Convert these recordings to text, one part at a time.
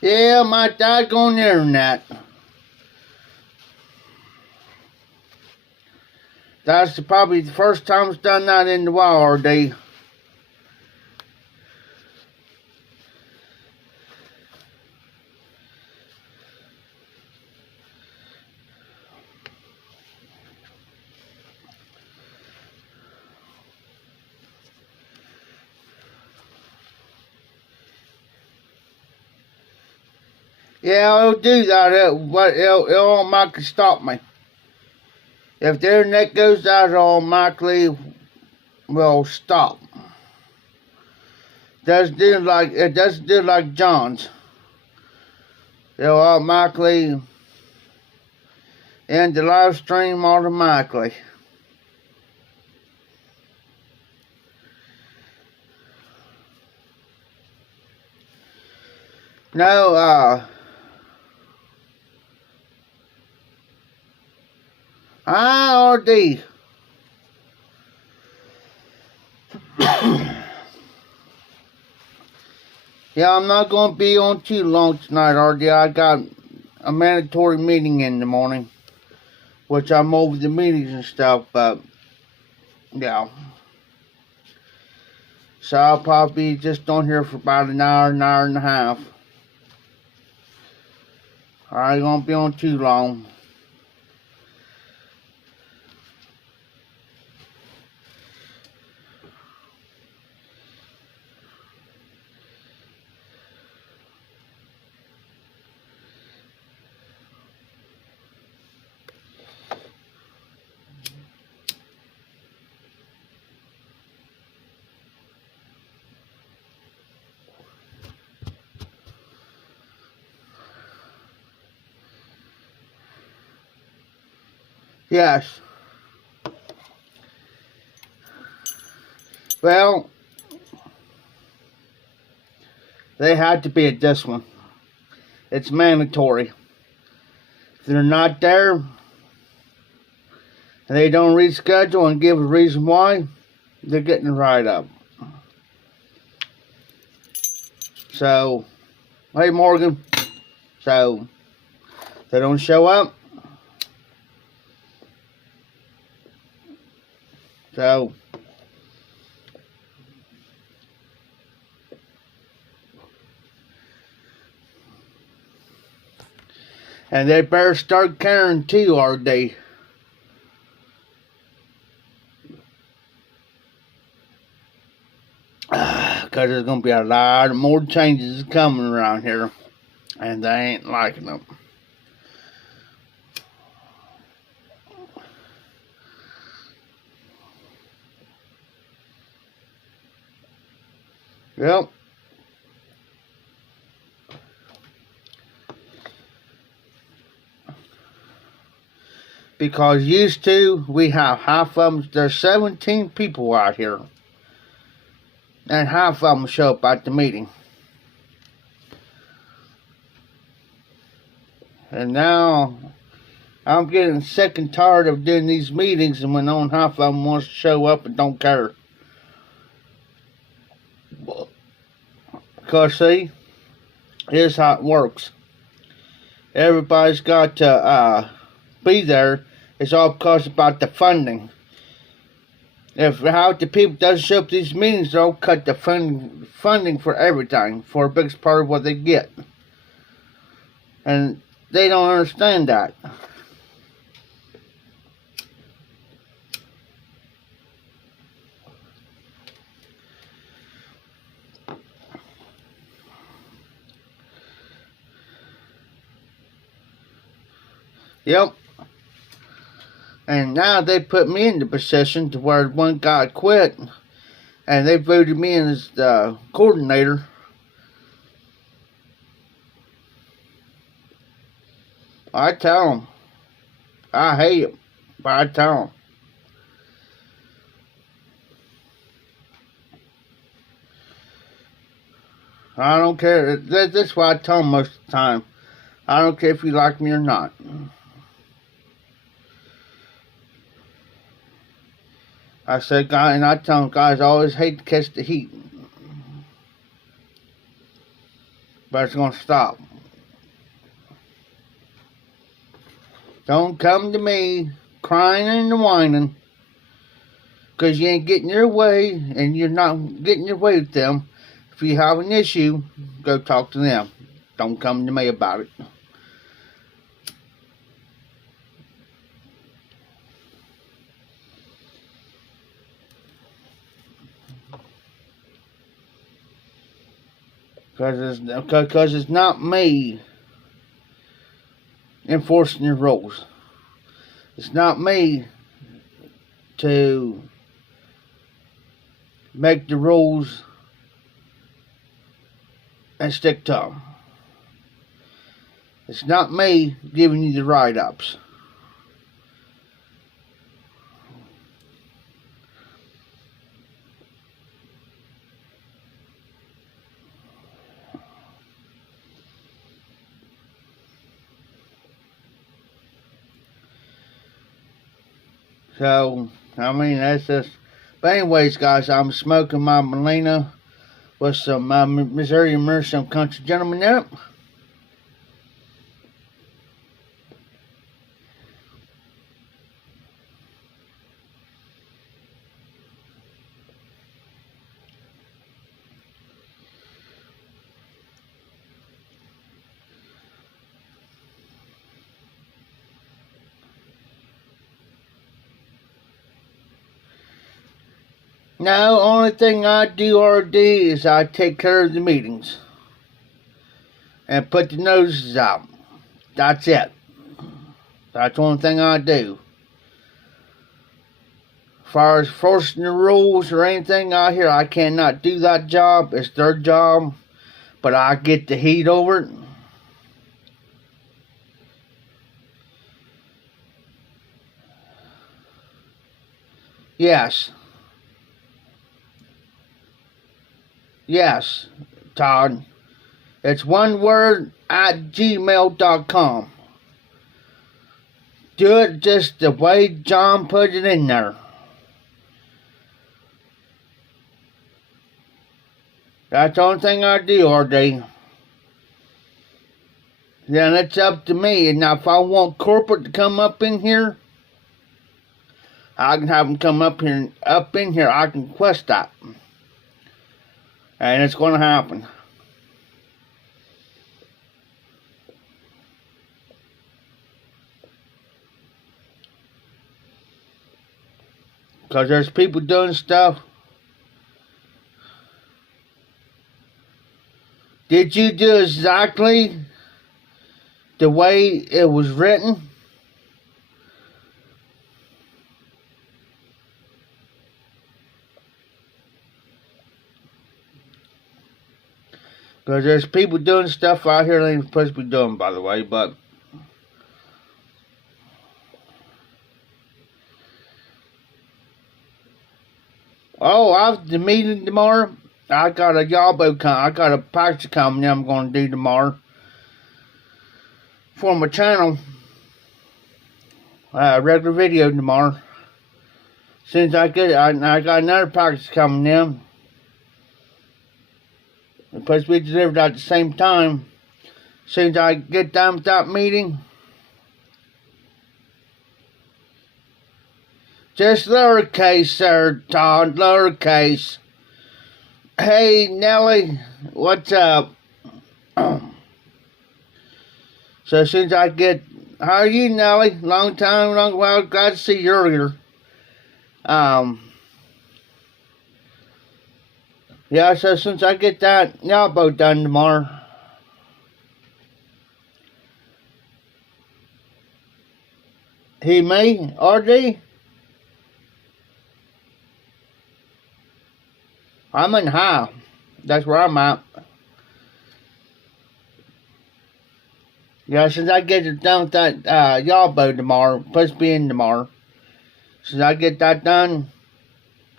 Yeah, my dad on the internet. That's probably the first time it's done that in the wild, day. Yeah, it'll do that, but it'll automatically stop me. If the internet goes out, it automatically will stop. It doesn't do like John's. It'll automatically end the live stream automatically. No, IRD. Yeah, I'm not going to be on too long tonight, RD. I got a mandatory meeting in the morning, which I'm over the meetings and stuff, but yeah. So I'll probably be just on here for about an hour and a half. I ain't going to be on too long. Yes. Well, they had to be at this one. It's mandatory. If they're not there, and they don't reschedule and give a reason why, they're getting right up. So, hey Morgan. So, they don't show up. So, and they better start caring too, are they? Because there's going to be a lot of more changes coming around here, and they ain't liking them. Yep. Because used to, we have half of them, there's 17 people out here, and half of them show up at the meeting. And now, I'm getting sick and tired of doing these meetings, and when only half of them wants to show up and don't care. Because, see, here's how it works. Everybody's got to be there. It's all because about the funding. If half the people doesn't show up to these meetings, they'll cut the funding for everything, for a big part of what they get. And they don't understand that. Yep. And now they put me in the position to where one guy quit, and they voted me in as the coordinator. I tell them, I hate them, but I tell them. I don't care. That's what I tell them most of the time. I don't care if you like me or not. I said, guys, and I tell them, guys, I always hate to catch the heat. but it's going to stop. Don't come to me crying and whining because you ain't getting your way and you're not getting your way with them. If you have an issue, go talk to them. Don't come to me about it. Because it's not me enforcing your rules. It's not me to make the rules and stick to them. It's not me giving you the write-ups. So, I mean, that's just... But anyways, guys, I'm smoking my Molina with some Missouri Immersion, some country gentleman in it. No, only thing I do RD is I take care of the meetings and put the notices out. That's it. That's the only thing I do. As far as forcing the rules or anything out here, I cannot do that job. It's their job, but I get the heat over it. Yes. Yes, Todd. It's one word at gmail.com. Do it just the way John put it in there. That's the only thing I do, RD. Then it's up to me. And now if I want corporate to come up in here, I can have them come up in here. I can request that. And it's going to happen. Because there's people doing stuff. Did you do exactly the way it was written? Because there's people doing stuff out here they ain't supposed to be doing, by the way, but... Oh, I've the meeting tomorrow. I got a job I got a package company I'm going to do tomorrow for my channel. Regular video tomorrow. Since I get it, I got another package coming in. It's supposed to be delivered at the same time. As soon as I get done with that meeting. Just lowercase, sir, Todd, lowercase. Hey, Nelly, what's up? So as soon as I get... How are you, Nelly? Long time, well, glad to see you earlier. Yeah, so since I get that y'all boat done tomorrow. He, me, RD? I'm in high. That's where I'm at. Yeah, since I get it done with that y'all boat tomorrow, supposed to be in tomorrow. Since I get that done,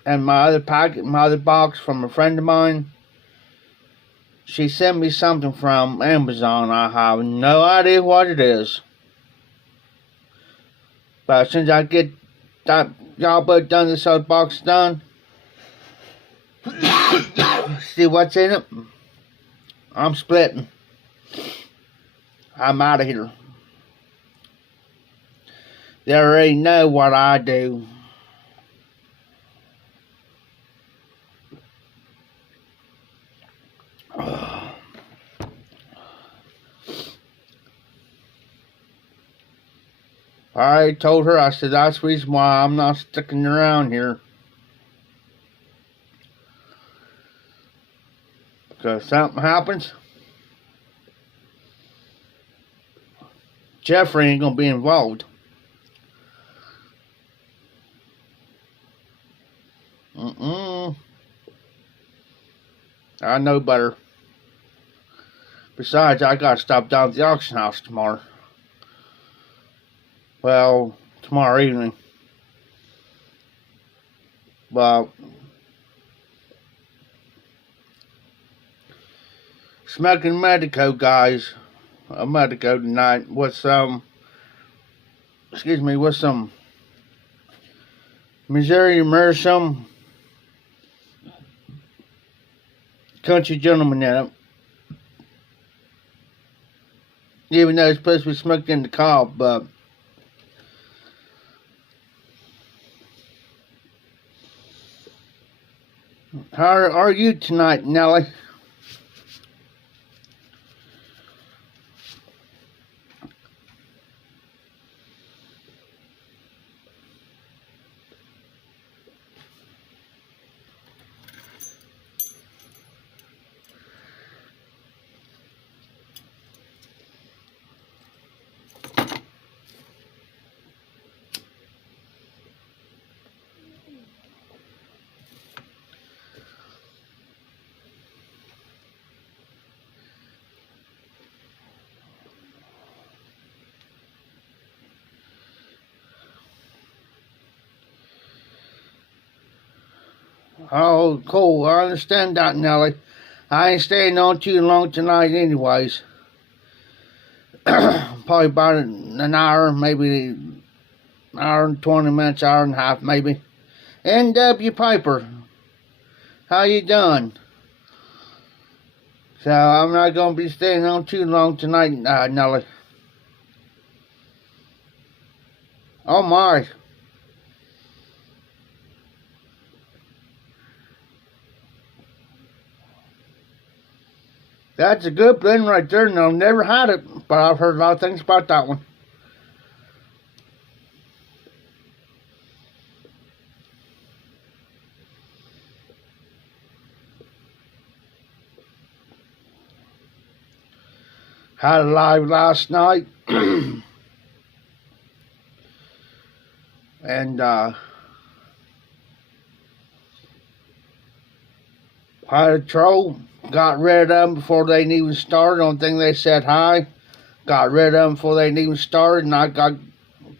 and my other packet, my other box from a friend of mine, she sent me something from Amazon. I have no idea what it is. But since I get that y'all boat done, this other box done, see what's in it? I'm splitting. I'm out of here. They already know what I do. I told her, I said, that's the reason why I'm not sticking around here. Because something happens, Jeffrey ain't going to be involved. I know better. Besides, I got to stop down at the auction house tomorrow. Well, tomorrow evening. But smoking Medico, guys. A Medico tonight with some, with some Missouri Meerschaum country gentleman in it. Even though it's supposed to be smoked in the cob, but how are you tonight, Nellie? Oh, cool. I understand that, Nellie. I ain't staying on too long tonight anyways. Probably about an hour, maybe an hour and 20 minutes, hour and a half, maybe. N.W. Piper, how you doing? So, I'm not going to be staying on too long tonight, Nellie. Oh, my. That's a good blend right there. No, never had it, but I've heard a lot of things about that one. Had it live last night. And, had a troll. Got rid of them before they even started. Only thing they said hi. Got rid of them before they even started, and I got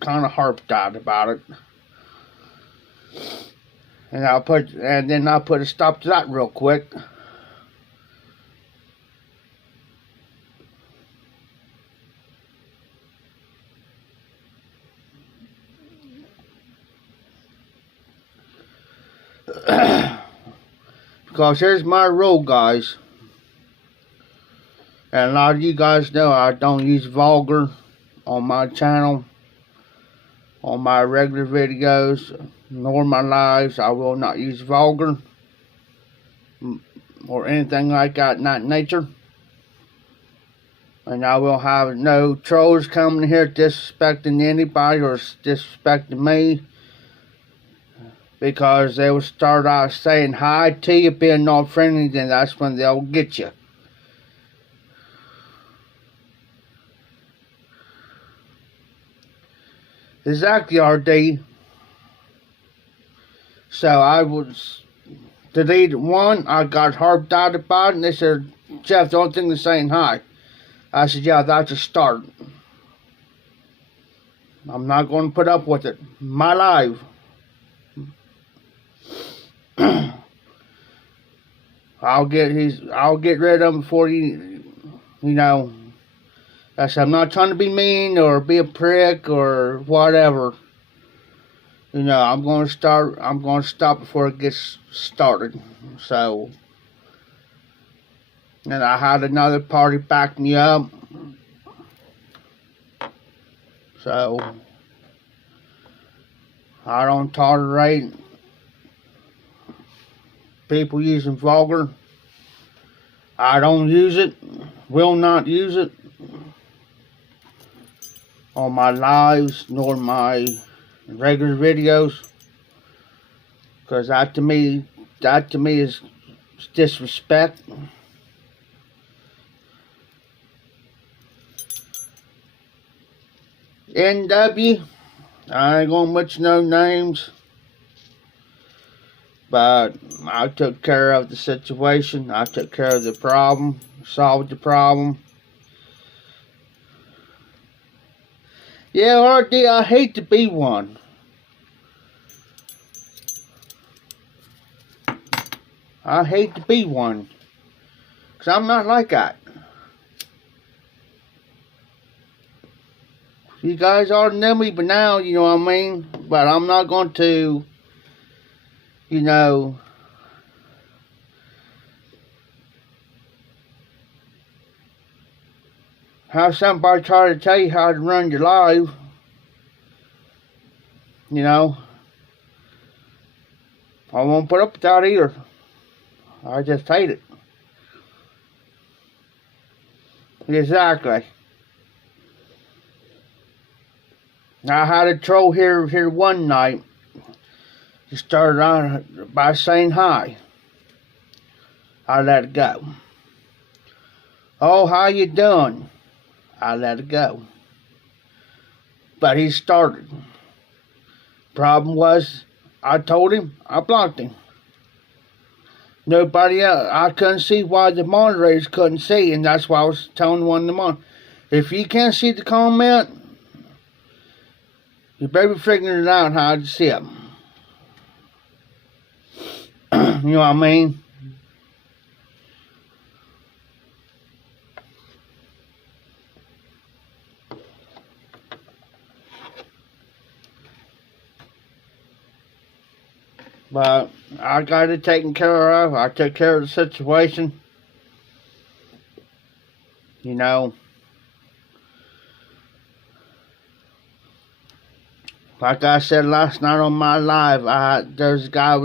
kind of harped out about it. And then I put a stop to that real quick. Because here's my rule, guys. And a lot of you guys know I don't use vulgar on my channel, on my regular videos, nor my lives. I will not use vulgar or anything like that in that nature. And I will have no trolls coming here disrespecting anybody or disrespecting me. Because they will start out saying hi to you, being not friendly, then that's when they'll get you. Exactly, RD. So I was deleted one. I got harped out about it, and they said, Jeff, the only thing they're saying hi. I said, yeah, that's a start. I'm not going to put up with it. My life. I'll get rid of him before you know. I said, I'm not trying to be mean or be a prick or whatever. You know, I'm going to stop before it gets started. So, and I had another party back me up. So I don't tolerate people using vulgar. I don't use it, will not use it on my lives nor my regular videos, because that to me is disrespect. NW, I ain't gonna mention no names, but I took care of the situation. I took care of the problem, solved the problem. Yeah, RD, I hate to be one. I hate to be one, because I'm not like that. You guys already know me, but now, you know what I mean? But I'm not going to, you know, have somebody try to tell you how to run your life. You know, I won't put up with that either. I just hate it. Exactly. I had a troll here one night. He started on by saying hi. I let it go. Oh, how you doing? I let it go. But he started. Problem was, I told him, I blocked him. Nobody else. I couldn't see why the moderators couldn't see, and that's why I was telling one of the moderators. If you can't see the comment, you better be figuring it out how to see them. You know what I mean? But I got it taken care of. I took care of the situation. You know, like I said last night on my live, there's a guy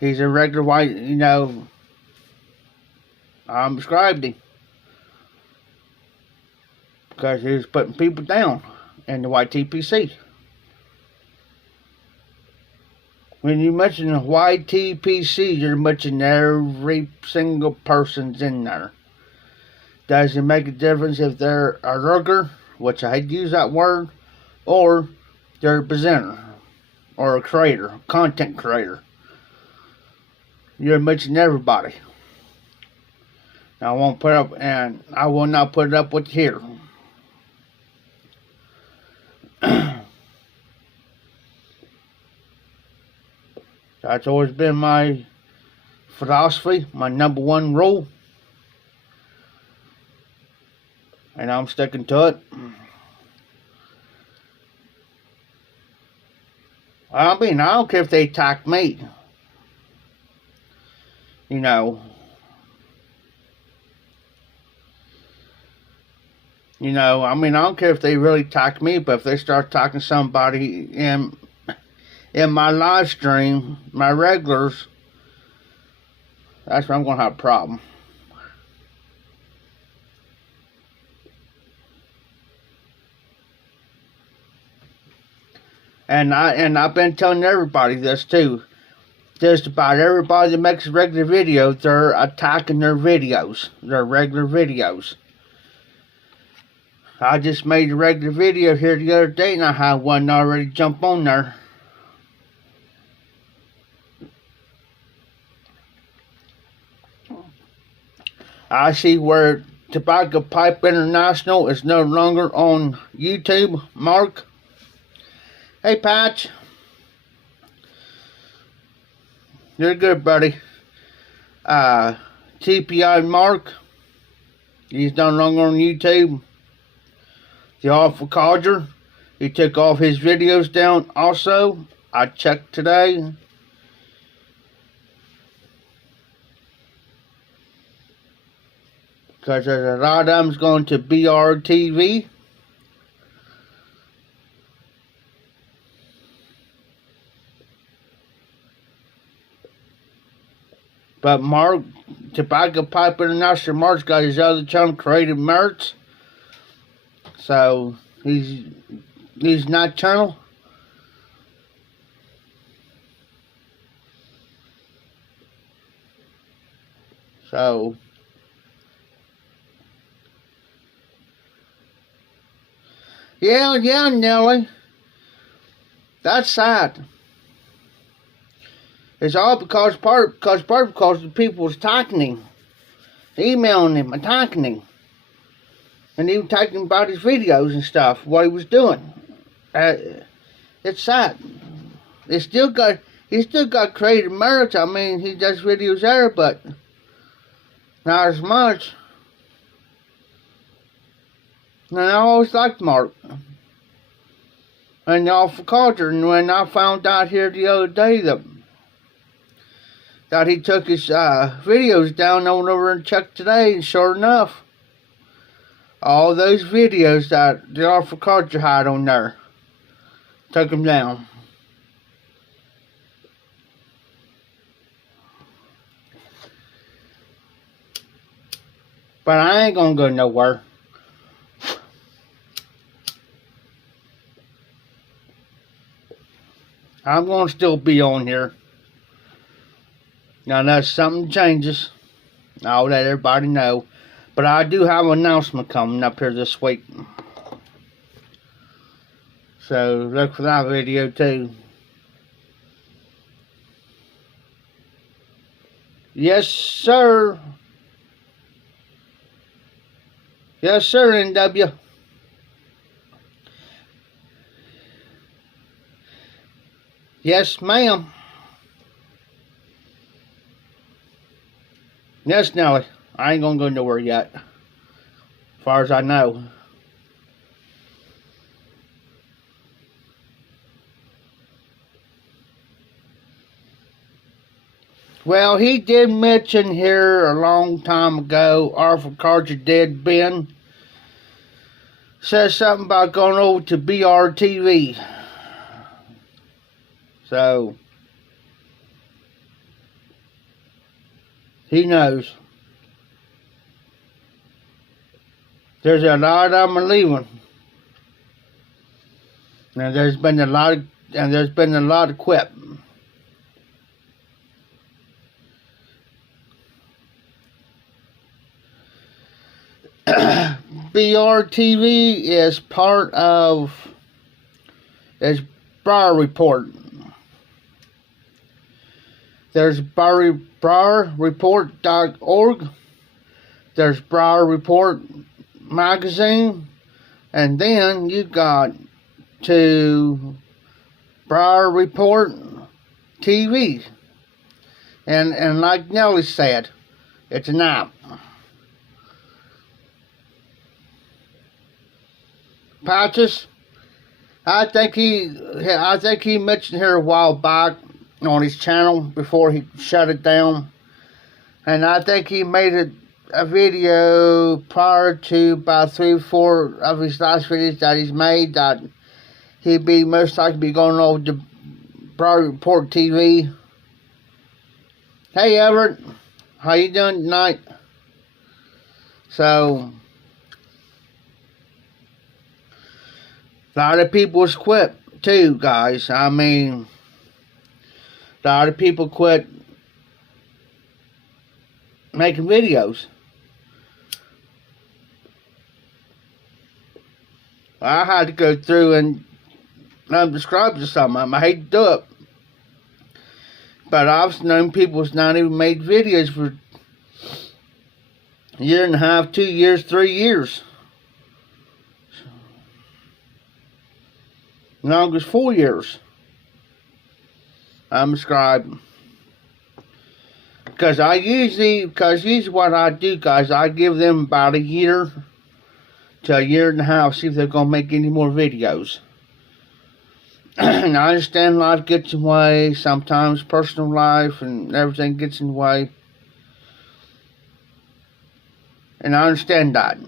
he's a regular white, you know, I described him because he was putting people down in the white TPC. When you mention the white TPC, you're mentioning every single person's in there. Doesn't make a difference if they're a lurker, which I hate to use that word, or they're a presenter, or a creator, content creator. You're mentioning everybody. I won't put up, and I will not put it up with here. That's always been my philosophy, my number one rule. And I'm sticking to it. I mean, I don't care if they attack me. You know. I mean, I don't care if they really attack me, but if they start attacking somebody in my live stream, my regulars, that's where I'm going to have a problem. And I've been telling everybody this too. Just about everybody that makes regular videos, they're attacking their videos, their regular videos. I just made a regular video here the other day, and I had one already jump on there. I see where Tobacco Pipe International is no longer on YouTube. Mark. Hey, Patch. You're good, buddy. TPI Mark. He's no longer on YouTube. The Awful Codger. He took all his videos down also. I checked today. Because there's a lot of them's going to BRTV. But Mark, Tobacco Pipe International, Mark's got his other channel, Creative Merits. So he's not channel. So yeah, Nelly. That's sad. It's all because the people was attacking him, emailing him, attacking him, and even talking about his videos and stuff, what he was doing. It's sad. He still got creative merits. I mean, he does videos there, but not as much. And I always liked Mark and the awful culture. And when I found out here the other day that he took his videos down, I went over and checked today, and sure enough, all those videos that the awful culture had on there, took them down. But I ain't gonna go nowhere. I'm gonna still be on here. Now, unless something changes, I'll let everybody know. But I do have an announcement coming up here this week. So look for that video too. Yes, sir. Yes, sir, NW. Yes, ma'am. Yes, Nelly. I ain't gonna go nowhere yet. As far as I know. Well, he did mention here a long time ago, Arthur Carter did, Ben, says something about going over to BRTV. So, he knows. There's a lot of them leaving. And there's been a lot of quit. BRTV is part of Briar Report. There's BriarReport.org. There's Briar Report magazine, and then you got to Briar Report TV. And like Nelly said, it's an app. Patches, I think he mentioned here a while back on his channel before he shut it down, and I think he made a video prior to about 3 or 4 of his last videos that he's made that he'd be most likely be going over to Briar Report TV. Hey Everett, how you doing tonight? So, a lot of people has quit too, guys. I mean, a lot of people quit making videos. I had to go through and unsubscribe to some of them. I hate to do it. But I've known people who's not even made videos for a year and a half, 2 years, 3 years. Longest 4 years. I'm subscribed. Because usually what I do, guys, I give them about a year to a year and a half, see if they're going to make any more videos. And I understand life gets in the way, sometimes personal life and everything gets in the way. And I understand that.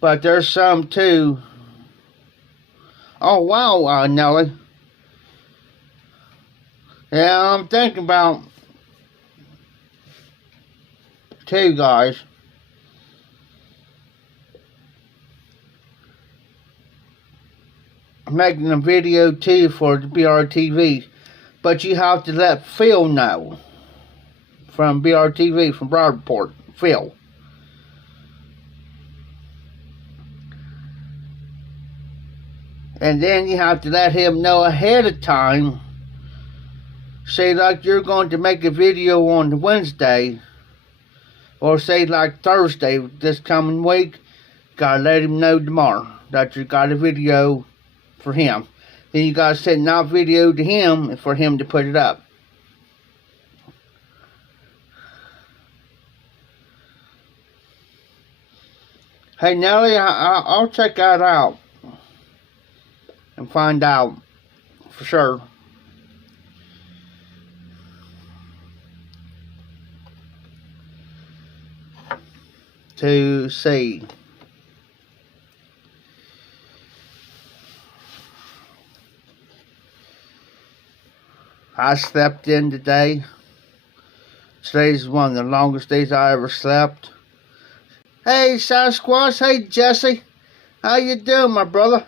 But there's some too. Oh wow, Nelly. Yeah, I'm thinking about too, guys. Making a video too for the BRTV, but you have to let Phil know from BRTV, from Broad Report, Phil. And then you have to let him know ahead of time. Say like you're going to make a video on Wednesday, or say like Thursday this coming week. Gotta let him know tomorrow that you got a video for him. Then you gotta send that video to him for him to put it up. Hey Nelly, I'll check that out and find out for sure. To see. I slept in today. Today's one of the longest days I ever slept. Hey Sasquatch, hey Jesse. How you doing, my brother?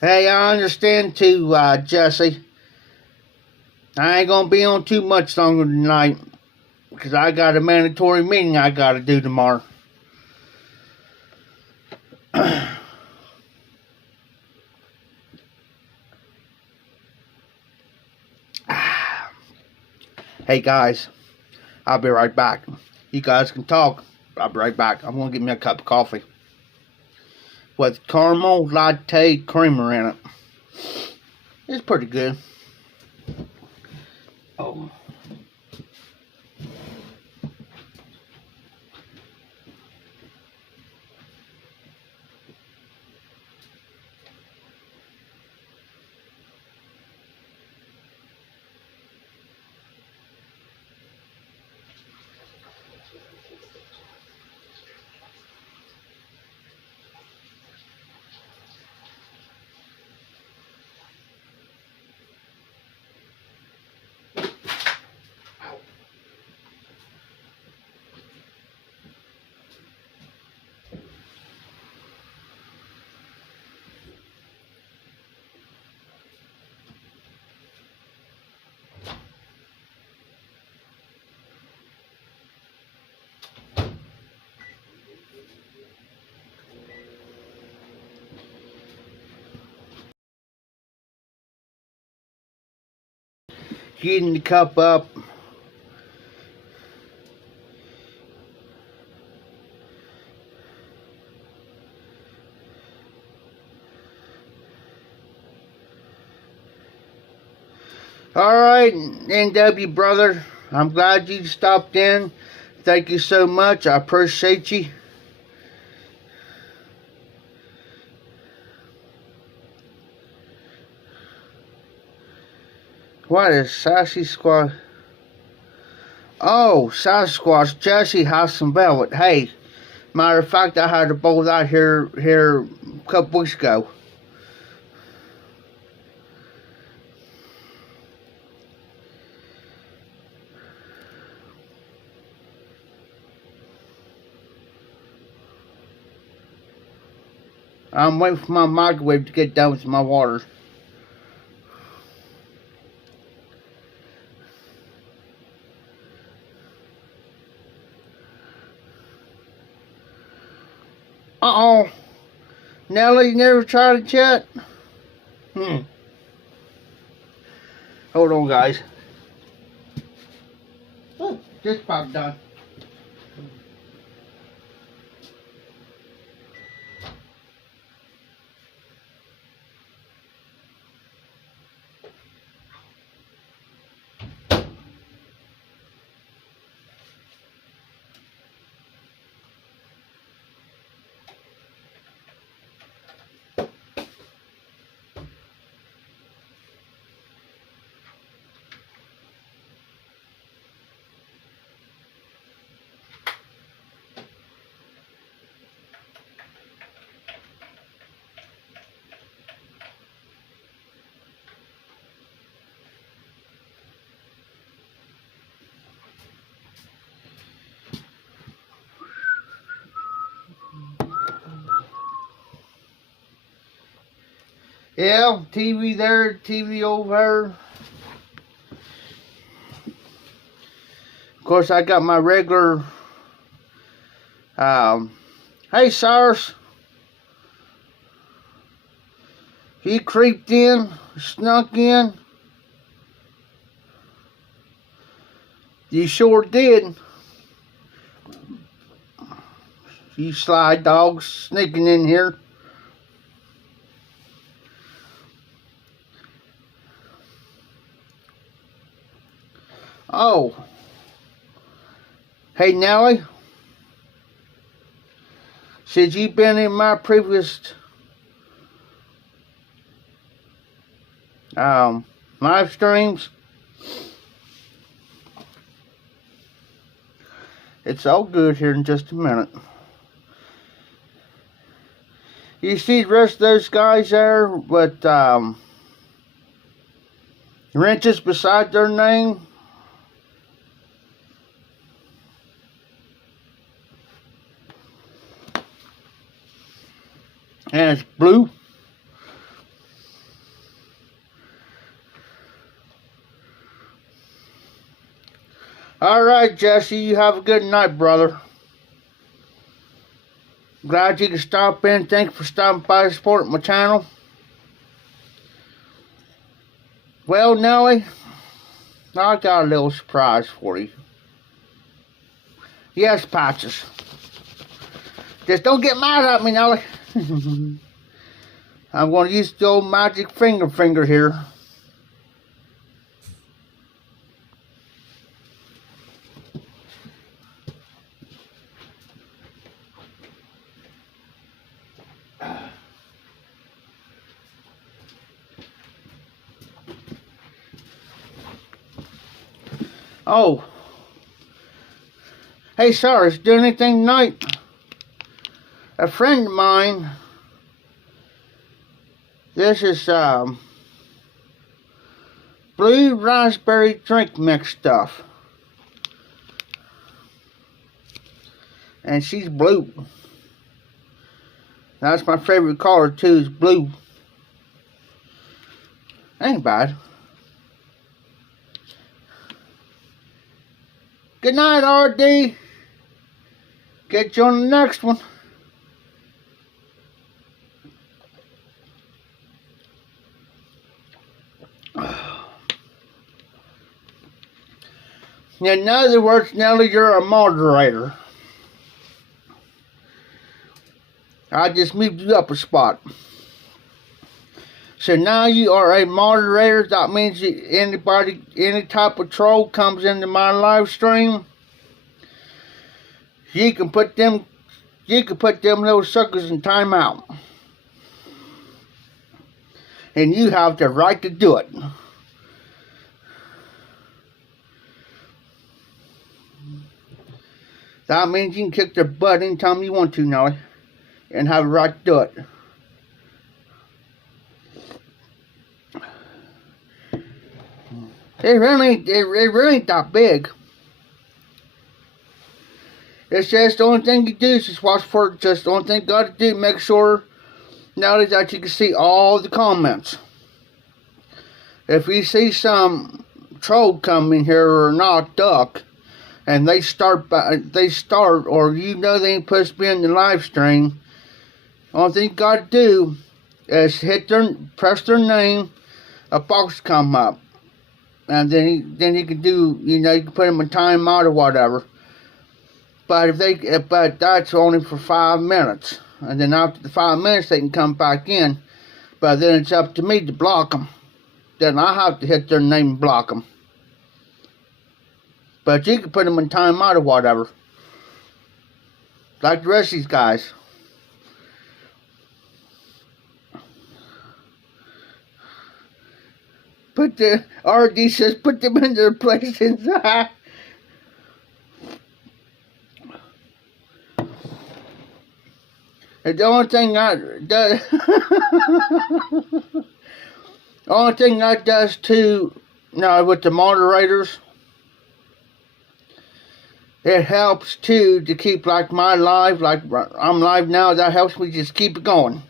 Hey, I understand too, Jesse. I ain't gonna be on too much longer tonight, because I got a mandatory meeting I gotta do tomorrow. Hey guys, I'll be right back. You guys can talk. I'll be right back. I'm gonna get me a cup of coffee with caramel latte creamer in it. It's pretty good. Oh. Heating the cup up. Alright, NW brother, I'm glad you stopped in. Thank you so much. I appreciate you. What is Sassy Squash? Oh, Sasquatch, Jesse has some velvet. Hey, matter of fact, I had a bowl out here a couple weeks ago. I'm waiting for my microwave to get done with my water. Uh-oh. Nelly, you never tried it yet? Hold on, guys. Oh, just about done. Yeah, TV there, TV over there. Of course, I got my regular, hey, Cyrus. He creeped in, snuck in. You sure did. You sly dogs sneaking in here. Oh. Hey, Nellie. Since you've been in my previous live streams, it's all good here in just a minute. You see the rest of those guys there with wrenches beside their name? And it's blue. Alright, Jesse, you have a good night, brother. Glad you could stop in. Thank you for stopping by and supporting my channel. Well, Nellie, I got a little surprise for you. Yes, Patches. Just don't get mad at me, Nellie. I'm going to use the old magic finger here. Oh. Hey, Cyrus, doing anything tonight? A friend of mine, this is blue raspberry drink mix stuff. And she's blue. That's my favorite color too, is blue. Ain't bad. Good night, RD. Get you on the next one. In other words, Nellie, you're a moderator. I just moved you up a spot. So now you are a moderator. That means anybody, any type of troll comes into my live stream, you can put them little suckers in timeout. And you have the right to do it. That means you can kick their butt anytime you want to, Nellie, and have the right to do it. It really ain't that big. It's just the only thing you do is just watch for it. Just the only thing you got to do, make sure nowadays that you can see all the comments. If you see some troll come in here or not duck, and they start, or you know they ain't supposed to be in the live stream, only thing you got to do is press their name, a box come up. And then you can do, you know, you can put them in timeout or whatever. But but that's only for 5 minutes. And then after the 5 minutes, they can come back in. But then it's up to me to block them. Then I have to hit their name and block them. But you can put them in timeout or whatever. Like the rest of these guys. Put the RD says put them in their place inside. And the only thing that does too, now with the moderators, it helps too to keep like my live, like I'm live now. That helps me just keep it going.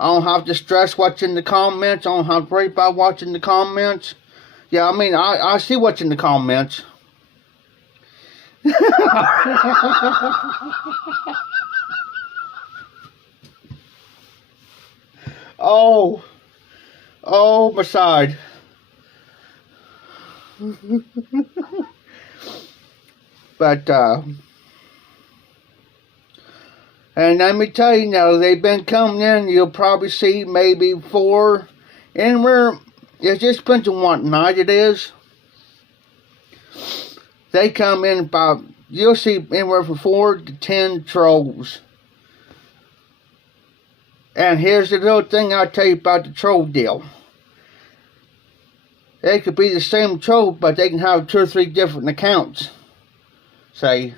I don't have to stress what's in the comments. I don't have to worry about watching the comments. Yeah, I mean, I see what's in the comments. Oh, my side. But, and let me tell you now, they've been coming in. You'll probably see maybe 4, anywhere. It just depends on what night it is. They come in about, you'll see anywhere from 4 to 10 trolls. And here's the little thing I'll tell you about the troll deal. They could be the same troll, but they can have 2 or 3 different accounts. Say,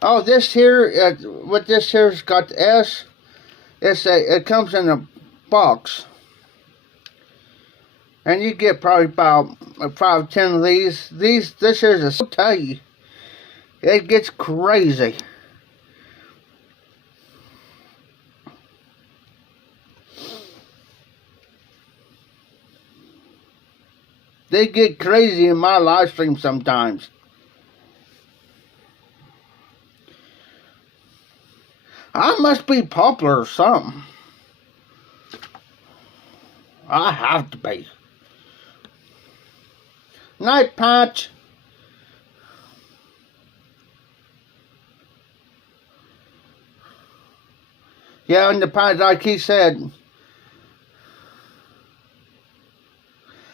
oh, this here, what this here's got the S. It comes in a box, and you get probably about 5, 10 of these. This here's I'll tell you, it gets crazy. They get crazy in my live stream sometimes. I must be popular or something. I have to be. Night, Patch. Yeah, and the Patch, like he said.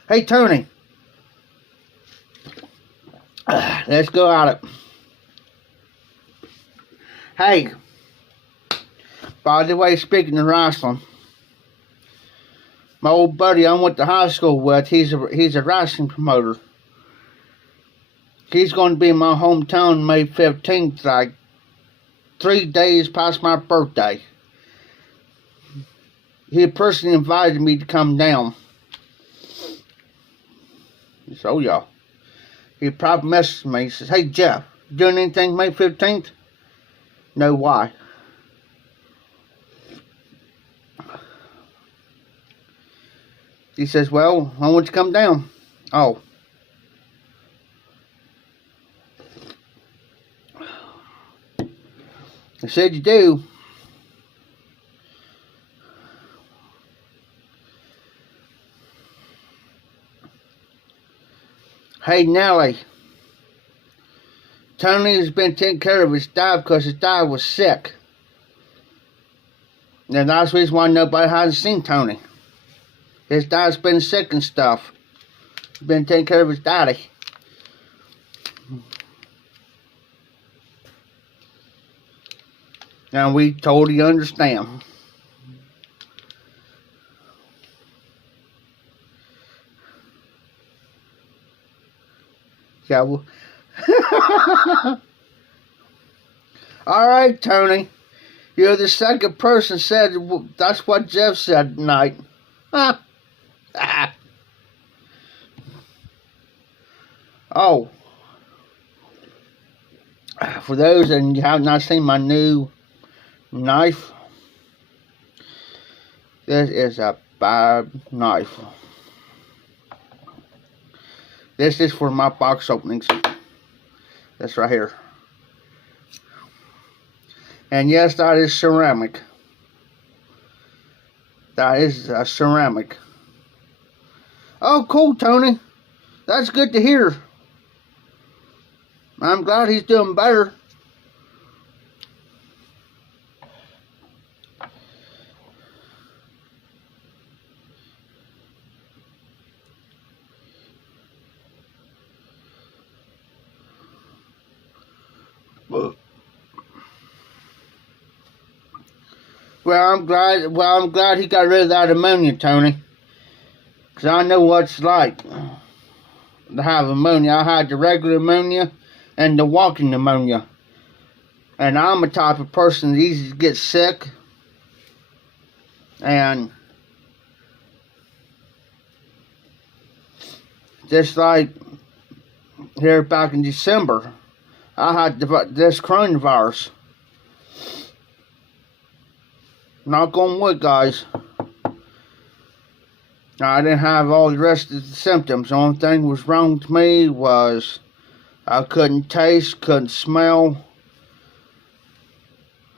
Hey, Tony. Let's go at it. Hey. By the way, speaking of wrestling, my old buddy I went to high school with, he's a wrestling promoter. He's going to be in my hometown May 15th, like 3 days past my birthday. He personally invited me to come down. So, y'all. He probably messaged me. He says, hey, Jeff, doing anything May 15th? No, why? He says, well, I want you to come down. Oh. I said you do. Hey, Nellie. Tony has been taking care of his dad because his dad was sick. And that's the reason why nobody hasn't seen Tony. His dad's been sick and stuff. He's been taking care of his daddy. And we totally understand. Yeah, well. Alright, Tony. You're the second person said that's what Jeff said tonight. Oh. For those that have not seen my new knife, this is a bad knife. This is for my box openings. This right here. And yes, that is ceramic. That is a ceramic. Oh, cool, Tony. That's good to hear. I'm glad he's doing better. Well, I'm glad he got rid of that ammonia, Tony. Because I know what it's like to have ammonia. I had the regular ammonia and the walking pneumonia. And I'm a type of person that easy to get sick. And just like here back in December, I had this coronavirus. Knock on wood, guys. I didn't have all the rest of the symptoms. The only thing that was wrong with me was I couldn't taste, couldn't smell.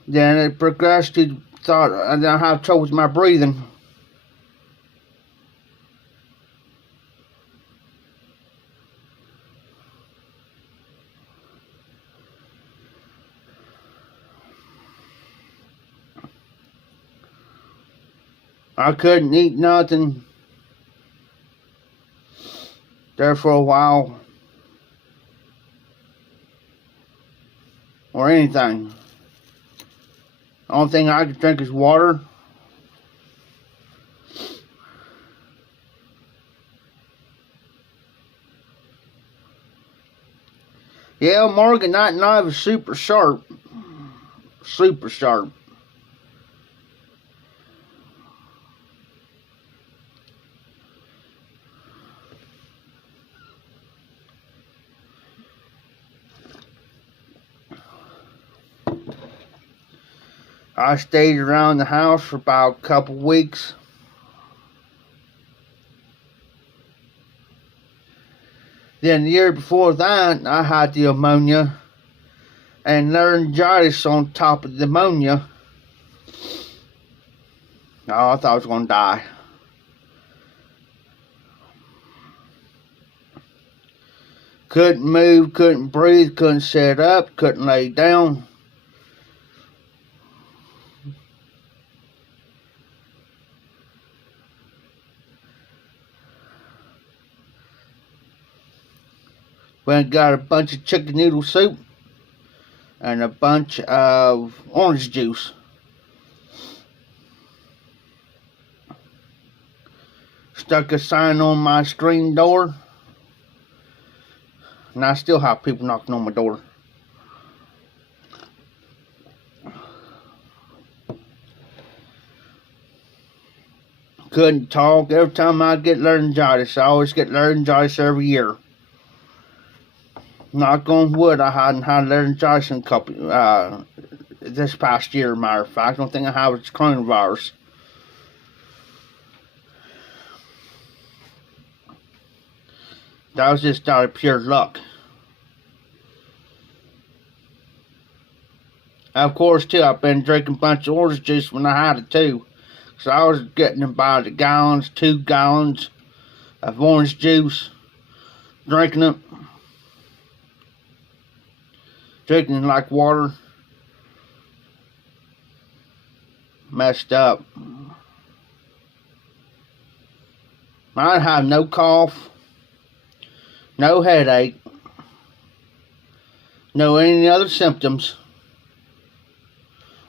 Then it progressed to thought I have trouble with my breathing. I couldn't eat nothing there for a while, or anything. The only thing I could drink is water. Yeah, Morgan, that knife is super sharp. Super sharp. I stayed around the house for about a couple weeks. Then the year before that, I had the pneumonia and laryngitis on top of the pneumonia. Oh, I thought I was going to die. Couldn't move, couldn't breathe, couldn't sit up, couldn't lay down. Went and got a bunch of chicken noodle soup and a bunch of orange juice. Stuck a sign on my screen door, and I still have people knocking on my door. Couldn't talk. Every time I get laryngitis, I always get laryngitis every year. Knock on wood, I hadn't had laryngitis in this past year, matter of fact. I don't think I have it's coronavirus. That was just out of pure luck. Of course, too, I've been drinking a bunch of orange juice when I had it, too. So I was getting about 2 gallons of orange juice, drinking it. Drinking like water. Messed up. I have no cough, no headache, no any other symptoms,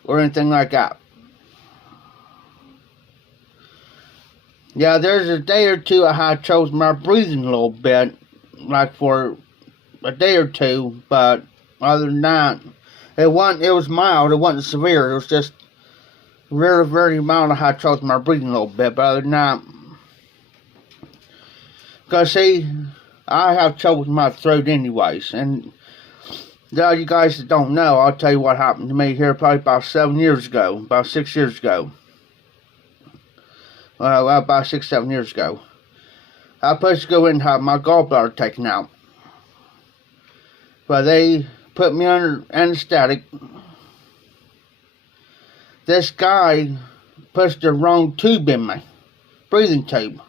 or anything like that. Yeah, there's a day or two I had trouble with my breathing a little bit, like for a day or two, but other than that, it was mild. It wasn't severe. It was just very, very mild. I had trouble with my breathing a little bit, but other than that, because see, I have trouble with my throat anyways, and you guys that don't know, I'll tell you what happened to me here probably about 7 years ago, about 6 years ago. Well, about 6, 7 years ago. I was supposed to go in and have my gallbladder taken out, but they put me under anesthetic. This guy pushed the wrong tube in me, breathing tube.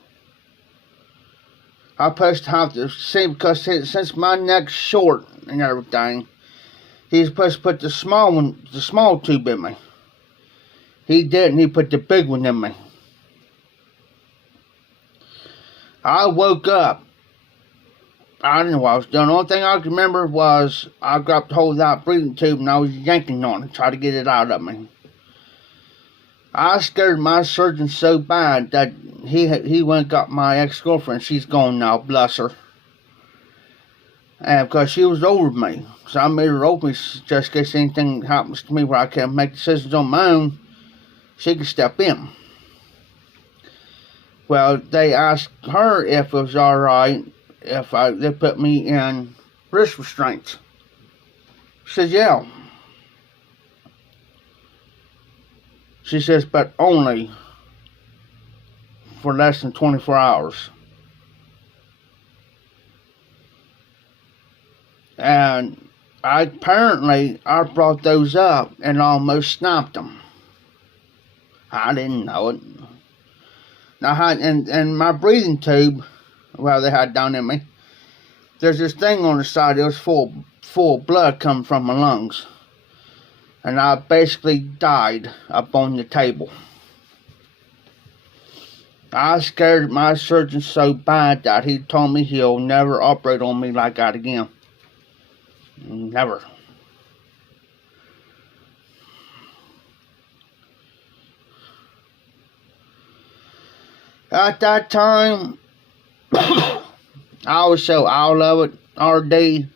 I was supposed to have to see, because since my neck's short and everything, he's supposed to put the small tube in me. He didn't. He put the big one in me. I woke up. I didn't know what I was doing. The only thing I could remember was I grabbed hold of that breathing tube and I was yanking on it, trying to get it out of me. I scared my surgeon so bad that he went and got my ex-girlfriend. She's gone now, bless her. And because she was over me. So I made her over me just in case anything happens to me where I can't make decisions on my own, she could step in. Well, they asked her if it was alright if they put me in wrist restraints. She says, yeah. She says, but only for less than 24 hours. And I brought those up and almost snapped them. I didn't know it. And my breathing tube, well, they had down in me, there's this thing on the side that was full of blood coming from my lungs. And I basically died up on the table. I scared my surgeon so bad that he told me he'll never operate on me like that again. Never. At that time, I was so out of it, RD.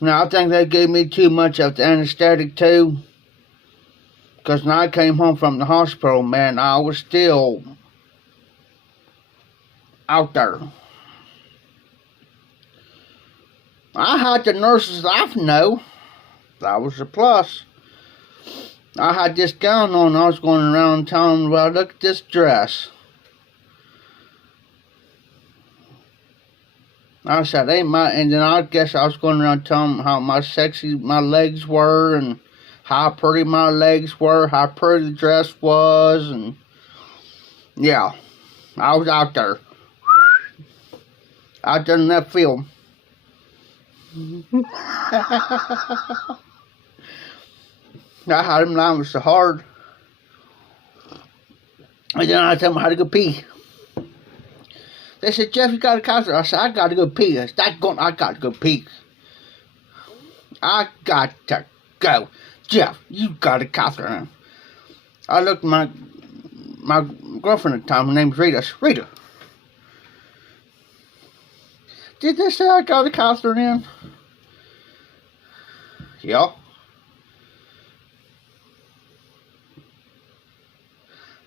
Now, I think they gave me too much of the anesthetic too. Because when I came home from the hospital, man, I was still out there. I had the nurses laughing though. That was a plus. I had this gown on. I was going around telling them, well, look at this dress. I said, and then I guess I was going around telling them how sexy my legs were and how pretty my legs were, how pretty the dress was, and yeah, I was out there in that field. I had them laughing so hard. And then I told them how to go pee. They said, Jeff, you got a catheter. I said, I got to go pee. I got to go pee. I got to go. Jeff, you got a catheter. I looked at my girlfriend at the time. Her name's Rita. I said, Rita, did they say I got a catheter in? Yeah.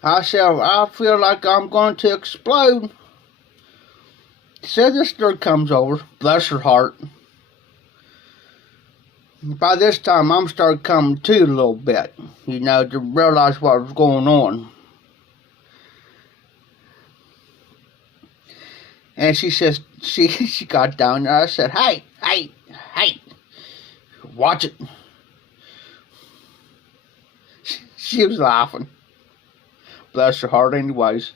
I said, I feel like I'm going to explode. So this girl comes over, bless her heart. By this time, I'm starting coming to a little bit, to realize what was going on. And she says, she got down there. I said, hey, watch it. She was laughing. Bless her heart anyways.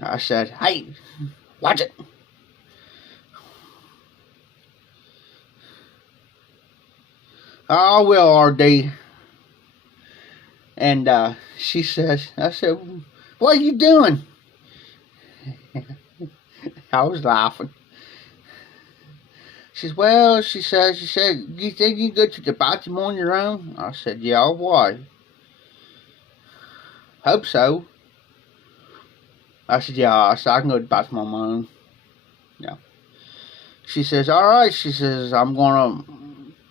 I said, hey, watch it. I will, RD. And she says, I said, what are you doing? I was laughing. She says, well, she said, you think you can go to the bathroom on your own? I said, yeah, why? Hope so. I said, yeah, I can go to the bathroom on my own. Yeah. She says, all right. She says, I'm going to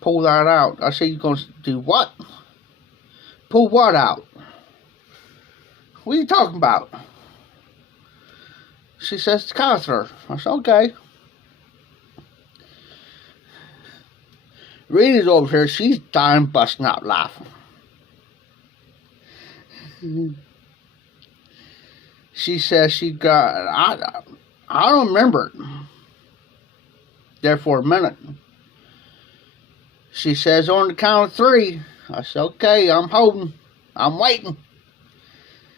pull that out. I said, you going to do what? Pull what out? What are you talking about? She says, the catheter. I said, okay. Rita's over here. She's dying, busting out laughing. She says she got, I don't remember it. There for a minute. She says, on the count of 3. I said, okay, I'm holding. I'm waiting.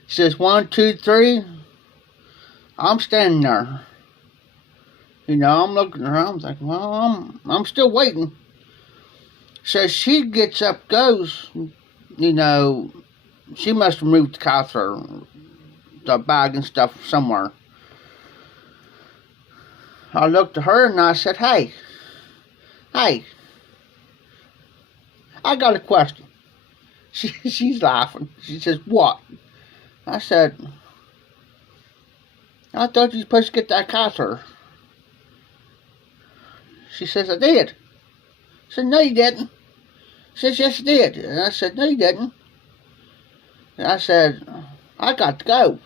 She says, 1, 2, 3. I'm standing there. I'm looking around. I'm thinking, well, I'm still waiting. So she gets up, goes, she must have moved the catheter, the bag and stuff somewhere. I looked at her and I said, hey, I got a question. She's laughing. She says, what? I said, I thought you were supposed to get that catheter. She says, I did. I said, no, you didn't. She says, yes, I did. And I said, no, you didn't. And I said, I got to go.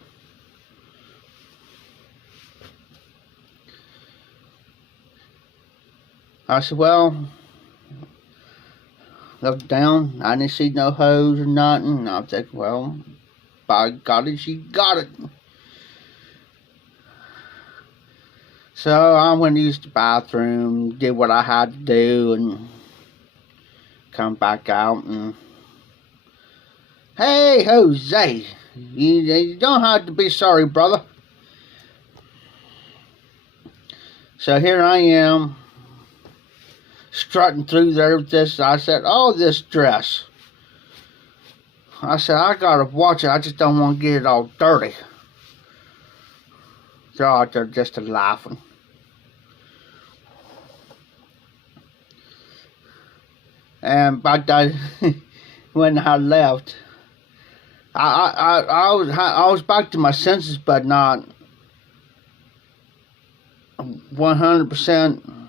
I said, well, Looked down, I didn't see no hose or nothing. And I was thinking, well, by golly, she got it. So I went to use the bathroom, did what I had to do, and come back out and, hey, Jose, you don't have to be sorry, brother. So here I am, strutting through there with this. I said, oh, this dress. I said, I gotta watch it. I just don't want to get it all dirty. They're out there just laughing. And by that, when I left, I was back to my senses, but not 100%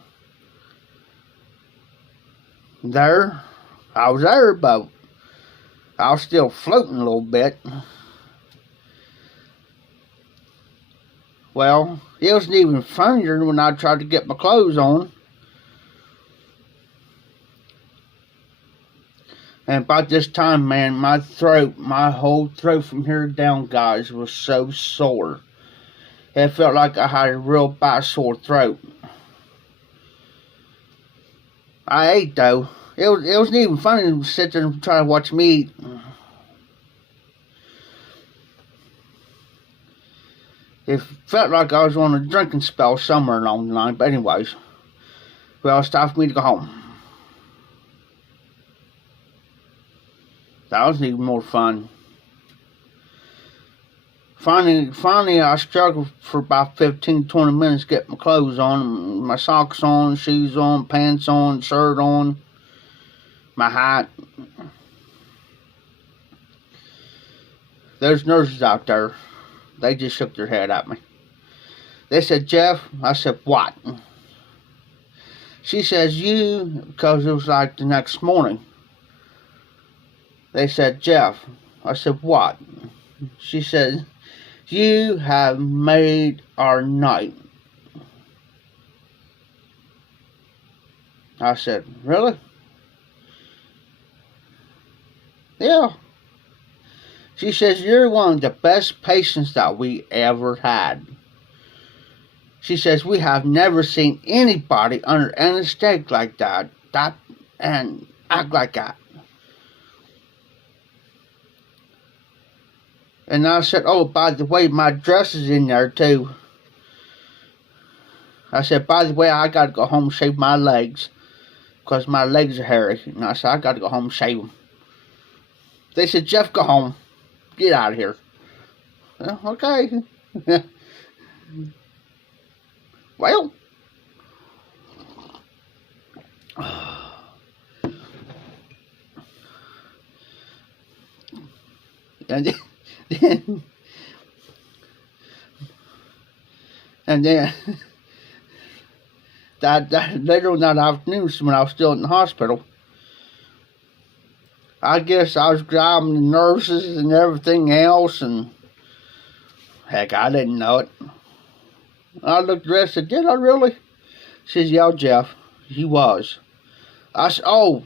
there. I was there, but I was still floating a little bit. Well, it wasn't even funnier when I tried to get my clothes on. And about this time, man, my whole throat from here down, guys, was so sore. It felt like I had a real bad sore throat. I ate, though. It wasn't even funny to sit there and try to watch me eat. It felt like I was on a drinking spell somewhere along the line. But anyways, well, it's time for me to go home. That was even more fun. Finally, I struggled for about 15-20 minutes to get my clothes on, my socks on, shoes on, pants on, shirt on, my hat. There's nurses out there. They just shook their head at me. They said, Jeff. I said, what? She says, you, because it was like the next morning. They said, Jeff. I said, what? She said, you have made our night. I said, really? Yeah. She says, you're one of the best patients that we ever had. She says, we have never seen anybody under anesthetic like that and act like that. And I said, oh, by the way, my dress is in there too. I said, by the way, I got to go home and shave my legs because my legs are hairy. And I said, I got to go home and shave them. They said, Jeff, go home. Get out of here. Well, okay. Well. And then that later on that afternoon, when I was still in the hospital, I guess I was grabbing the nurses and everything else, and heck, I didn't know it. I looked at the rest and said, did I really? She says, yeah, Jeff, you was. I said, oh,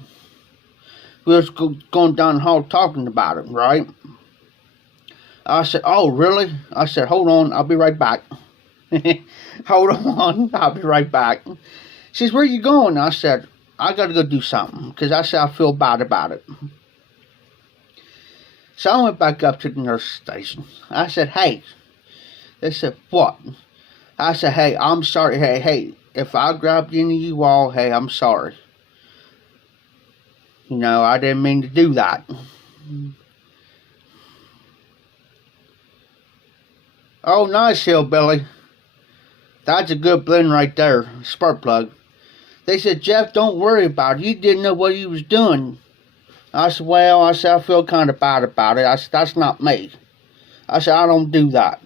we was going down the hall talking about it, right? I said, oh, really? I said, hold on, I'll be right back. Hold on, I'll be right back. She says, where you going? I said, I got to go do something, because I said I feel bad about it. So I went back up to the nurse station. I said, hey. They said, what? I said, hey, I'm sorry. Hey, if I grabbed any of you all, hey, I'm sorry. You know, I didn't mean to do that. Oh, nice, hillbilly. That's a good blend right there. Spark plug. They said, Jeff, don't worry about it. You didn't know what you was doing. I said, well, I feel kind of bad about it. I said, that's not me. I said, I don't do that.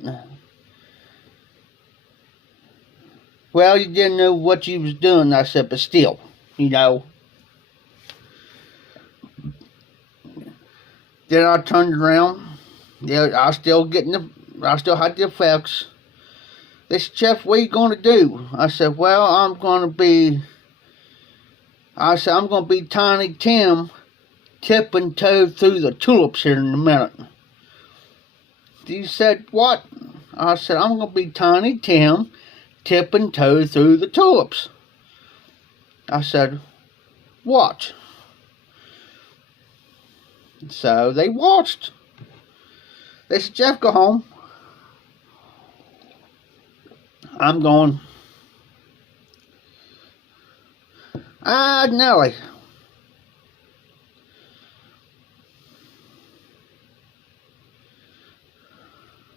Well, you didn't know what you was doing. I said, but still, you know. Then I turned around. Yeah, I still had the effects. They said, Jeff, what are you going to do? I said, well, I'm going to be Tiny Tim tip and toe through the tulips here in a minute. He said, what? I said, I'm going to be Tiny Tim, tip and toe through the tulips. I said, watch. So they watched. They said, Jeff, go home. I'm going. Nelly.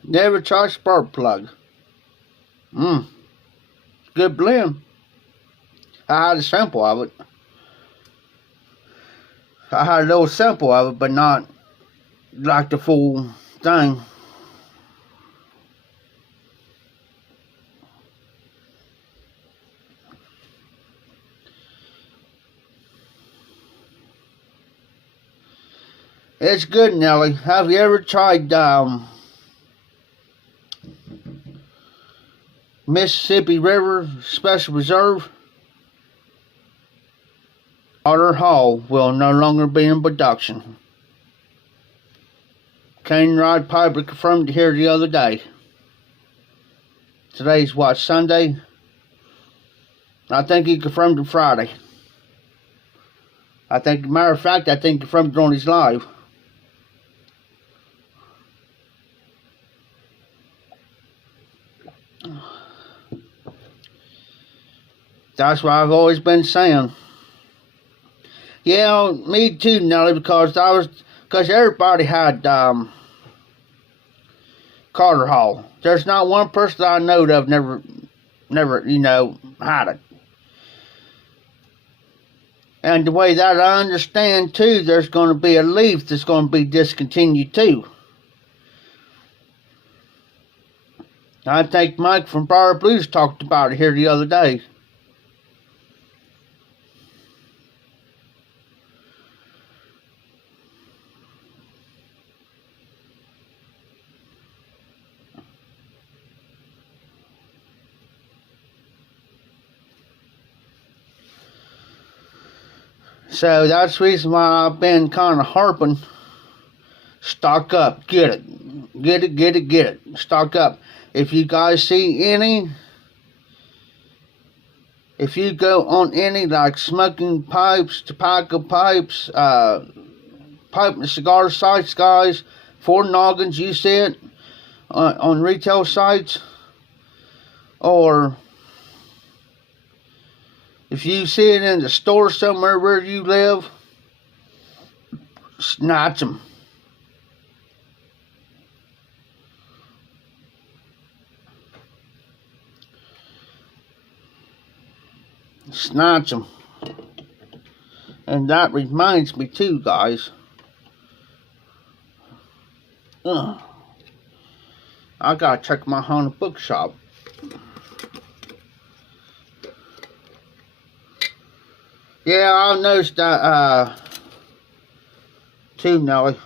Never tried spark plug. Good blend. I had a sample of it. I had a little sample of it, but not like the full thing. It's good, Nelly. Have you ever tried Mississippi River Special Reserve? Carter Hall will no longer be in production. Cane Rod Piper confirmed it here the other day. Today's what, Sunday? I think he confirmed it Friday. Matter of fact, I think he confirmed it on his live. That's what I've always been saying. Yeah, me too, Nelly, because everybody had Carter Hall. There's not one person I know of never, had it. And the way that I understand too, there's going to be a leaf that's going to be discontinued too. I think Mike from Briar Blues talked about it here the other day. So that's the reason why I've been kind of harping. Stock up. Get it. Get it, get it, get it. Stock up. If you guys see any, if you go on any like smoking pipes, tobacco pipes, pipe and cigar sites, guys, for noggins, you see it on retail sites, or if you see it in the store somewhere where you live, snatch them. Snatch them. And that reminds me too, guys. I gotta check my haunted bookshop. Yeah, I noticed that too, Nelly.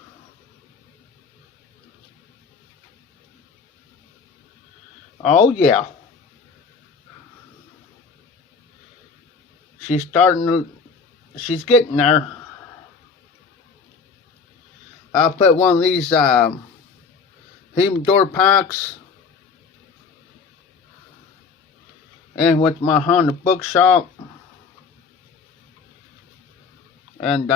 Oh yeah. She's getting there. I'll put one of these humidor packs in with my haunted bookshop. And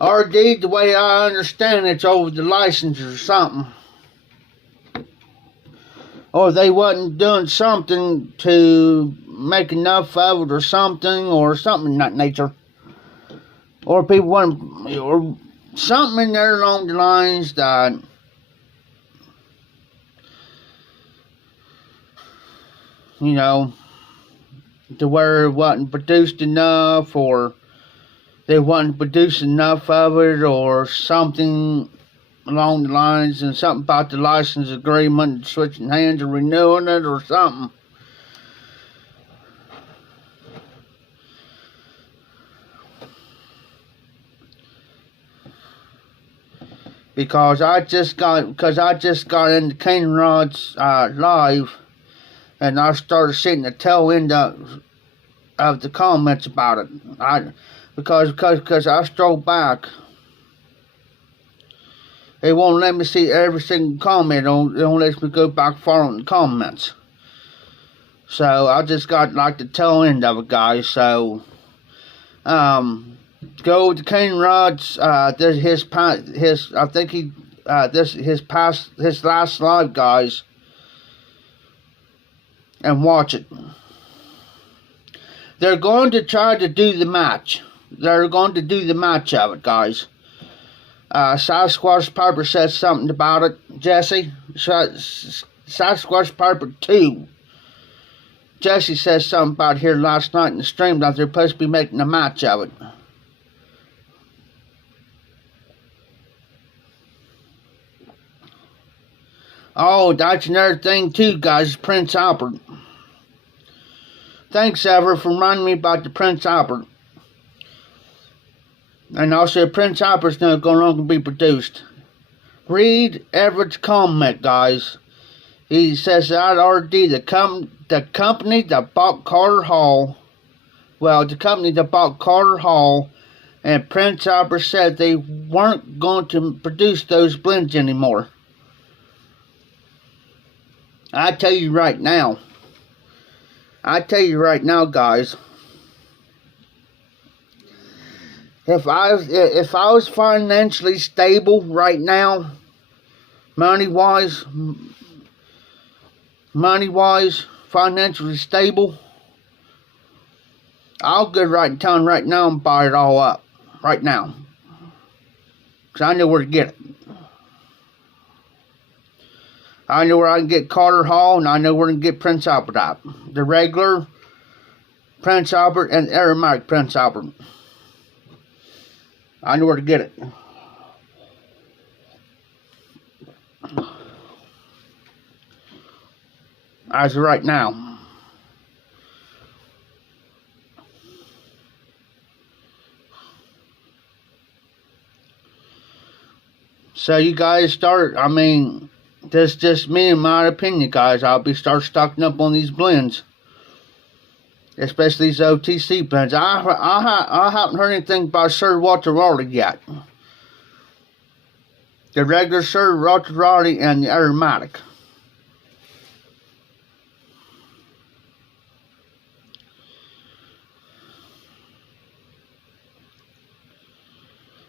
RD, the way I understand it's over the license or something. Or they wasn't doing something to make enough of it or something in that nature. Or people wasn't, or something in there along the lines that to where it wasn't produced enough, or they wasn't producing enough of it, or something along the lines, and something about the license agreement switching hands or renewing it or something. Because I just got into Cane Rod's live, and I started seeing the tail end of of the comments about it. Because I strolled back. It won't let me see every single comment. It won't let me go back far on the comments. So I just got like the tail end of it, guys. So go to King Rod's his last live, guys, and watch it. They're going to try to do the match. They're going to do the match of it, guys. Sasquatch Piper said something about it. Jesse, Sasquatch Piper 2. Jesse says something about here last night in the stream that they're supposed to be making a match of it. Oh, that's another thing too, guys. Prince Albert. Thanks, Ever, for reminding me about the Prince Albert. And also, Prince Albert's not going to be produced. Read Everett's comment, guys. He says that RD, the company that bought Carter Hall, and Prince Albert said they weren't going to produce those blends anymore. I tell you right now, guys, if I was financially stable right now, money-wise, financially stable, I'll go right in town right now and buy it all up right now, because I know where to get it. I know where I can get Carter Hall, and I know where to get Prince Albert out. The regular Prince Albert and the aromatic Prince Albert. I know where to get it. As of right now. So you guys start, that's just me in my opinion, guys. I'll start stocking up on these blends, especially these OTC blends. I haven't heard anything about Sir Walter Raleigh yet. The regular Sir Walter Raleigh and the aromatic.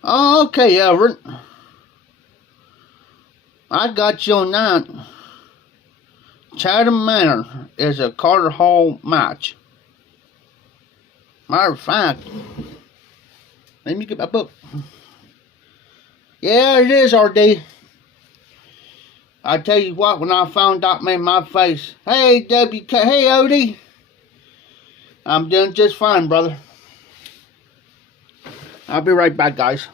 Oh, okay, Everett. I got you on that. Chatham Manor is a Carter Hall match. Matter of fact, let me get my book. Yeah, it is, RD. I tell you what, when I found out, man, my face. Hey, WK. Hey, Odie. I'm doing just fine, brother. I'll be right back, guys.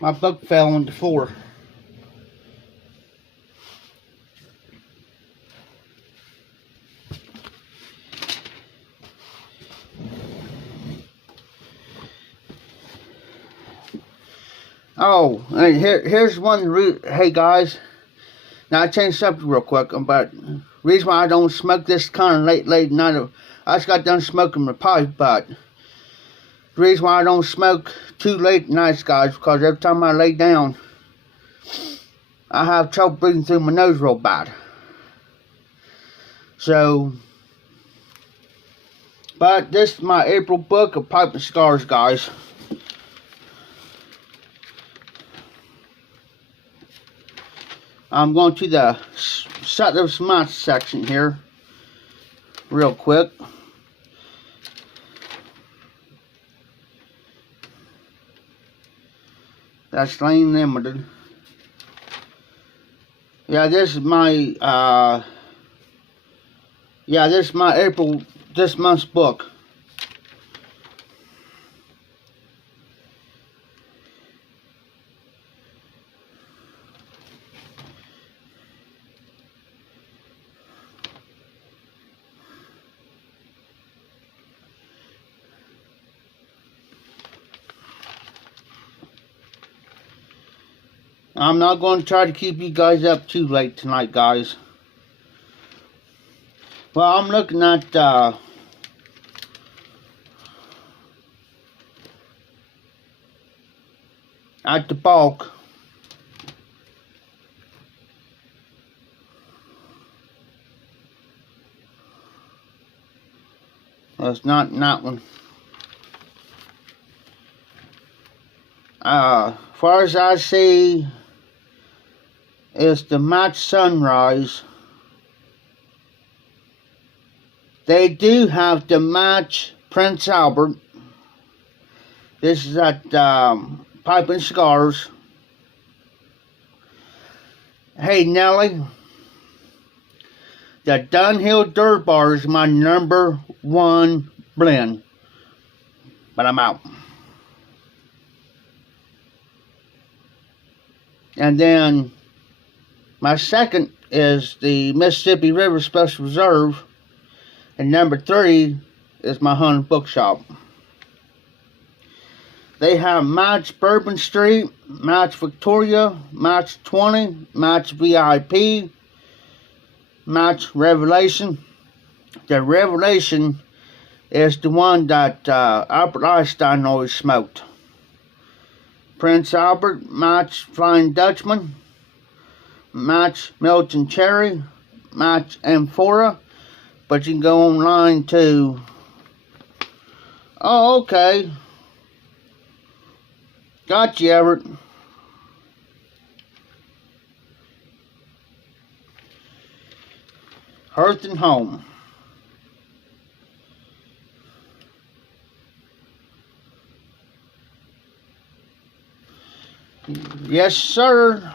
My book fell on the floor. Oh, and here's one root. Hey guys, now I changed subject real quick. But reason why I don't smoke this kind of late night. I just got done smoking my pipe, but the reason why I don't smoke too late nights, guys, because every time I lay down, I have trouble breathing through my nose real bad. So, but this is my April book of Pipe and Scars, guys. I'm going to the Settlers Match section here, real quick. That's Lane Limited. Yeah, this is my this month's book. I'm not going to try to keep you guys up too late tonight, guys. Well, I'm looking at the bulk. Well, it's not in that one. As far as I see, it's the Match Sunrise. They do have the Match Prince Albert. This is at Pipe and Cigars. Hey Nelly, the Dunhill Dirt Bar is my #1 blend. But I'm out. And then my second is the Mississippi River Special Reserve. And #3 is my Hunter Bookshop. They have Match Bourbon Street, Match Victoria, Match 20, Match VIP, Match Revelation. The Revelation is the one that Albert Einstein always smoked. Prince Albert, Match Flying Dutchman, Match Milton Cherry, Match Amphora. But you can go online too. Oh, okay. Got you, Everett. Hearth and Home. Yes, sir.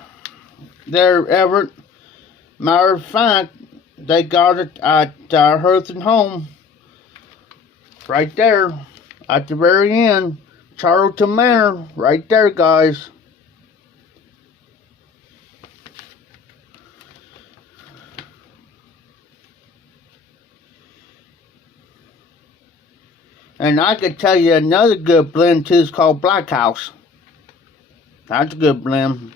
There, Everett. Matter of fact, they got it at Hearth and Home. Right there. At the very end. Charlton Manor. Right there, guys. And I could tell you another good blend too is called Black House. That's a good blend.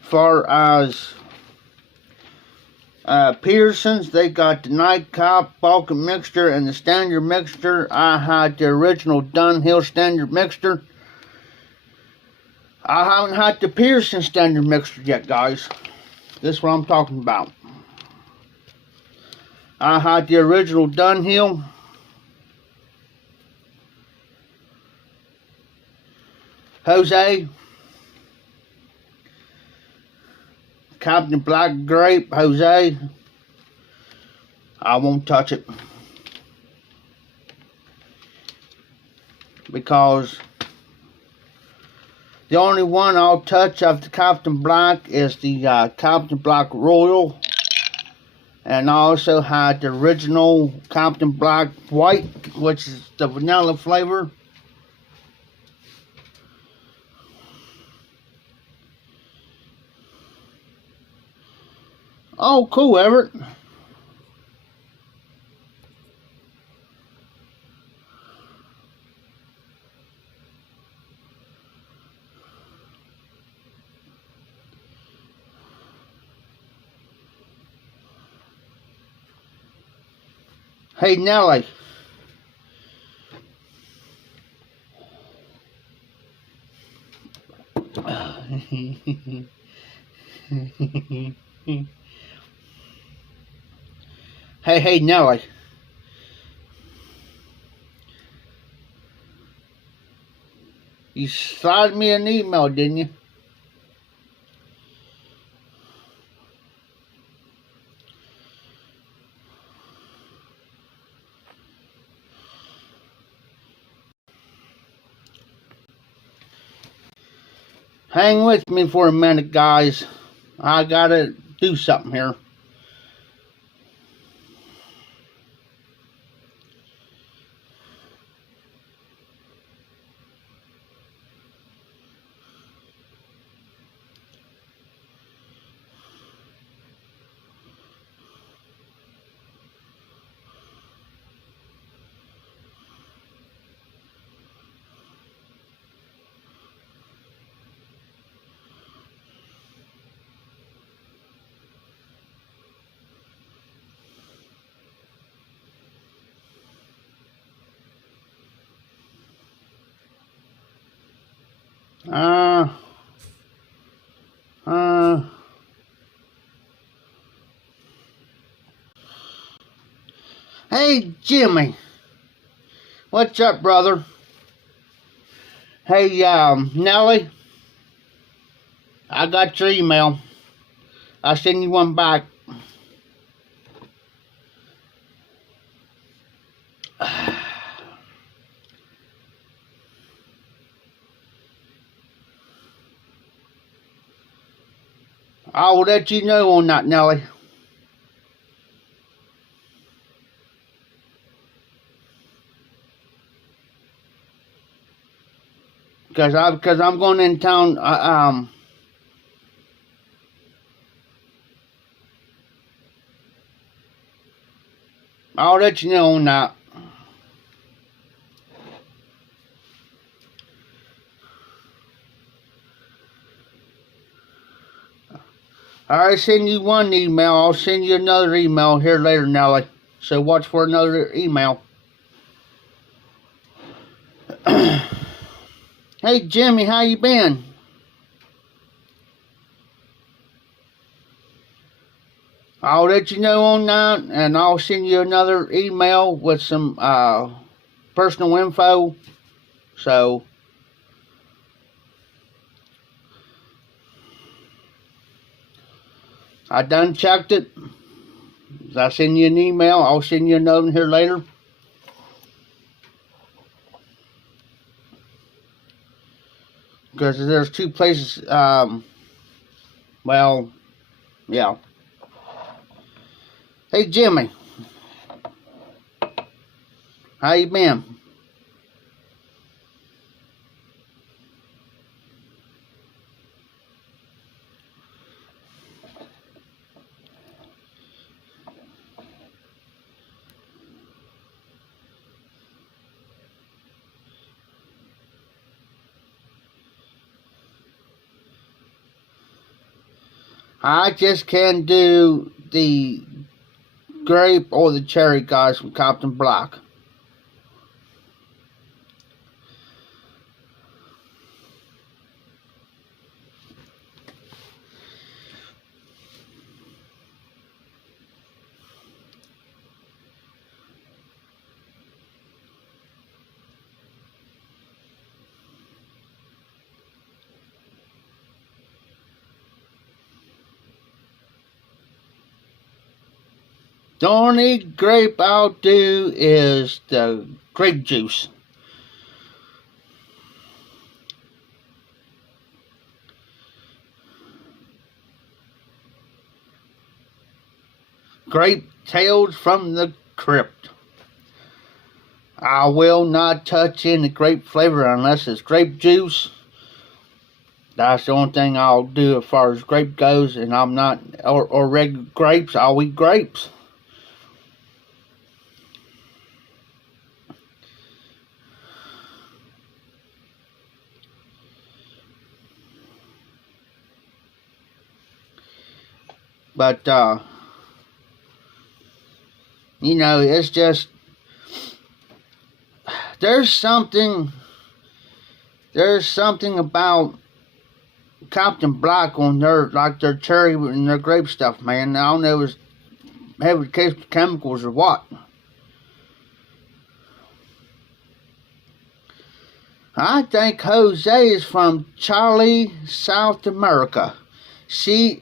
Far as Peterson's, they got the Nightcap Balkan Mixture and the Standard Mixture. I had the original Dunhill Standard Mixture. I haven't had the Peterson Standard Mixture yet, guys. This is what I'm talking about. I had the original Dunhill. Jose. Captain Black Grape, Jose. I won't touch it. Because the only one I'll touch of the Captain Black is the Captain Black Royal. And I also had the original Captain Black White, which is the vanilla flavor. Oh, cool, Everett. Hey, Nelly. Hey, Nelly. You slid me an email, didn't you? Hang with me for a minute, guys. I gotta do something here. Uh, uh, hey, Jimmy. What's up, brother? Hey, Nellie. I got your email. I'll send you one back. I will let you know on that, Nellie. Because I'm going in town. I'll let you know on that. I send you one email. I'll send you another email here later, Nellie. So watch for another email. Hey, Jimmy, how you been? I'll let you know on that, and I'll send you another email with some personal info. So, I done checked it. I send you an email. I'll send you another one here later. Because there's two places, well, yeah. Hey, Jimmy. How you been? I just can't do the grape or the cherry, guys, from Captain Black. The only grape I'll do is the grape juice. Grape Tales from the Crypt. I will not touch any grape flavor unless it's grape juice. That's the only thing I'll do as far as grape goes, and I'm not, or regular grapes, I'll eat grapes. But, you know, it's just, there's something about Captain Black on their, like their cherry and their grape stuff, man. I don't know if it's heavy chemicals or what. I think Jose is from Chile, South America. Chile.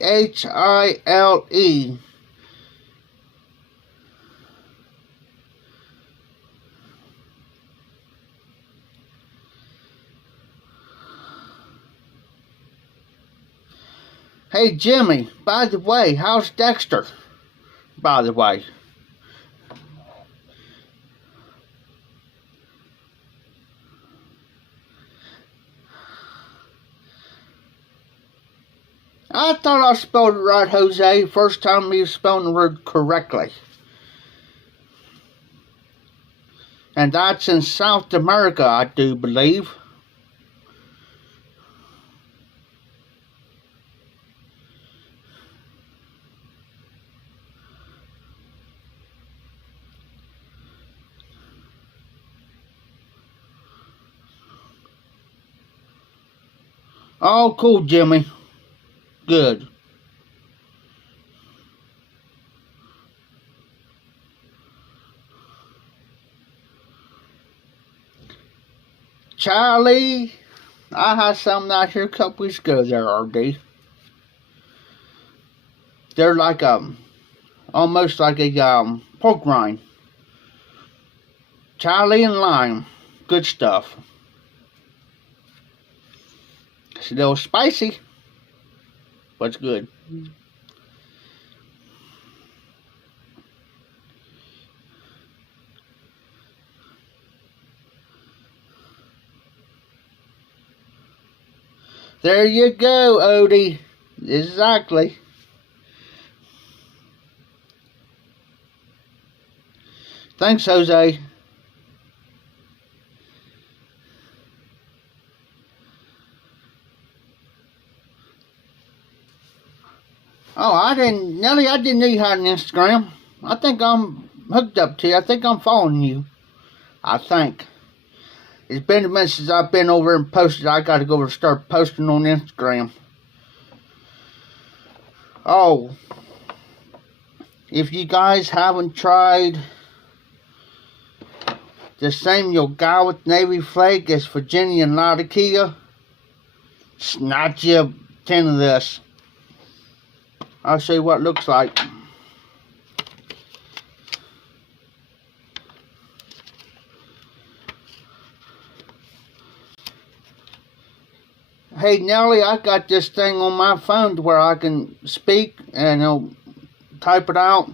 Hey Jimmy, by the way, how's Dexter? By the way. I thought I spelled it right, Jose. First time you spelled the word correctly. And that's in South America, I do believe. Oh, cool, Jimmy. Good. Charlie, I had something out here a couple weeks ago there, RD. They're like almost like a pork rind. Charlie and lime. Good stuff. It's a little spicy, but it's good. There you go, Odie. Exactly. Thanks, Jose. Oh, Nelly, I didn't know you had an Instagram. I think I'm hooked up to you. I think I'm following you. I think. It's been a minute since I've been over and posted. I gotta go over and start posting on Instagram. Oh, if you guys haven't tried the Samuel guy with Navy flag as Virginia and Latakia, snatch you a 10 of this. I'll show you what it looks like. Hey Nelly, I got this thing on my phone to where I can speak and it'll type it out.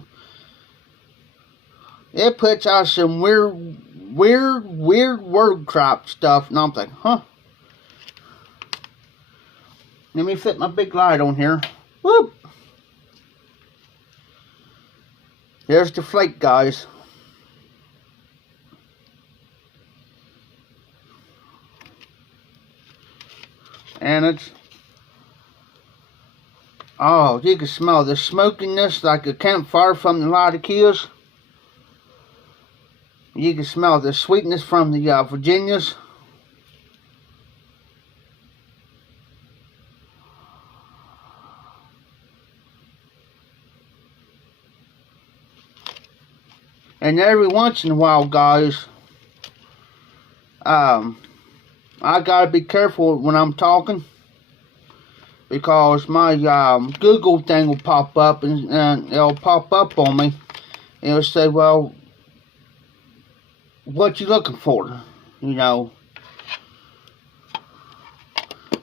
It puts out some weird word crop stuff, and I'm thinking, huh? Let me fit my big light on here. Whoop! Here's the flake, guys. And it's, oh, you can smell the smokiness like a campfire from the Latakias. You can smell the sweetness from the Virginias. And every once in a while, guys, I gotta be careful when I'm talking, because my Google thing will pop up and it'll pop up on me and it'll say, well, what you looking for, you know.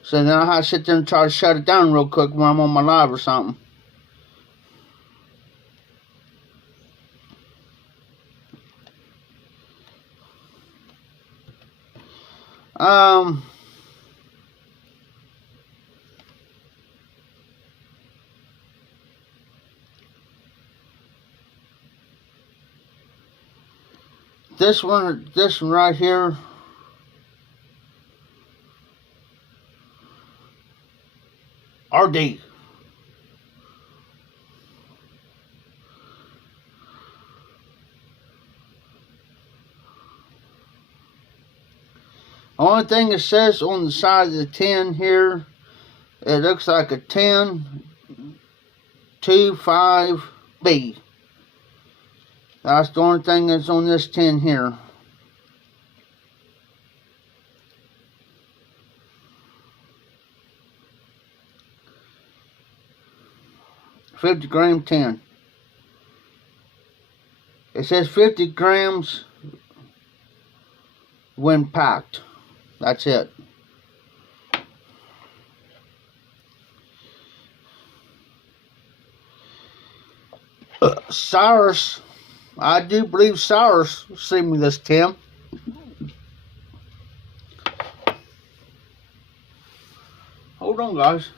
So then I have to sit there and try to shut it down real quick when I'm on my live or something. This one right here, RD. Only thing it says on the side of the tin here, it looks like a 10-25B. That's the only thing that's on this tin here. $50-gram tin. It says 50 grams when packed. That's it. Cyrus, I do believe Cyrus sent me this, Tim. Hold on, guys.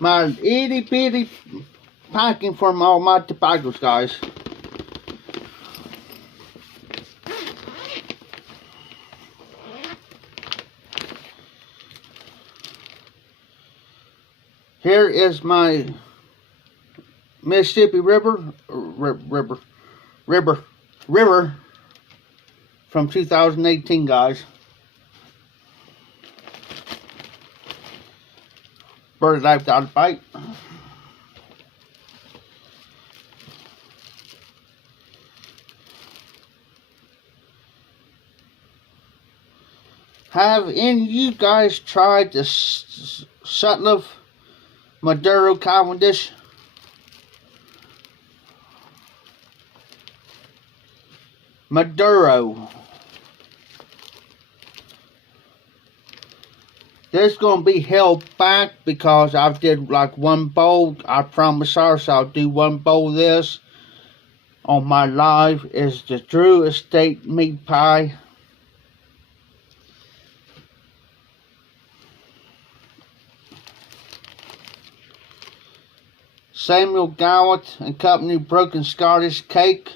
My itty bitty packing from all my tobaccos, guys. Here is my Mississippi River from 2018, guys. Bird life without a bite. Have any of you guys tried the Sutliff Maduro Cavendish? Maduro. This is going to be held back because I did like one bowl. I promise I'll do one bowl of this on my live. Is the Drew Estate meat pie. Samuel Gallett and Company Broken Scottish Cake.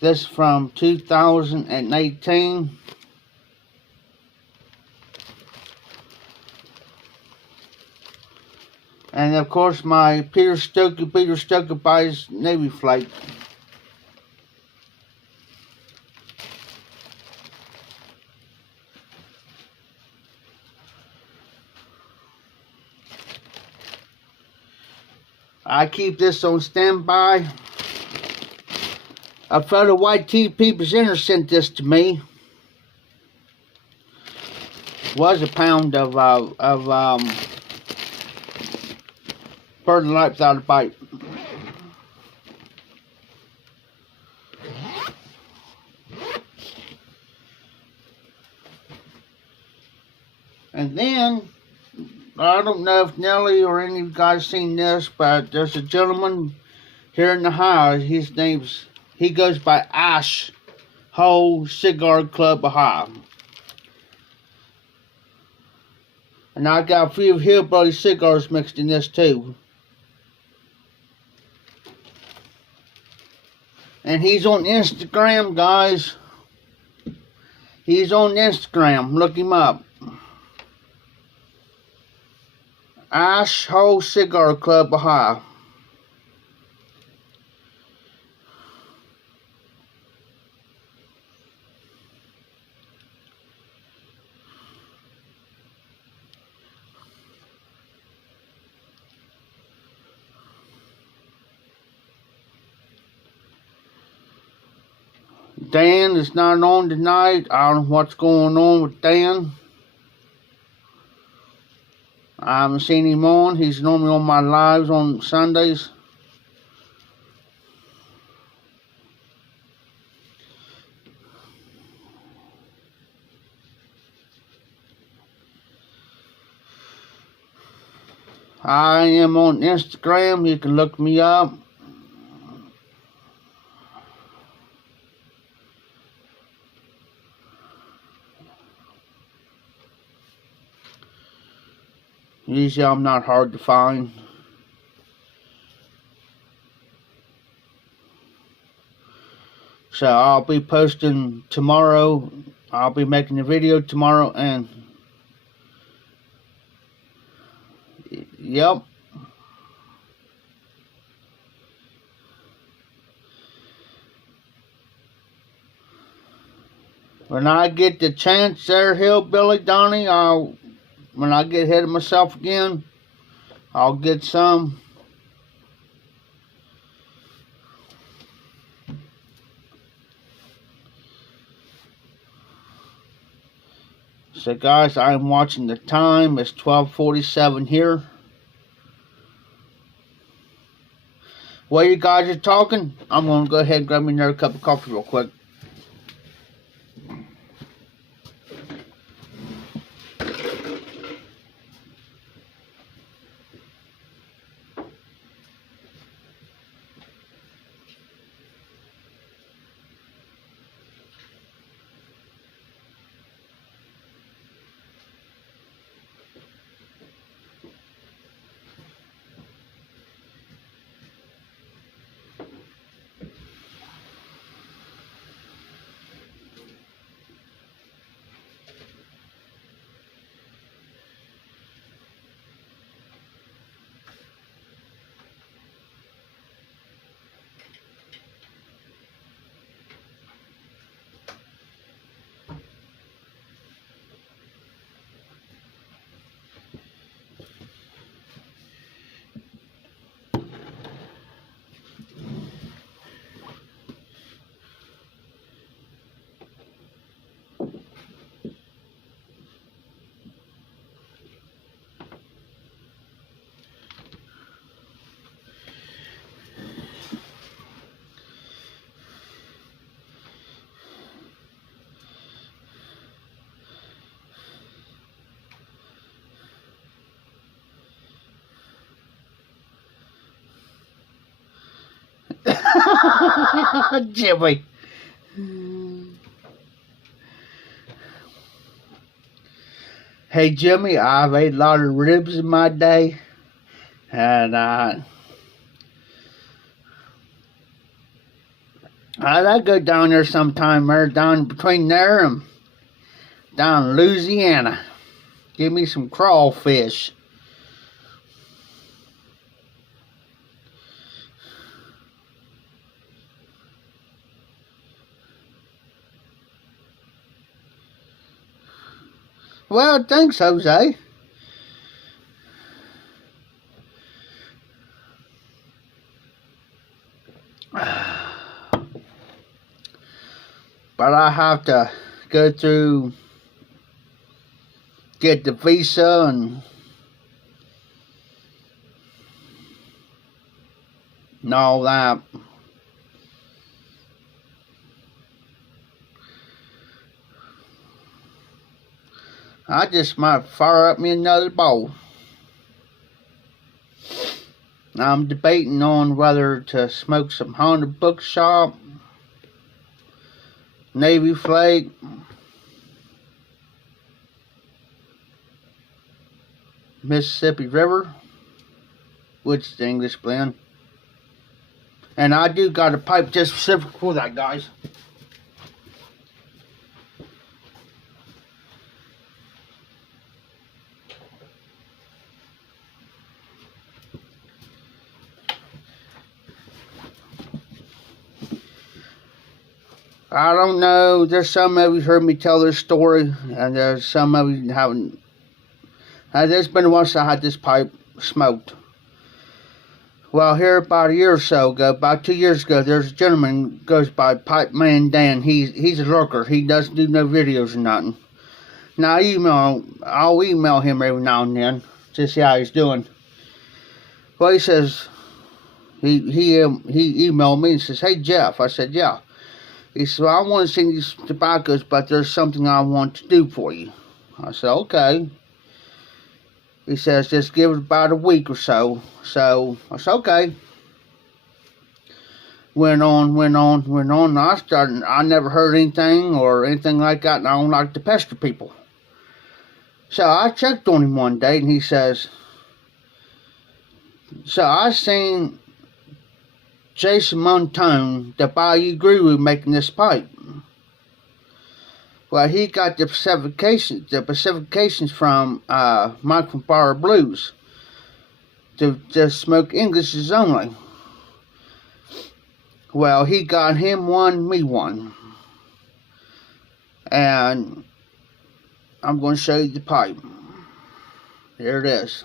This from 2018. And of course my Peter Stoker buys Navy Flake. I keep this on standby. A fellow White TP presenter sent this to me. Was a pound of Bird life without a bite. And then, I don't know if Nelly or any of you guys seen this, but there's a gentleman here in the house. He goes by Ash Hole Cigar Club Ohio. And I got a few hillbilly cigars mixed in this too. And he's on Instagram, guys. He's on Instagram. Look him up. Ash Hole Cigar Club, Ohio. Dan is not on tonight. I don't know what's going on with Dan. I haven't seen him on. He's normally on my lives on Sundays. I am on Instagram. You can look me up. Usually I'm not hard to find. So I'll be posting tomorrow. I'll be making a video tomorrow and yep. When I get the chance there, Hillbilly Donnie, when I get ahead of myself again, I'll get some. So guys, I'm watching the time. It's 12:47 here. While you guys are talking, I'm going to go ahead and grab me another cup of coffee real quick. Jimmy. Hey Jimmy, I've ate a lot of ribs in my day, and I go down there sometime, there down between there and down in Louisiana. Give me some crawfish. Well, thanks, Jose. But I have to go through, get the visa and all that. I just might fire up me another bowl. I'm debating on whether to smoke some Honda Bookshop, Navy Flake, Mississippi River, which is the English blend. And I do got a pipe just specific for that, guys. I don't know, there's some of you heard me tell this story, and there's some of you haven't. There's been once I had this pipe smoked. Well, here about a year or so ago, about 2 years ago, there's a gentleman goes by Pipe Man Dan. He's a lurker. He doesn't do no videos or nothing. Now I'll email him every now and then to see how he's doing. Well, he says he emailed me and says, "Hey Jeff," I said, "Yeah." He said, "Well, I want to see these tobaccos, but there's something I want to do for you." I said, "Okay." He says, "Just give it about a week or so." So I said, "Okay." Went on. And I never heard anything or anything like that, and I don't like to pester people. So I checked on him one day, and he says, "So I seen Jason Montone, the Bayou Guru, making this pipe. Well, he got the specifications from Mike from Bar Blues to smoke Englishes only. Well, he got him one, me one. And I'm going to show you the pipe. Here it is.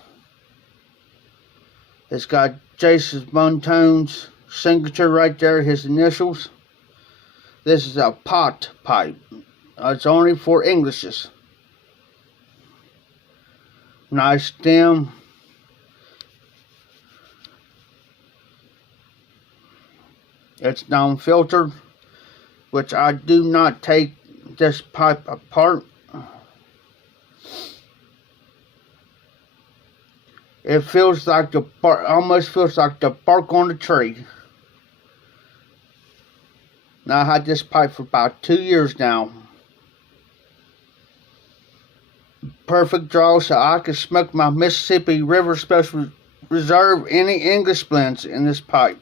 It's got Jason Montone's signature right there, his initials. This is a pot pipe. It's only for Englishes. Nice stem. It's non-filtered, which I do not take this pipe apart. It feels like the bark, almost feels like the bark on the tree. Now I had this pipe for about 2 years now. Perfect draw, so I can smoke my Mississippi River Special Reserve, any English blends in this pipe.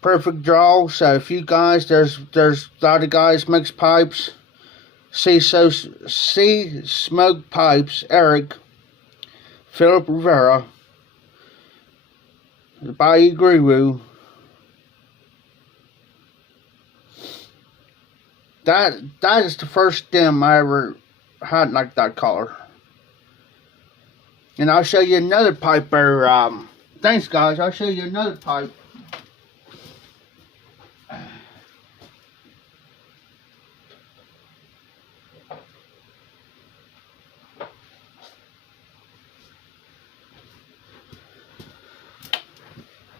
Perfect draw, so if you guys, there's a lot of guys makes pipes. See Smoke Pipes, Eric, Philip Rivera, the Bayou Guru. That is the first stem I ever had like that color. And I'll show you another pipe there. Thanks guys, I'll show you another pipe.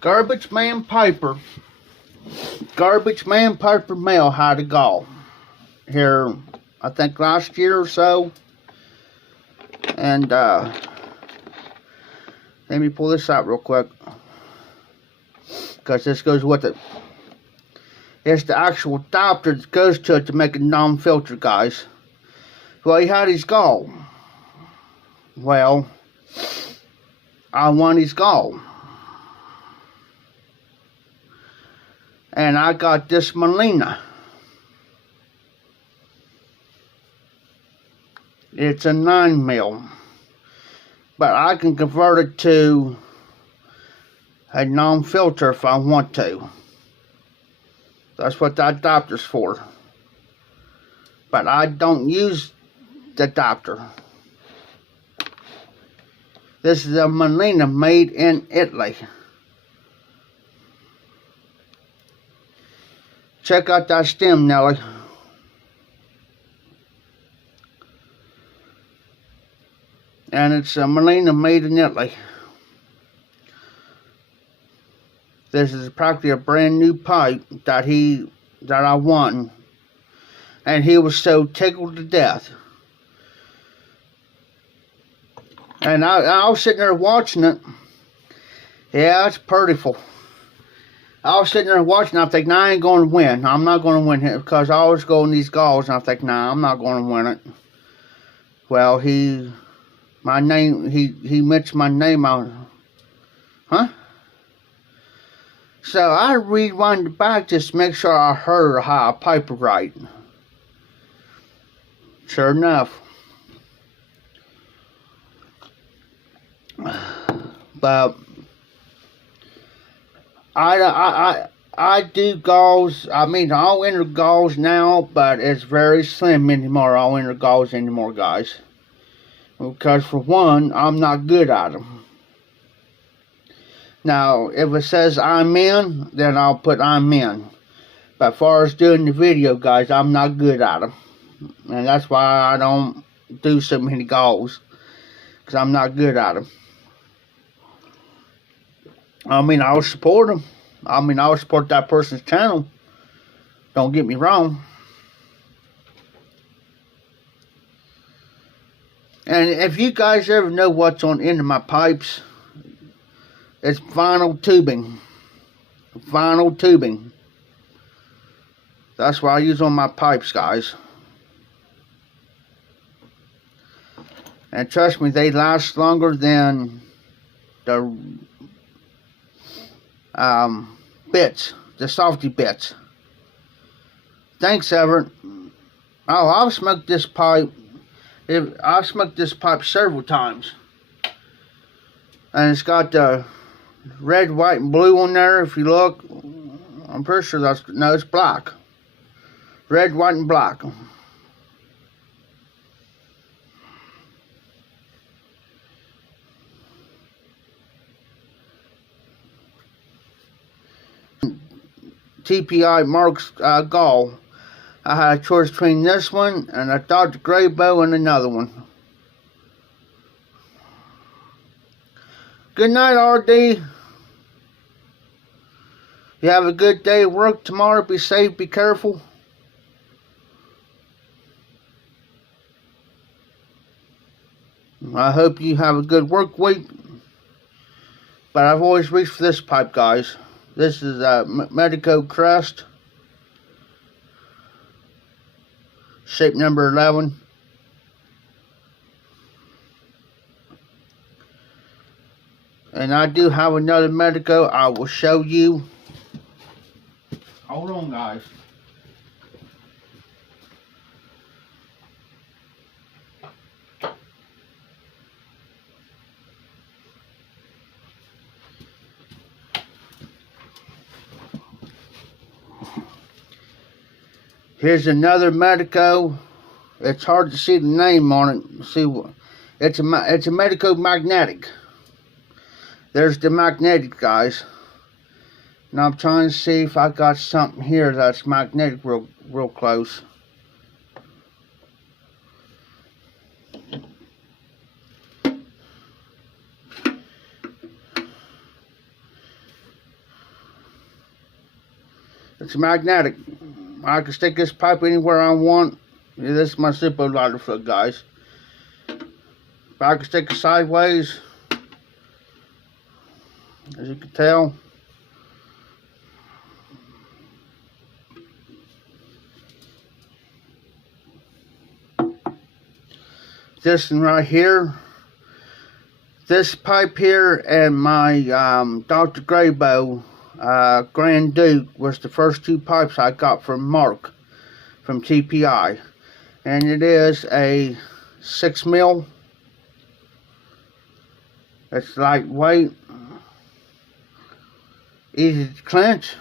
Garbage Man Piper Male had a gall here, I think last year or so. And let me pull this out real quick. because this goes with it. It's the actual diopter that goes to it to make it non-filter, guys. Well, he had his gall. Well, I want his gall. And I got this Molina. It's a 9mm. But I can convert it to a non-filter if I want to. That's what that diopter's for. But I don't use the diopter. This is a Molina made in Italy. Check out that stem, Nelly. And it's a Molina made in Italy. This is practically a brand new pipe that I won. And he was so tickled to death. And I was sitting there watching it. Yeah, it's prettyful. I was sitting there watching it. I'm thinking, I ain't going to win. I'm not going to win it because I always go in these galls. And I'm thinking, nah, I'm not going to win it. Well, he mentioned my name on. Huh? So I rewinded back just to make sure I heard how I pipe it right. Sure enough. But I do galls. I mean, I'll enter galls now, but it's very slim anymore. I'll enter galls anymore, guys. Because for one, I'm not good at them. Now, if it says I'm in, then I'll put I'm in. But as far as doing the video, guys, I'm not good at them. And that's why I don't do so many galls. Because I'm not good at them. I mean, I'll support them. I mean, I'll support that person's channel. Don't get me wrong. And if you guys ever know what's on the end of my pipes, it's vinyl tubing. Vinyl tubing. That's what I use on my pipes, guys. And trust me, they last longer than the bits, the softy bits. Thanks, Everett. Oh, I've smoked this pipe. I've smoked this pipe several times. And it's got the red, white, and blue on there. If you look, I'm pretty sure no, it's black. Red, white, and black. TPI Mark's gall. I had a choice between this one and a Dr. Graybow and another one. Good night, RD. You have a good day at work tomorrow. Be safe, be careful. I hope you have a good work week. But I've always reached for this pipe, guys. This is a Medico Crest. Shape number 11. And I do have another Medico I will show you. Hold on, guys. Here's another Medico. It's hard to see the name on it. See what? It's a Medico magnetic. There's the magnetic, guys. Now I'm trying to see if I got something here that's magnetic real close. It's magnetic. I can stick this pipe anywhere I want. Yeah, this is my Zippo lighter foot, guys. If I can stick it sideways, as you can tell, this one right here, this pipe here, and my Dr. Graybow Grand Duke was the first two pipes I got from Mark from TPI, and it is a 6 mil. It's lightweight, easy to clench.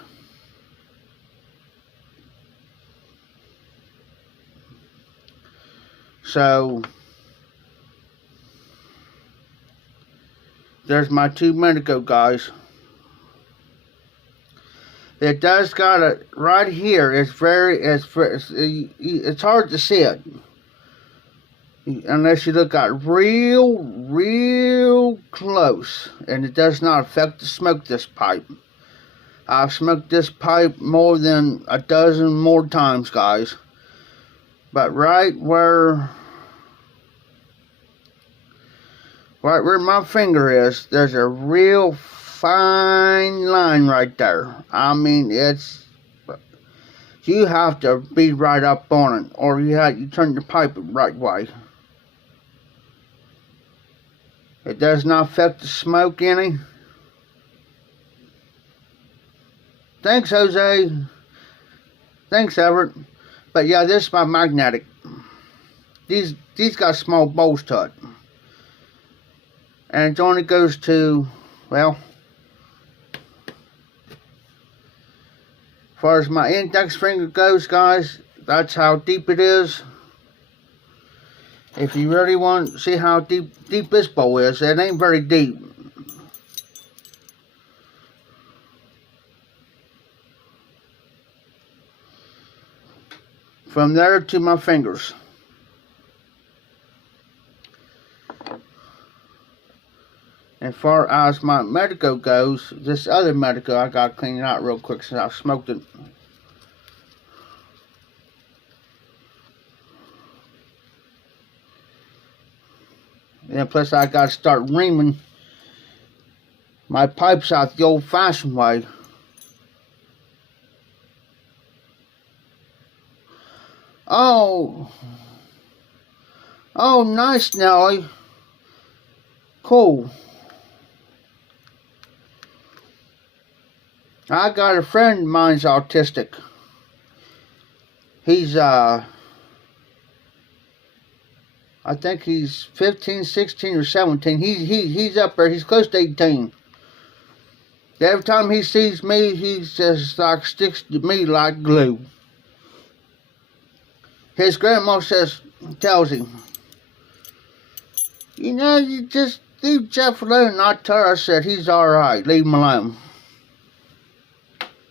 So there's my two Medico guys. It does got it right here. It's hard to see it unless you look at real close, and it does not affect the smoke this pipe. I've smoked this pipe more than a dozen more times, guys. But right where my finger is, there's a real fine line right there. I mean, you have to be right up on it, or you turn the pipe the right way. It does not affect the smoke any. Thanks, Jose. Thanks, Everett. But yeah, this is my magnetic. These got small bowls to it. And it only goes to, well, as far as my index finger goes, guys, that's how deep it is. If you really want to see how deep this bowl is, it ain't very deep. From there to my fingers. As far as my Medico goes, this other Medico I got to clean it out real quick since I smoked it. And plus I got to start reaming my pipes out the old-fashioned way. Oh, nice, Nelly. Cool. I got a friend of mine's autistic. He's I think he's 15, 16, or 17. He's up there. He's close to 18. Every time he sees me, he's just like sticks to me like glue. His grandma tells him, you know, you just leave Jeff alone. And I told her, I said, he's alright. Leave him alone.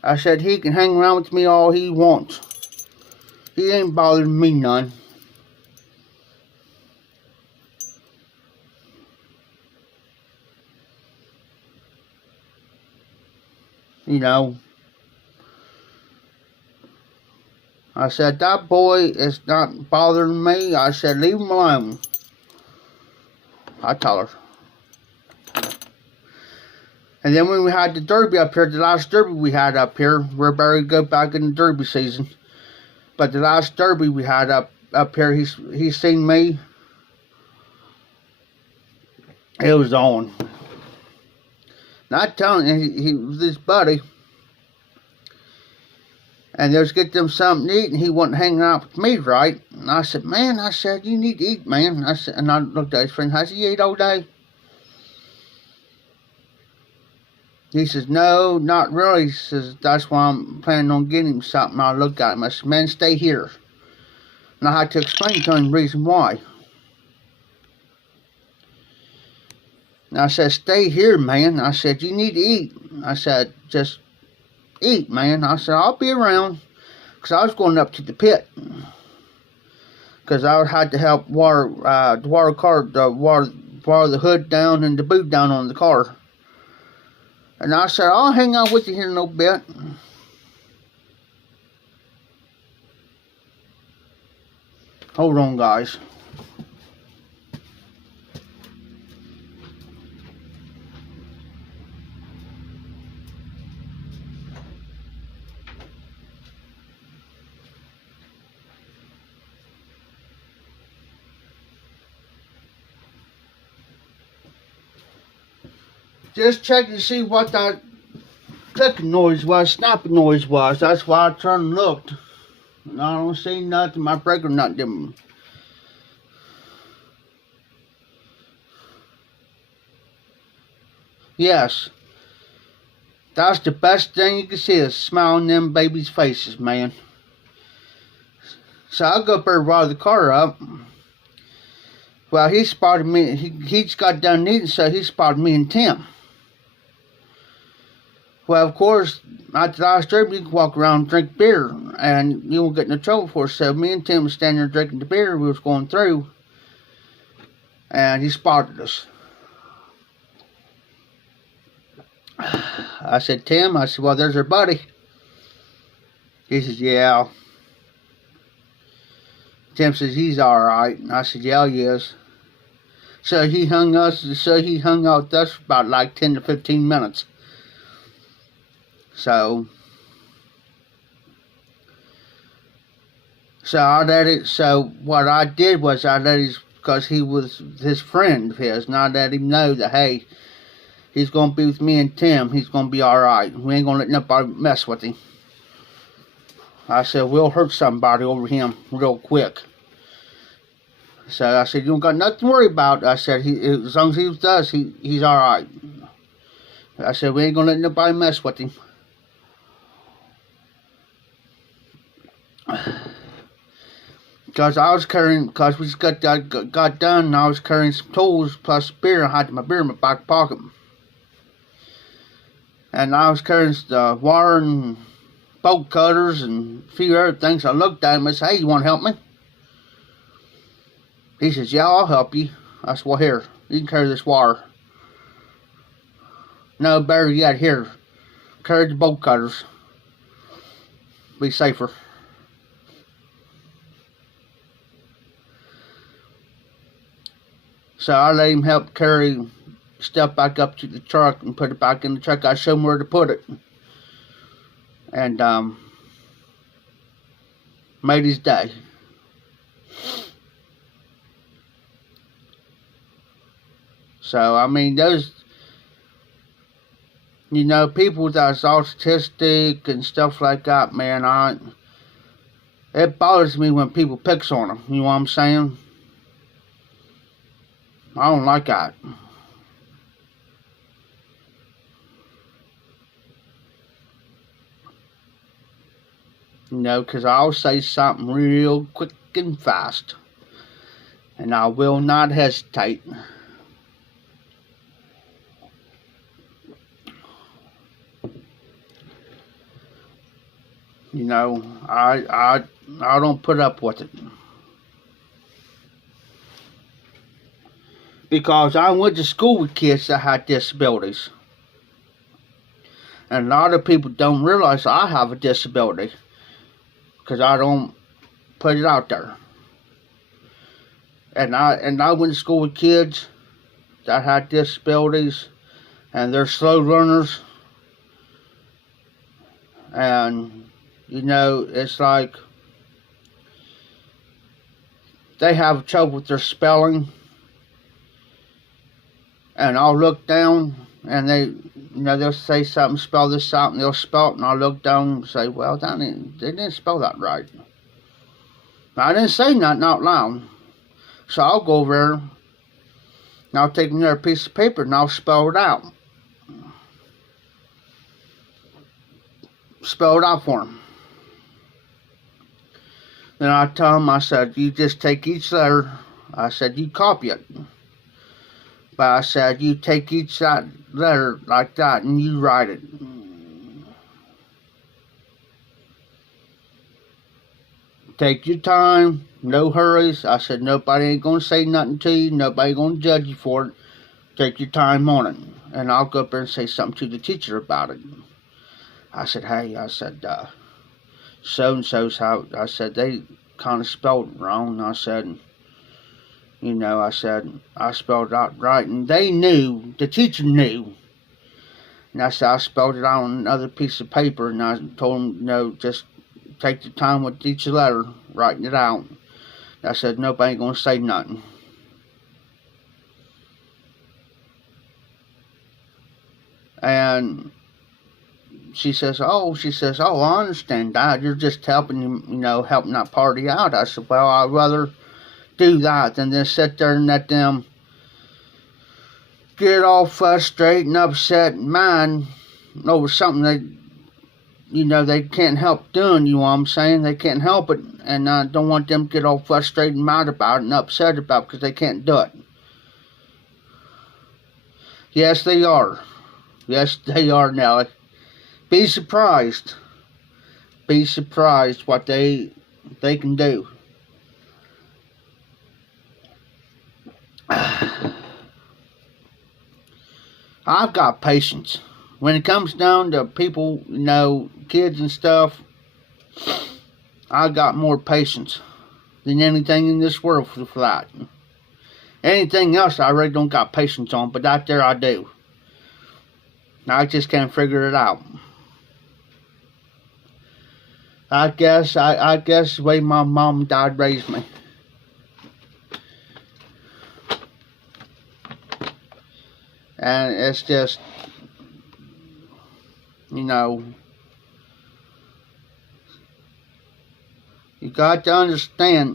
I said, he can hang around with me all he wants. He ain't bothering me none. You know, I said, that boy is not bothering me. I said, leave him alone. I tell her. And then when we had the derby up here, the last derby we had up here, we're about to go back in the derby season. But the last derby we had up here, he's seen me. It was on. Not telling you, he was his buddy. And they was getting them something to eat, and he wasn't hanging out with me, right? And I said, man, I said, you need to eat, man. I said, and I looked at his friend, I said, you eat all day? He says, no, not really. He says, that's why I'm planning on getting him something. I looked at him, I said, man, stay here. And I had to explain to him the reason why. And I said, stay here, man. I said, you need to eat. I said, just eat, man. I said, I'll be around. Because I was going up to the pit. Because I had to help water the hood down and the boot down on the car. And I said, I'll hang out with you here in a little bit. Hold on, guys. just checking to see what that clicking noise was, snapping noise was. That's why I turned and looked. And I don't see nothing. My breaker not dim. Yes. That's the best thing you can see is smile on them babies' faces, man. So I go up there and rile the car up. Well, he spotted me. He just got done eating, so he spotted me and Tim. Well, of course, at the last trip, you can walk around and drink beer, and you won't get in trouble for it. So me and Tim was standing there drinking the beer we was going through, and he spotted us. I said, Tim, I said, well, there's our buddy. He says, yeah. Tim says, he's alright. And I said, yeah, he is. So he hung out with us for about like 10 to 15 minutes. So what I did was I let his, because he was his friend of his, and I let him know that, hey, he's going to be with me and Tim. He's going to be alright. We ain't going to let nobody mess with him. I said, we'll hurt somebody over him real quick. So I said, you don't got nothing to worry about. I said, as long as he with us, he's alright. I said, we ain't going to let nobody mess with him. Because we just got done, and I was carrying some tools plus beer. I had my beer in my back pocket. And I was carrying the wire and bolt cutters and a few other things. I looked at him and said, hey, you want to help me? He says, yeah, I'll help you. I said, well, here, you can carry this wire. No, better yet, here, carry the bolt cutters. Be safer. So I let him help carry stuff back up to the truck and put it back in the truck. I showed him where to put it. And made his day. So, I mean, those, you know, people that's autistic and stuff like that, man, it bothers me when people picks on them. You know what I'm saying? I don't like that. You know, because I'll say something real quick and fast. And I will not hesitate. You know, I don't put up with it. Because I went to school with kids that had disabilities. And a lot of people don't realize I have a disability. Because I don't put it out there. And I went to school with kids that had disabilities. And they're slow learners. And, you know, it's like they have trouble with their spelling. And I'll look down and they'll say something, spell this out, and they'll spell it, and I'll look down and say, well, they didn't spell that right. I didn't say nothing out loud. So I'll go over there and I'll take another piece of paper and I'll spell it out. Spell it out for them. Then I tell them, I said, you just take each letter, I said, you copy it. But I said, you take each letter like that and you write it. Take your time, no hurries. I said, nobody ain't going to say nothing to you. Nobody going to judge you for it. Take your time on it. And I'll go up there and say something to the teacher about it. I said, hey, I said, so-and-so's how, I said, they kind of spelled it wrong. I said, you know, I said, I spelled it out right. And they knew, the teacher knew. And I said, I spelled it out on another piece of paper. And I told them, you know, just take the time with each letter, writing it out. I said, nobody ain't going to say nothing. And she says, oh, I understand that. You're just helping him, helping that party out. I said, well, I'd rather do that than just sit there and let them get all frustrated and upset and mad over something they can't help doing, you know what I'm saying? They can't help it, and I don't want them to get all frustrated and mad about it and upset about it because they can't do it. Yes, they are. Yes, they are, Nelly. Be surprised. Be surprised what they can do. I've got patience. When it comes down to people, kids and stuff, I've got more patience than anything in this world for that. Anything else I really don't got patience on, but out there I do. I just can't figure it out. I guess the way my mom and dad raised me. And it's just, you got to understand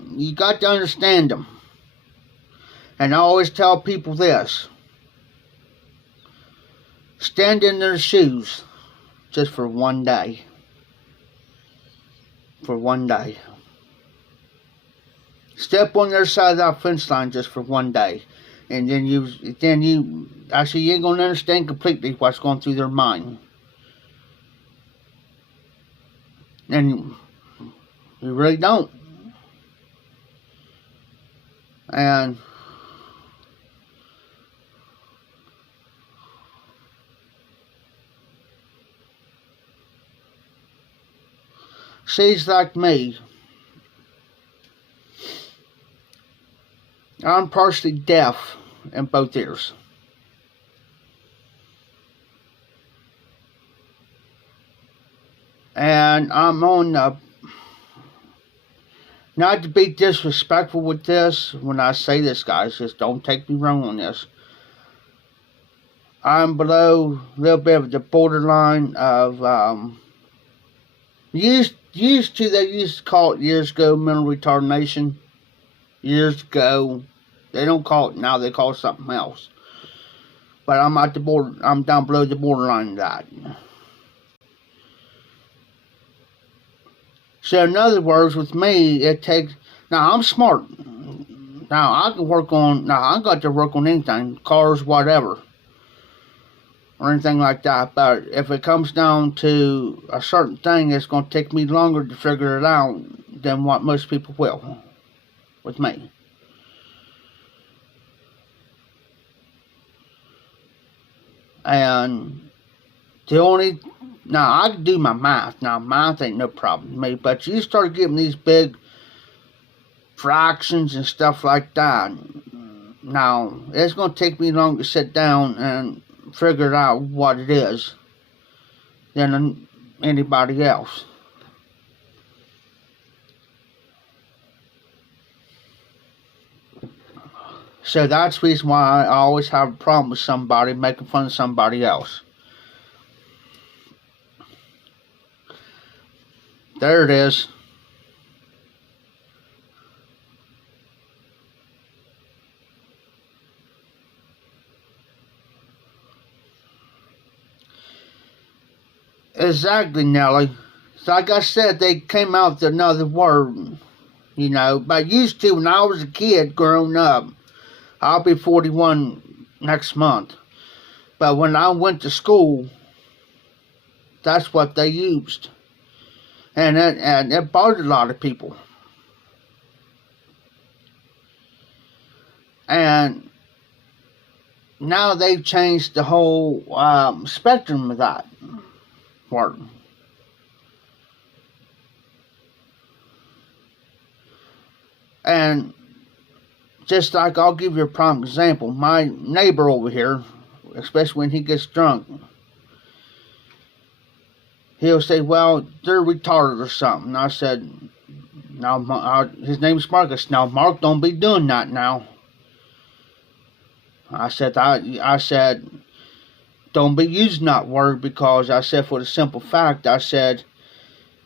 them. And I always tell people this: stand in their shoes just for one day. For one day. Step on their side of that fence line just for one day. And then you actually, you ain't going to understand completely what's going through their mind. And you really don't. And she's like me. I'm partially deaf in both ears. And I'm on not to be disrespectful with this when I say this, guys, just don't take me wrong on this. I'm below a little bit of the borderline of they used to call it years ago mental retardation. Years ago. They don't call it now, they call it something else. But I'm at the border, I'm down below the borderline of that. So in other words, with me, it takes, now I'm smart. Now I got to work on anything, cars, whatever, or anything like that. But if it comes down to a certain thing, it's going to take me longer to figure it out than what most people will with me. And now I can do my math. Now math ain't no problem to me, but you start getting these big fractions and stuff like that. Now it's going to take me long to sit down and figure out what it is than anybody else. So that's the reason why I always have a problem with somebody making fun of somebody else. There it is. Exactly, Nelly. So like I said, they came out with another word, But used to, when I was a kid growing up, I'll be 41 next month. But when I went to school, that's what they used. And it bothered a lot of people. And now they've changed the whole spectrum of that word. And just like, I'll give you a prime example. My neighbor over here, especially when he gets drunk, he'll say, well, they're retarded or something. I said, now, his name's Marcus. Now, Mark, don't be doing that now. I said, don't be using that word, because I said, for the simple fact, I said,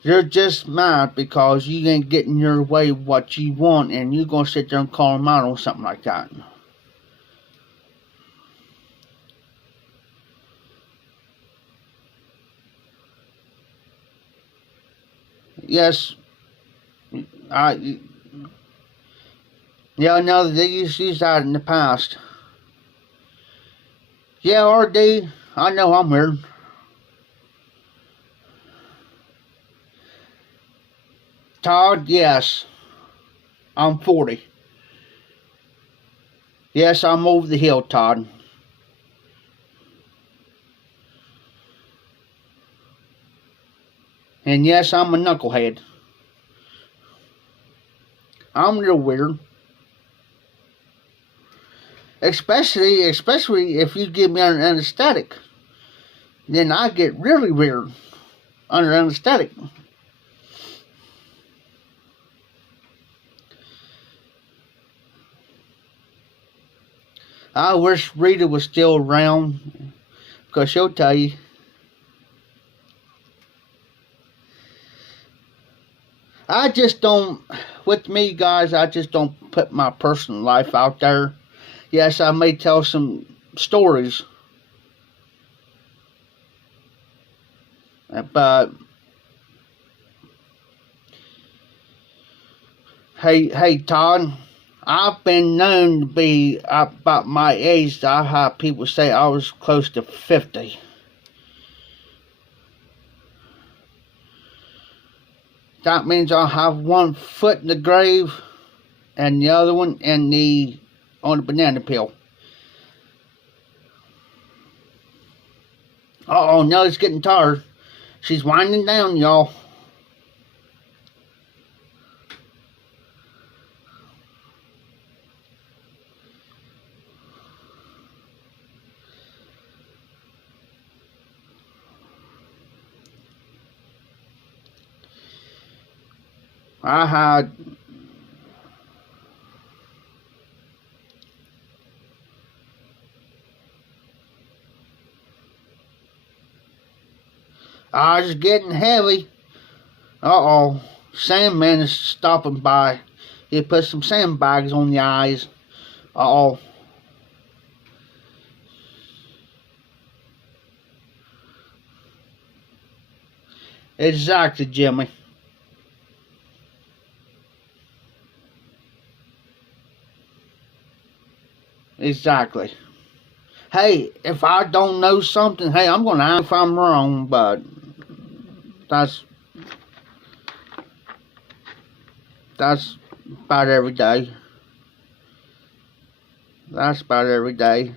you're just mad because you ain't getting your way what you want, and you gonna sit there and call them out on something like that. Yes, I yeah, no, they used to use that in the past. Yeah, RD, I know I'm weird. Todd, yes, I'm 40. Yes, I'm over the hill, Todd. And yes, I'm a knucklehead. I'm real weird. Especially if you give me an anesthetic. Then I get really weird under anesthetic. I wish Rita was still around, because she'll tell you. I just don't, with me guys, I just don't put my personal life out there. Yes, I may tell some stories, but hey Todd, I've been known to be about my age. I have people say I was close to 50. That means I'll have one foot in the grave and the other one on the banana peel. Uh-oh, Nellie's getting tired. She's winding down, y'all. I was getting heavy. Uh-oh. Sandman is stopping by. He put some sandbags on the eyes. Uh-oh. Exactly, Jimmy. Exactly. Hey, if I don't know something, hey, I'm going to ask if I'm wrong, but that's about every day. That's about every day.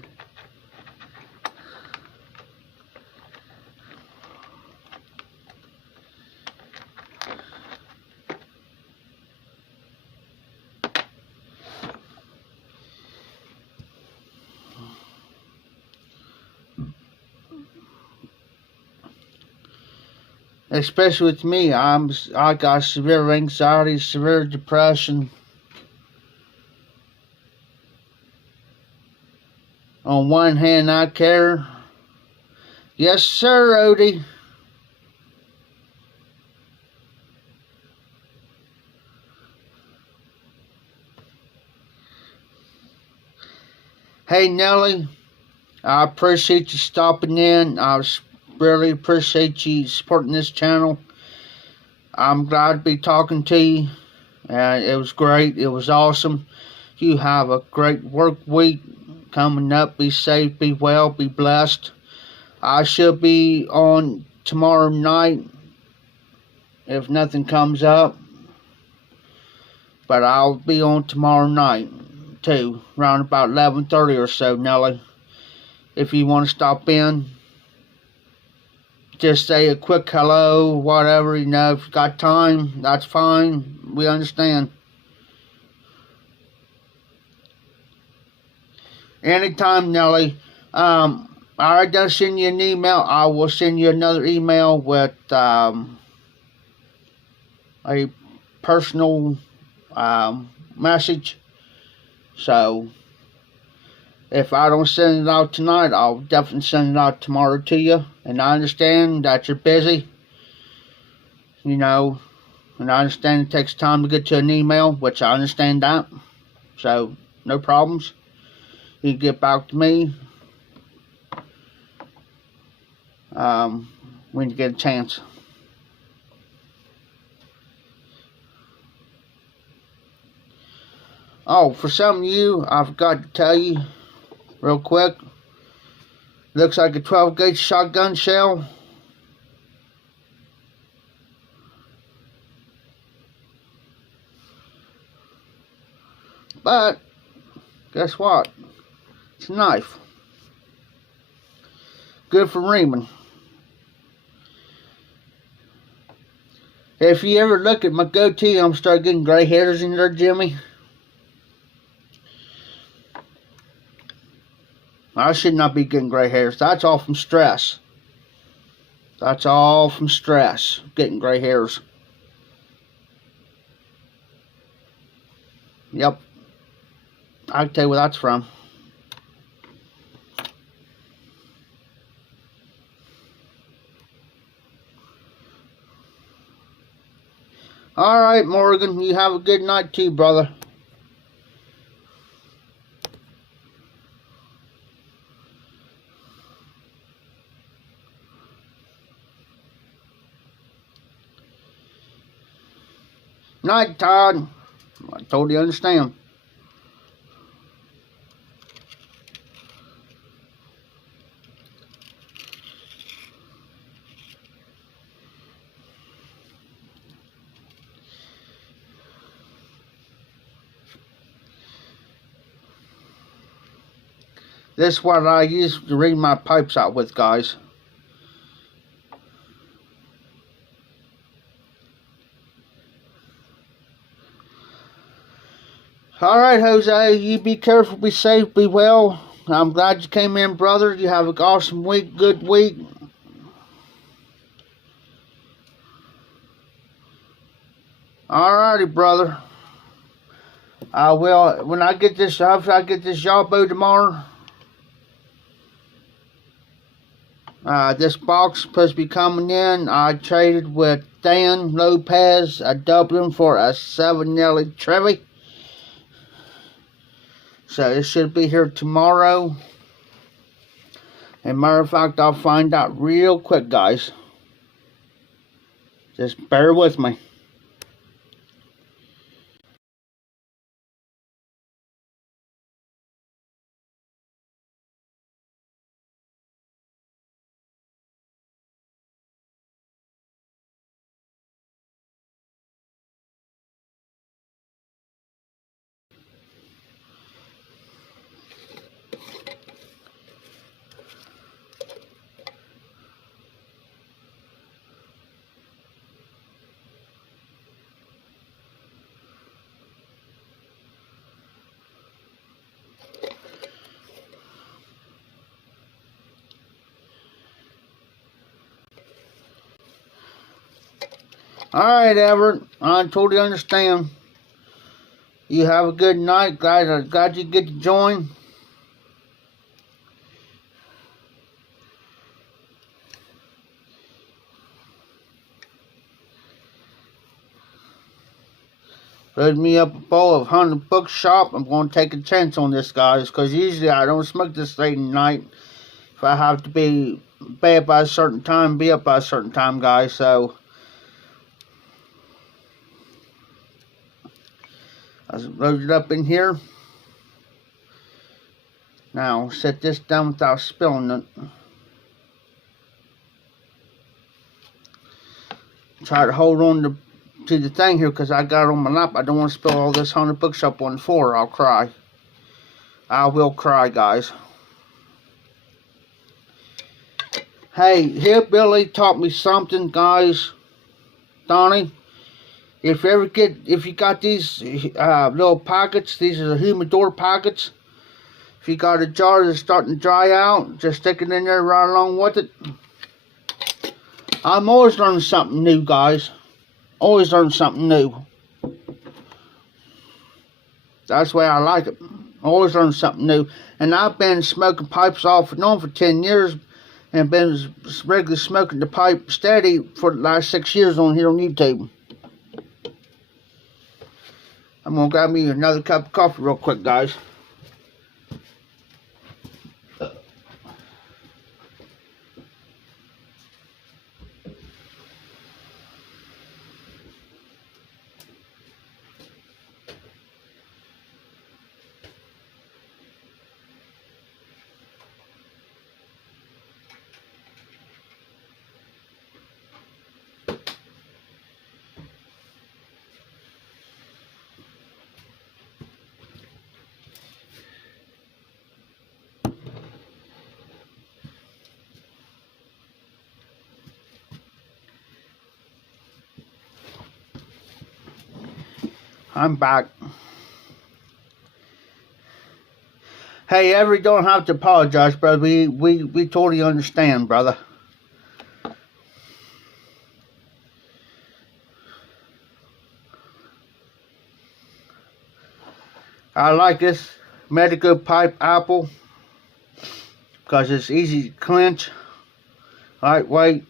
Especially with me, I got severe anxiety, severe depression. On one hand, I care. Yes, sir, Odie. Hey, Nellie, I appreciate you stopping in. I really appreciate you supporting this channel. I'm glad to be talking to you. It was great. It was awesome. You have a great work week coming up. Be safe, be well, be blessed. I should be on tomorrow night if nothing comes up. But I'll be on tomorrow night too, around about 11:30 or so, Nellie. If you want to stop in, just say a quick hello, whatever, if you got time, that's fine. We understand. Anytime, Nellie. I already done send you an email. I will send you another email with a personal message. So, If I don't send it out tonight, I'll definitely send it out tomorrow to you. And I understand that you're busy, you know, and I understand it takes time to get to an email, which I understand that. So, no problems. You can get back to me when you get a chance. Oh, for some of you, I forgot to tell you real quick. Looks like a 12 gauge shotgun shell. But, guess what? It's a knife. Good for reaming. If you ever look at my goatee, I'm starting getting gray hairs in there, Jimmy. I should not be getting gray hairs. That's all from stress. That's all from stress, getting gray hairs. Yep. I can tell you where that's from. Alright, Morgan, you have a good night too, brother. Night, Todd. I totally understand. This is what I use to read my pipes out with, guys. Alright, Jose, you be careful, be safe, be well. I'm glad you came in, brother. You have an awesome week, good week. Alrighty, brother. I will, when I get this, after I get this Yabo tomorrow, this box supposed to be coming in. I traded with Dan Lopez, a Dublin, for a 7 Nelly Trevi. So it should be here tomorrow. And matter of fact, I'll find out real quick, guys. Just bear with me. Alright, Everett. I totally understand. You have a good night. Glad you get to join. Load me up a bowl of 100 Bookshop. I'm going to take a chance on this, guys, because usually I don't smoke this late at night. If I have to be bed by a certain time, be up by a certain time, guys. So I load it up in here. Now set this down without spilling it. Try to hold on to the thing here because I got it on my lap. I don't want to spill all this 100 Bookshop on the floor. I'll cry. I will cry, guys. Hey, Hillbilly taught me something, guys. Donnie, if you got these little pockets, these are the humidor pockets. If you got a jar that's starting to dry out, just stick it in there right along with it. I'm always learning something new, guys. Always learning something new. That's the way I like it. Always learn something new. And I've been smoking pipes off and on for 10 years and been regularly smoking the pipe steady for the last 6 years on here on YouTube. I'm going to grab me another cup of coffee real quick, guys. I'm back. Hey, Every, don't have to apologize, brother. We totally understand, brother. I like this medical pipe apple because it's easy to clench, lightweight.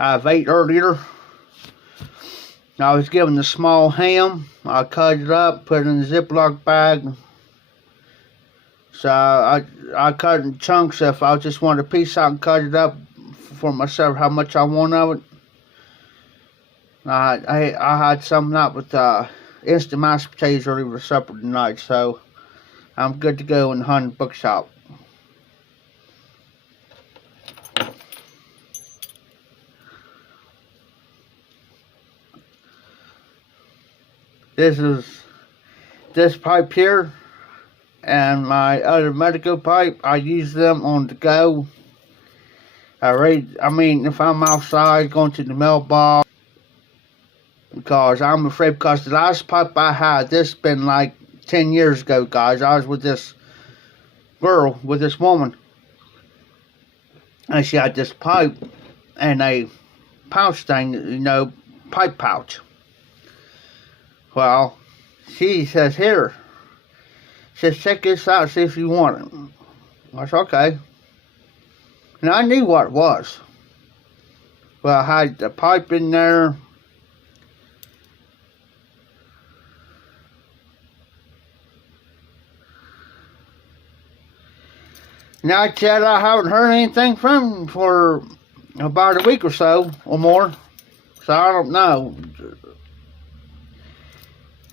I've ate earlier. I was given the small ham. I cut it up, put it in a Ziploc bag. So I cut it in chunks. If I just want a piece, I can cut it up for myself how much I want of it. I had some that with instant mashed potatoes earlier for supper tonight, so I'm good to go in the Hunting Bookshop. This pipe here and my other medical pipe. I use them on the go. If I'm outside going to the mailbox, because I'm afraid, because the last pipe I had, this been like 10 years ago, guys. I was with this girl, with this woman, and she had this pipe and a pouch thing, pipe pouch. Well, she says, here, she says, check this out, see if you want it. I said, okay. And I knew what it was. Well, I had the pipe in there. Now, Chad, I haven't heard anything from him for about a week or so, or more. So I don't know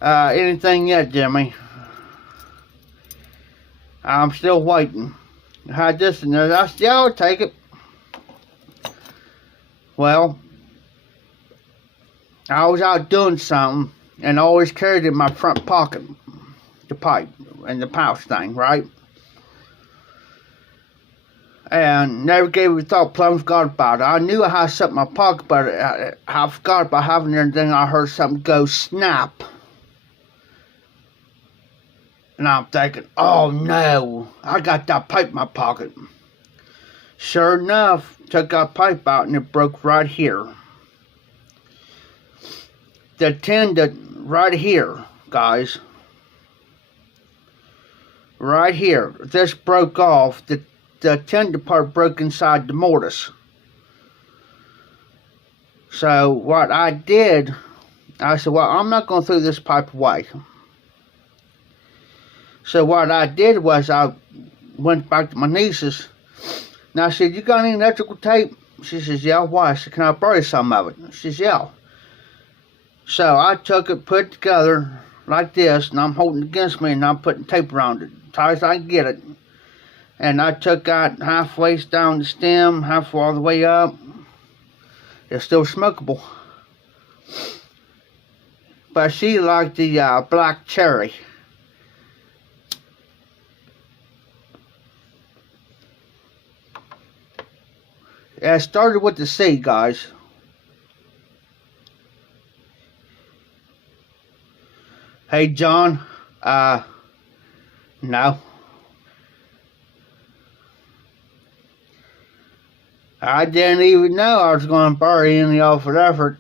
anything yet, Jimmy. I'm still waiting. I had this in there. I said, yeah, I'll take it. Well, I was out doing something and I always carried it in my front pocket, the pipe and the pouch thing, right? And never gave it a thought, plumb forgot about it. I knew I had something in my pocket, but I forgot about having it, and then I heard something go snap. And I'm thinking, oh no, I got that pipe in my pocket. Sure enough, took that pipe out and it broke right here. The tendon right here, guys. Right here. This broke off. The tendon part broke inside the mortise. So what I did, I said, well, I'm not going to throw this pipe away. So what I did was I went back to my niece's. And I said, you got any electrical tape? She says, yeah. Why? I said, can I borrow some of it? She says, yeah. So I took it, put it together like this, and I'm holding it against me, and I'm putting tape around it, as tight as I can get it. And I took out halfway down the stem, halfway all the way up. It's still smokable. But she liked the black cherry. It started with the C, guys. Hey, John. No. I didn't even know I was going to bury any of it effort.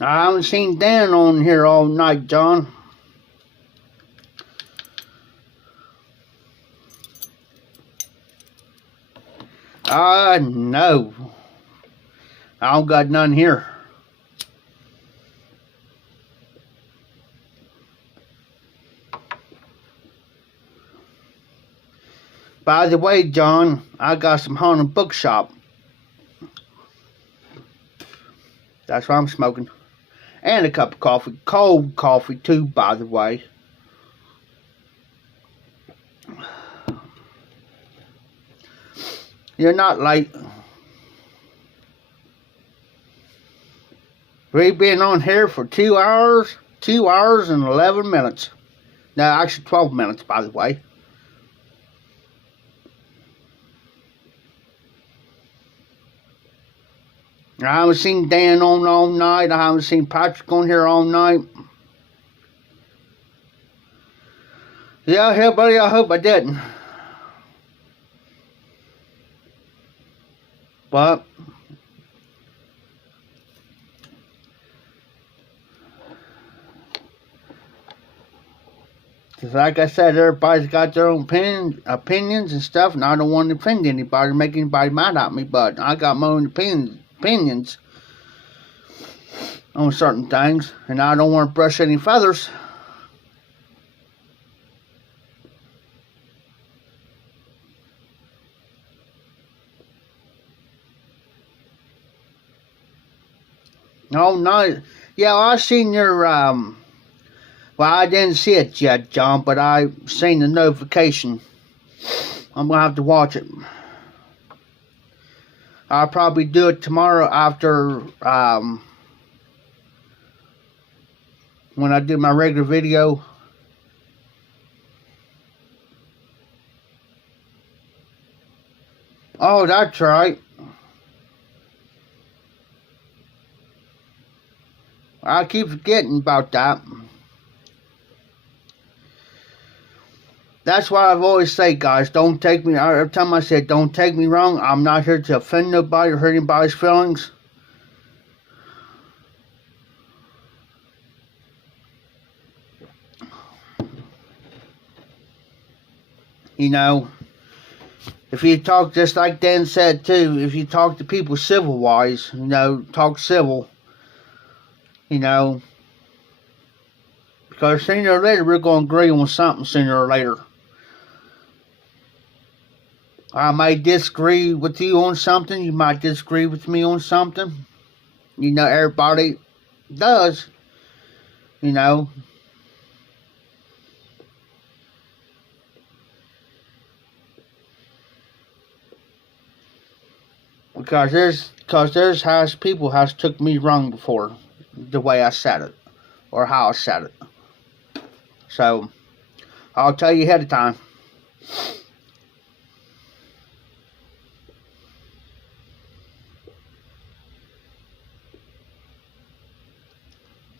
I haven't seen Dan on here all night, John. No. I don't got none here. By the way, John, I got some haunted bookshop. That's what I'm smoking. And a cup of coffee. Cold coffee, too, by the way. You're not late. We've been on here for 2 hours. 2 hours and 11 minutes. No, actually 12 minutes, by the way. I haven't seen Dan on all night. I haven't seen Patrick on here all night. Yeah, hillbilly, I hope I didn't. But like I said, everybody's got their own opinions and stuff, and I don't want to offend anybody or make anybody mad at me, but I got my own opinions on certain things, and I don't want to brush any feathers. Oh, no. Yeah, I seen your, well, I didn't see it yet, John, but I seen the notification. I'm going to have to watch it. I'll probably do it tomorrow after, when I do my regular video. Oh, that's right. I keep forgetting about that. That's why I've always said, guys, don't take me, every time I said, don't take me wrong, I'm not here to offend nobody or hurt anybody's feelings. You know, if you talk, just like Dan said too, if you talk to people civil-wise, you know, talk civil, you know, because sooner or later we're going to agree on something sooner or later. I may disagree with you on something, you might disagree with me on something. You know, everybody does, you know. Because there's people has took me wrong before, the way I said it, or how I said it. So, I'll tell you ahead of time.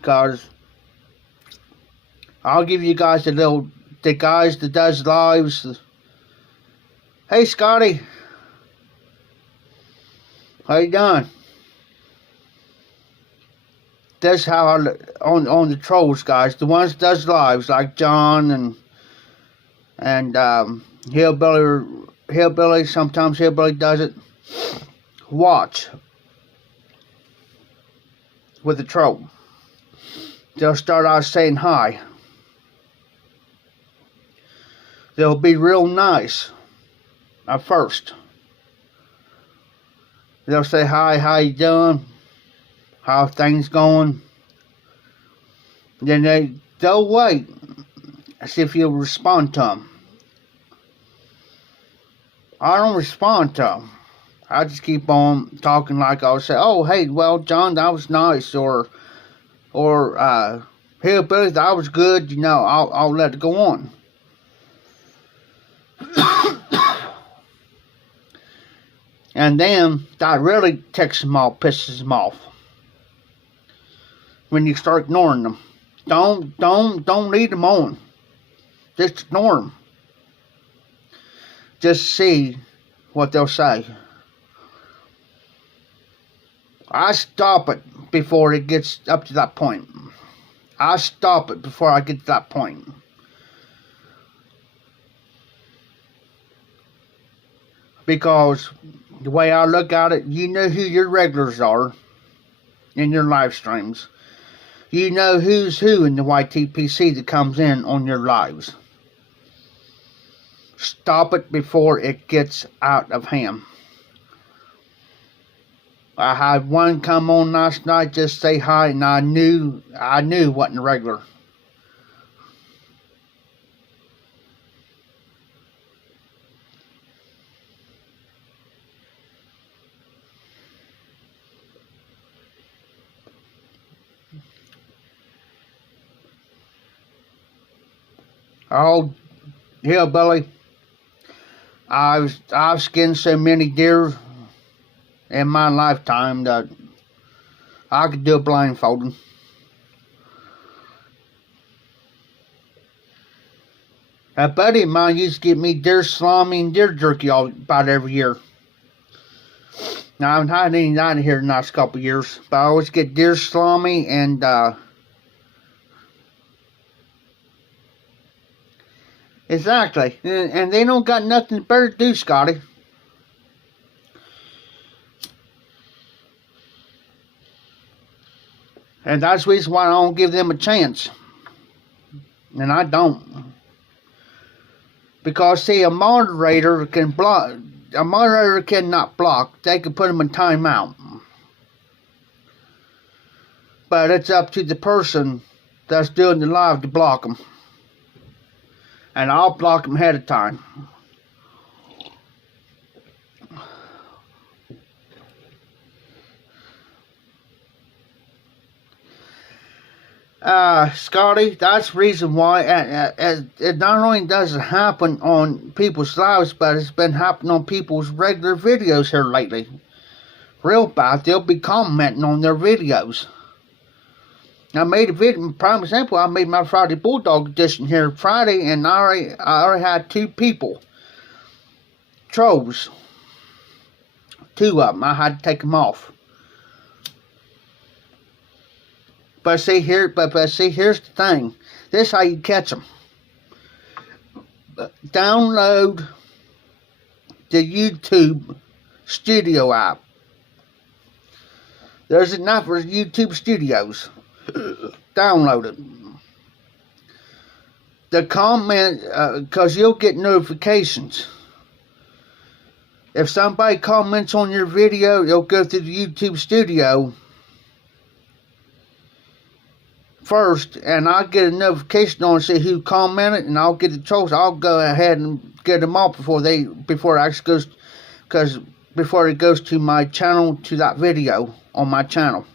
Because I'll give you guys the guys that does lives. Hey, Scotty. How you doing? That's how on the trolls, guys. The ones that does lives, like John and Hillbilly. Sometimes Hillbilly does it. Watch with the troll. They'll start out saying hi. They'll be real nice at first. They'll say, hi, how you doing? How things going? Then they'll wait. See if you'll respond to them. I don't respond to them. I just keep on talking like I'll say, oh, hey, well, John, that was nice. Or Hillbilly, that was good. You know, I'll let it go on. And then that really ticks them off, pisses them off. When you start ignoring them. Don't lead them on. Just ignore them. Just see what they'll say. I stop it before it gets up to that point. I stop it before I get to that point. Because the way I look at it, you know who your regulars are in your live streams. You know who's who in the YTPC that comes in on your lives. Stop it before it gets out of hand. I had one come on last night, just say hi, and I knew it wasn't regular. Oh, hillbilly. I've skinned so many deer in my lifetime that I could do a blindfolding. A buddy of mine used to give me deer salami and deer jerky about every year. Now, I haven't had any of that here in the last couple of years, but I always get deer salami and exactly. And they don't got nothing better to do, Scotty. And that's the reason why I don't give them a chance. And I don't. Because, see, a moderator can block. A moderator cannot block. They can put them in timeout. But it's up to the person that's doing the live to block them. And I'll block them ahead of time. Scotty, that's the reason why it not only doesn't happen on people's lives, but it's been happening on people's regular videos here lately. Real bad, they'll be commenting on their videos. I made a video, prime example, I made my Friday Bulldog edition here Friday, and I already had 2 people. Trolls. 2 of them, I had to take them off. But see here, see here's the thing. This is how you catch them. Download the YouTube Studio app. There's enough for YouTube Studios. Download it. The comment, because you'll get notifications. If somebody comments on your video, you'll go through the YouTube Studio first, and I'll get a notification on see who commented, and I'll get the trolls. I'll go ahead and get them off before it actually goes, before it goes to my channel, to that video on my channel.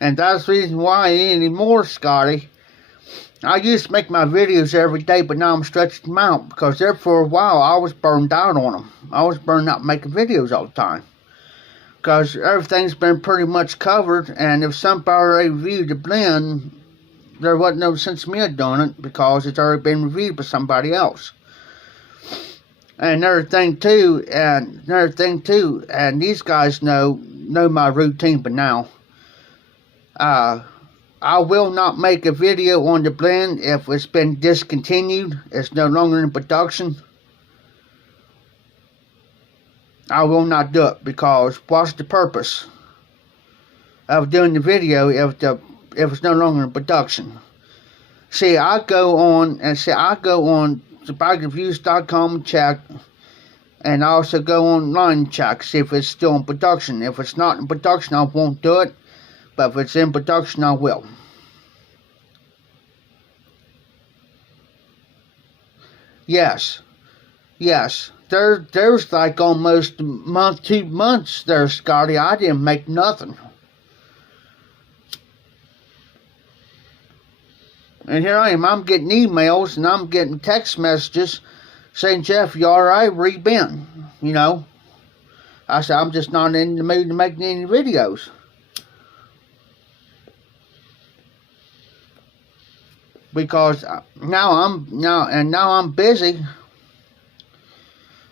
And that's the reason why anymore, Scotty. I used to make my videos every day, but now I'm stretching them out, because there for a while I was burned out on them. I was burned out making videos all the time, because everything's been pretty much covered, and if somebody reviewed the blend, there wasn't no sense in me doing it, because it's already been reviewed by somebody else. And another thing too, and these guys know my routine by now. I will not make a video on the blend if it's been discontinued. It's no longer in production. I will not do it, because what's the purpose of doing the video if it's no longer in production? See, I go on SurvivorReviews.com and check, and I also go online and check, see if it's still in production. If it's not in production, I won't do it. But if it's in production, I will. Yes. There's like almost a month, 2 months there, Scotty. I didn't make nothing. And here I am. I'm getting emails and I'm getting text messages saying, Jeff, you alright? Where you been? You know. I said, I'm just not in the mood to make any videos. Because now I'm busy.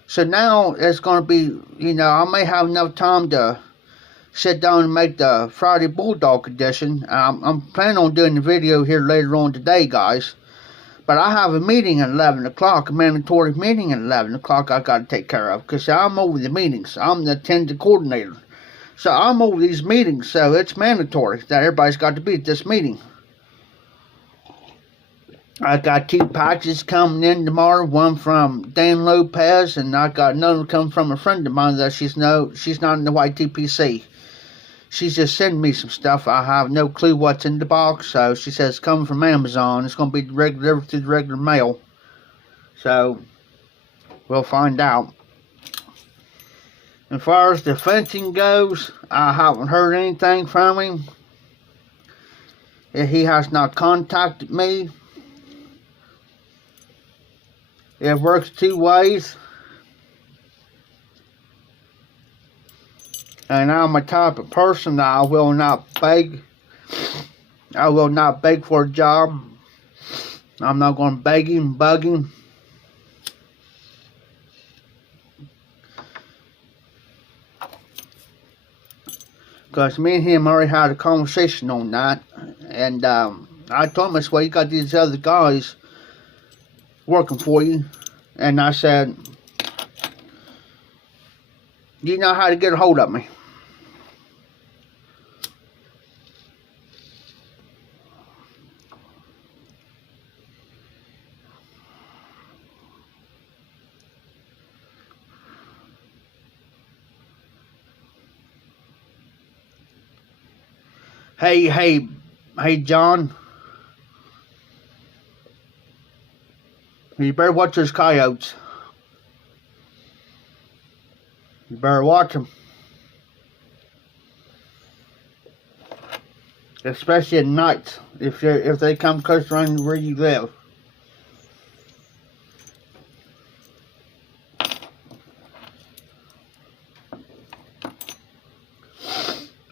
So now it's going to be, I may have enough time to sit down and make the Friday Bulldog edition. I'm planning on doing the video here later on today, guys. But I have a meeting at 11 o'clock, a mandatory meeting at 11 o'clock I got to take care of. Because I'm over the meetings. I'm the attendance coordinator. So I'm over these meetings, so it's mandatory that everybody's got to be at this meeting. I got 2 packages coming in tomorrow, one from Dan Lopez, and I got another coming from a friend of mine that she's not in the YTPC. She's just sending me some stuff. I have no clue what's in the box, so she says it's coming from Amazon. It's going to be delivered through the regular mail. So, we'll find out. As far as the fencing goes, I haven't heard anything from him. He has not contacted me. It works 2 ways. And I'm a type of person that I will not beg. I will not beg for a job. I'm not going to beg him, bug him. Because me and him already had a conversation on that. And I told him, this way, you got these other guys working for you. And I said, you know how to get a hold of me. Hey, John. You better watch those coyotes. You better watch them. Especially at night, if they come close around where you live.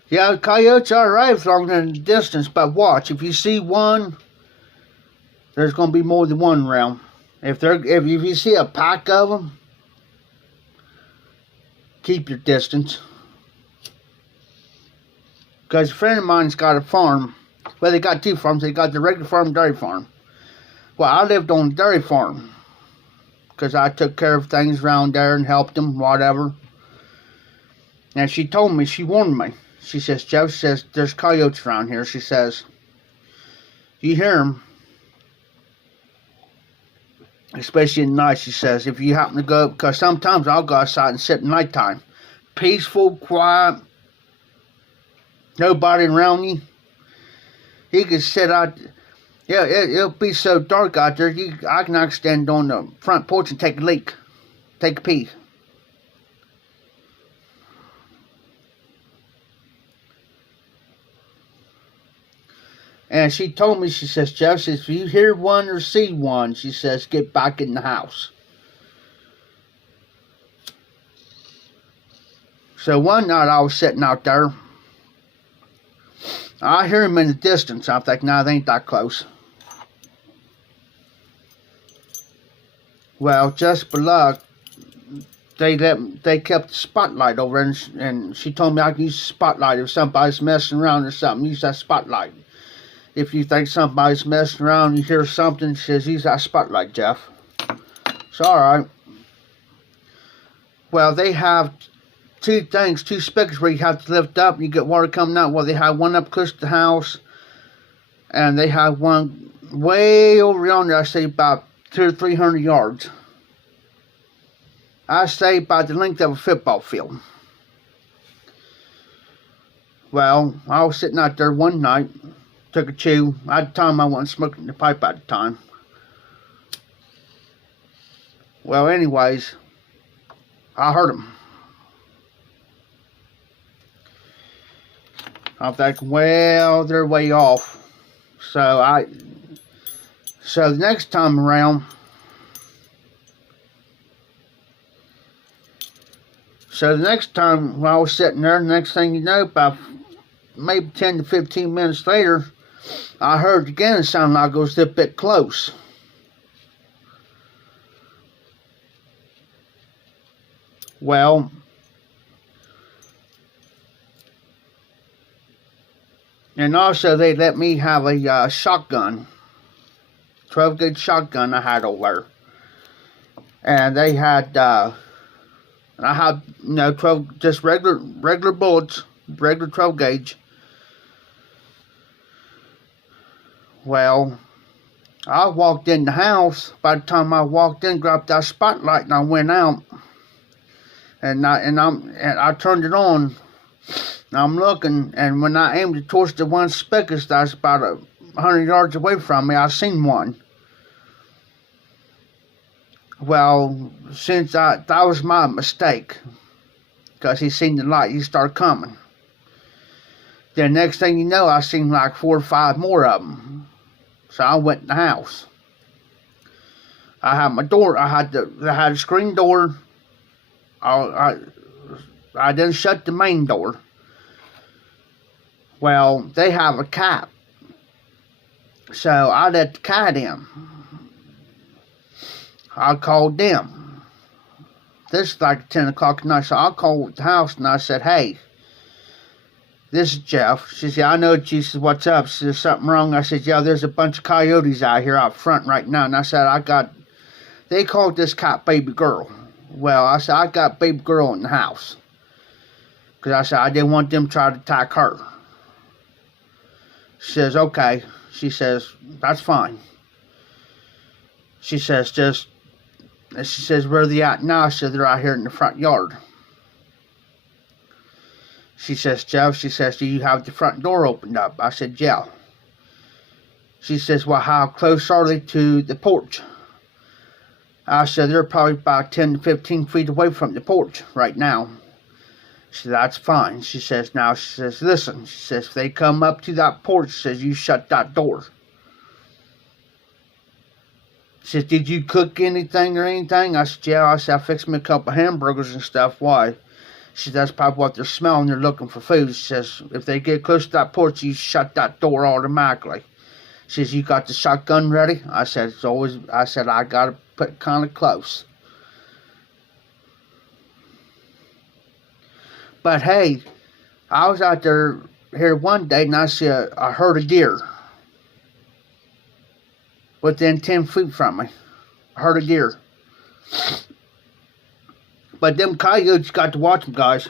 Yeah, coyotes are alright as long as they're in the distance, but watch, if you see one, there's going to be more than one around. If you see a pack of them, keep your distance. Because a friend of mine's got a farm. Well, they got 2 farms. They got the regular farm and dairy farm. Well, I lived on the dairy farm. Because I took care of things around there and helped them, whatever. And she told me, she warned me. She says, Joe, she says, there's coyotes around here. She says, you hear them. Especially at night, she says, if you happen to go, because sometimes I'll go outside and sit at nighttime. Peaceful, quiet, nobody around you. You can sit out, yeah, it'll be so dark out there, I can actually stand on the front porch and take a leak, take a pee. And she told me, she says, Jeff, if you hear one or see one, she says, get back in the house. So one night I was sitting out there. I hear him in the distance. I think, nah, they ain't that close. Well, just for luck, they kept the spotlight over, and she told me I can use the spotlight if somebody's messing around or something. Use that spotlight. If you think somebody's messing around, you hear something, she says, use that spotlight, Jeff. It's alright. Well, they have 2 speakers where you have to lift up and you get water coming out. Well, they have one up close to the house, and they have one way over yonder, I say about 200 or 300 yards. I say about the length of a football field. Well, I was sitting out there one night. Took a chew. At the time I wasn't smoking the pipe at the time. Well, anyways, I heard them. I'm thinking, well, they're way off. So the next time around, So the next time when I was sitting there, the next thing you know, about maybe 10 to 15 minutes later, I heard it again. It sounded like it was a bit close. Well, and also they let me have a shotgun, 12-gauge shotgun I had over there. And they had, I had, 12, just regular bullets, regular 12-gauge. Well, I walked in the house. By the time I walked in, grabbed that spotlight, and I went out. And I turned it on. I'm looking, and when I aimed it towards the one spigot that's about 100 yards away from me, I seen one. Well, since that was my mistake, because he seen the light, he started coming. Then next thing you know, I seen like 4 or 5 more of them. So I went in the house. I had my door. I had a screen door. I didn't shut the main door. Well, they have a cat, so I let the cat in. I called them. This is like 10 o'clock at night, so I called the house and I said, "Hey, this is Jeff." She said, "I know." She said, "What's up?" She said, "There's something wrong." I said, "Yeah, there's a bunch of coyotes out here out front right now." And I said, they called this cat Baby Girl. Well, I said, "I got Baby Girl in the house." Because I said, I didn't want them to try to attack her. She says, "Okay." She says, "That's fine." She says, "Where are they at now?" I said, "They're out here in the front yard." She says, "Jeff," she says, "do you have the front door opened up?" I said, "Yeah." She says, "Well, how close are they to the porch?" I said, "They're probably about 10 to 15 feet away from the porch right now." She said, "That's fine." She says, "Now," she says, "listen," she says, "if they come up to that porch," she says, "you shut that door." She says, "Did you cook anything or anything?" I said, "Yeah." I said, "I fixed me a couple of hamburgers and stuff." Why? She said, "That's probably what they're smelling. They're looking for food." She says, "If they get close to that porch, you shut that door automatically." She says, "You got the shotgun ready?" I said, "I got to put it kind of close." But hey, I was out there here one day and I heard a deer within 10 feet from me. I heard a deer. But them coyotes got to watch them, guys.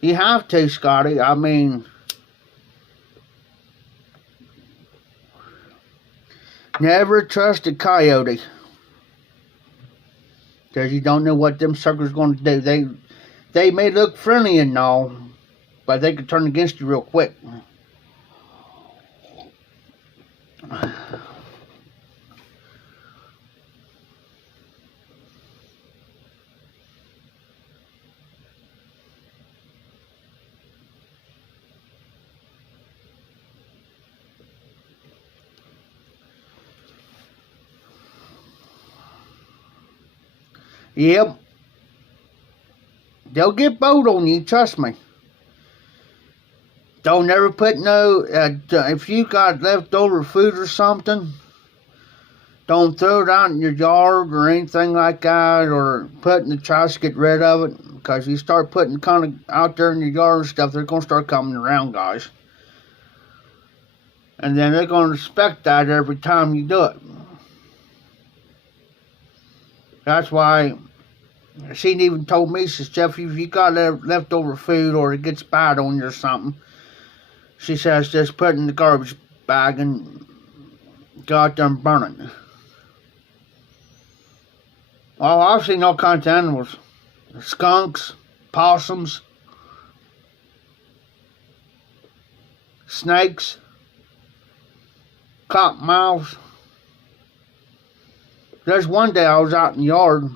You have to, Scotty. I mean, never trust a coyote. Because you don't know what them suckers going to do. They may look friendly and all, but they can turn against you real quick. Yep. They'll get bold on you, trust me. Don't ever put if you got leftover food or something, don't throw it out in your yard or anything like that, or put it in the trash to get rid of it. Because you start putting kind of out there in your yard and stuff, they're going to start coming around, guys. And then they're going to respect that every time you do it. That's why she even told me, she says, "Jeff, if you got leftover food or it gets bad on you or something," she says, "just put it in the garbage bag and go out there and burn it." Oh, I've seen all kinds of animals. Skunks, possums, snakes, cottonmouths. There's one day I was out in the yard,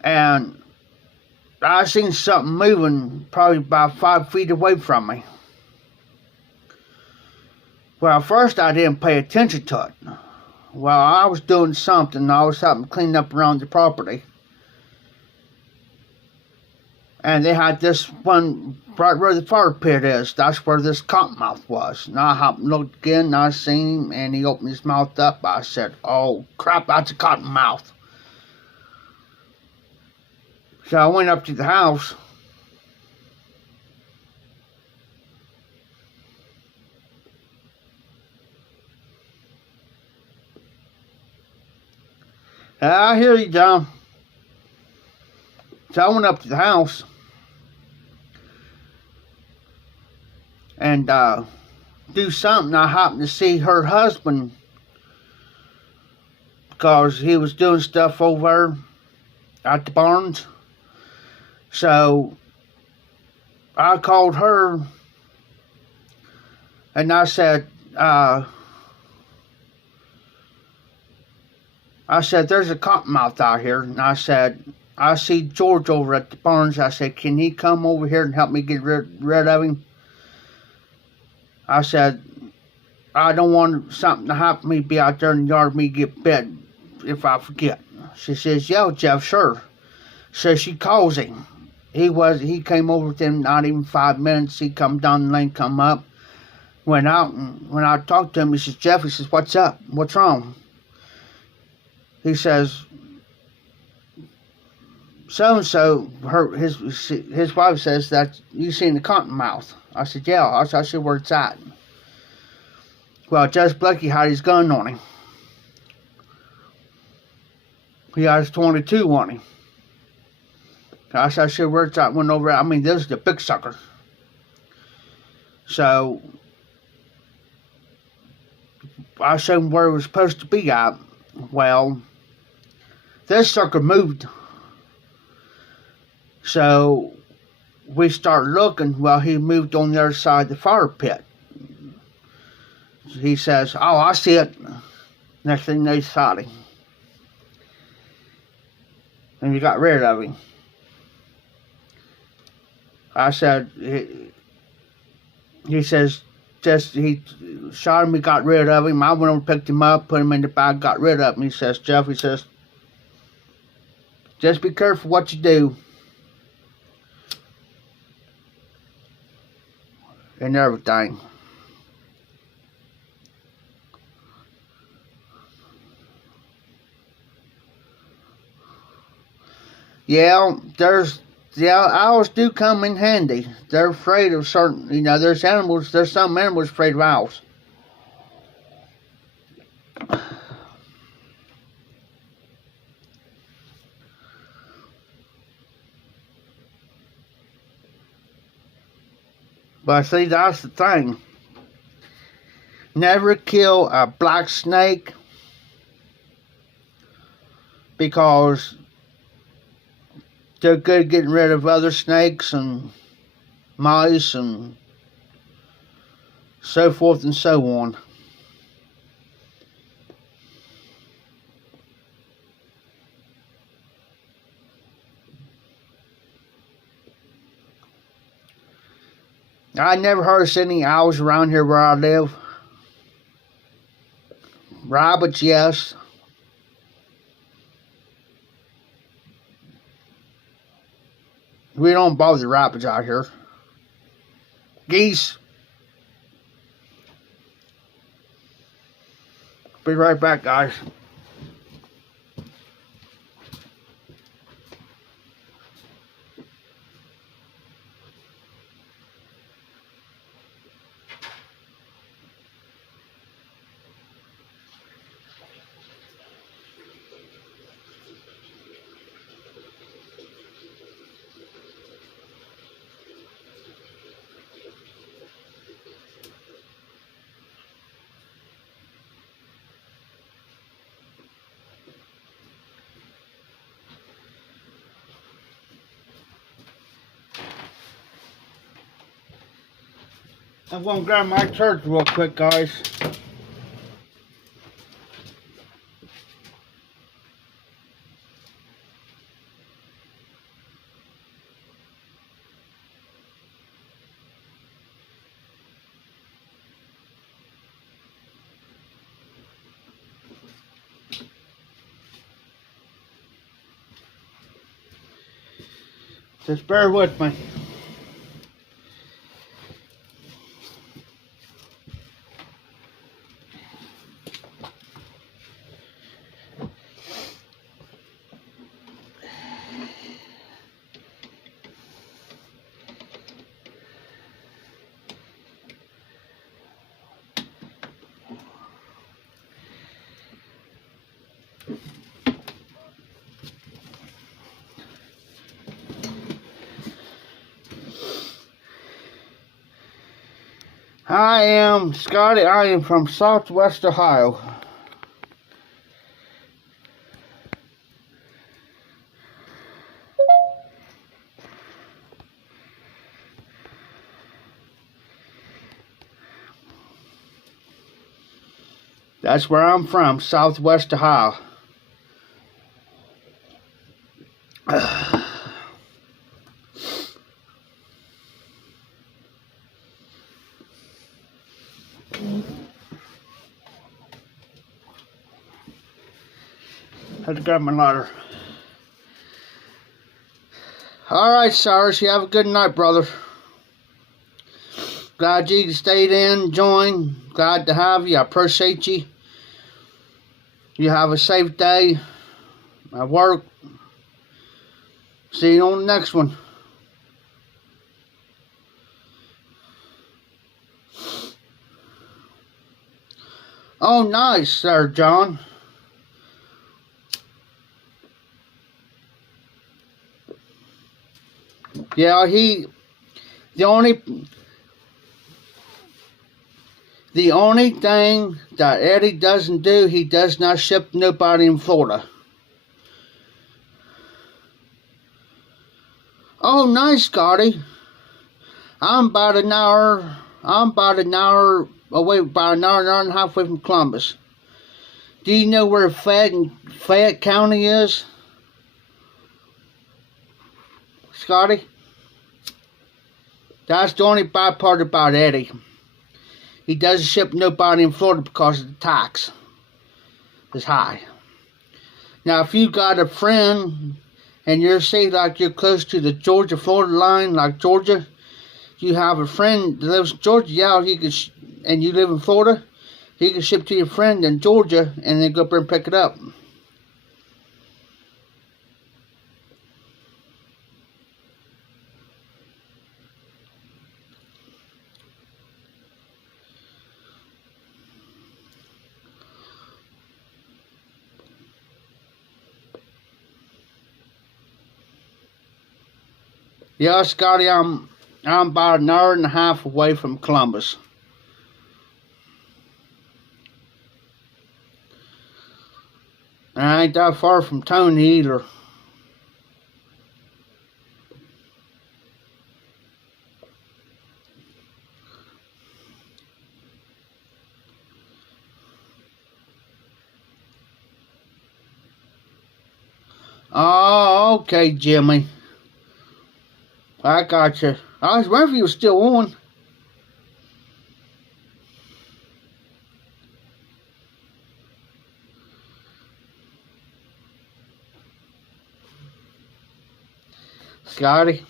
and I seen something moving probably about 5 feet away from me. Well, first I didn't pay attention to it. Well, I was doing something. I was helping clean up around the property. And they had this one right where the fire pit is. That's where this cottonmouth was. And I happened to look again, and I seen him, and he opened his mouth up. I said, "Oh, crap, that's a cottonmouth." So I went up to the house. I hear you, John. So I went up to the house and do something. I happened to see her husband because he was doing stuff over at the barns. So I called her and I said, "There's a cottonmouth out here." And I said, "I see George over at the barns." I said, "Can he come over here and help me get rid of him?" I said, "I don't want something to happen to me, be out there in the yard, me get bit if I forget." She says, "Yeah, Jeff, sure." So she calls him. He came over within not even 5 minutes. He come down the lane, come up, went out, and when I talked to him, he says, "Jeff," he says, "What's up? What's wrong?" He says, "So-and-so, his wife says that you seen the cottonmouth." I said, "Yeah." I said, "Where it's at?" Well, Judge Blakey had his gun on him. He has 22 on him. I said, "Where it's at?" Went over. I mean, this is the big sucker. So I showed him where it was supposed to be at. Well, this sucker moved. So we started looking. Well, he moved on the other side of the fire pit. He says, "Oh, I see it." Next thing they shot him. And you got rid of him. I said, he says, he shot him, he got rid of him. I went over, picked him up, put him in the bag, got rid of him. He says, "Jeff," he says, "just be careful what you do." And everything. Yeah, owls do come in handy. They're afraid of certain, there's some animals afraid of owls. But see, that's the thing. Never kill a black snake because they're good at getting rid of other snakes and mice and so forth and so on. I never heard of any owls around here where I live. Rabbits, yes. We don't bother rabbits out here. Geese. Be right back, guys. I'm going to grab my charger real quick, guys. Just bear with me. I am Scotty. I am from Southwest Ohio. That's where I'm from, Southwest Ohio. Had to grab my lighter. Alright, Cyrus, you have a good night, brother. Glad you stayed in, joined. Glad to have you. I appreciate you. You have a safe day at work. See you on the next one. Oh, nice, Sir John. Yeah, the only thing that Eddie doesn't do, he does not ship nobody in Florida. Oh, nice, Scotty. I'm about an hour away, about an hour and a half away from Columbus. Do you know where Fayette County is, Scotty? That's the only bad part about Eddie. He doesn't ship nobody in Florida because the tax is high. Now, if you got a friend and you're, say, like you're close to the Georgia-Florida line, like Georgia, you have a friend that lives in Georgia, yeah, he could, and you live in Florida, he can ship to your friend in Georgia and then go up there and pick it up. Yeah, Scotty, I'm about an hour and a half away from Columbus. And I ain't that far from Tony either. Oh, okay, Jimmy. I got you. I was wondering if you were still on. Scotty.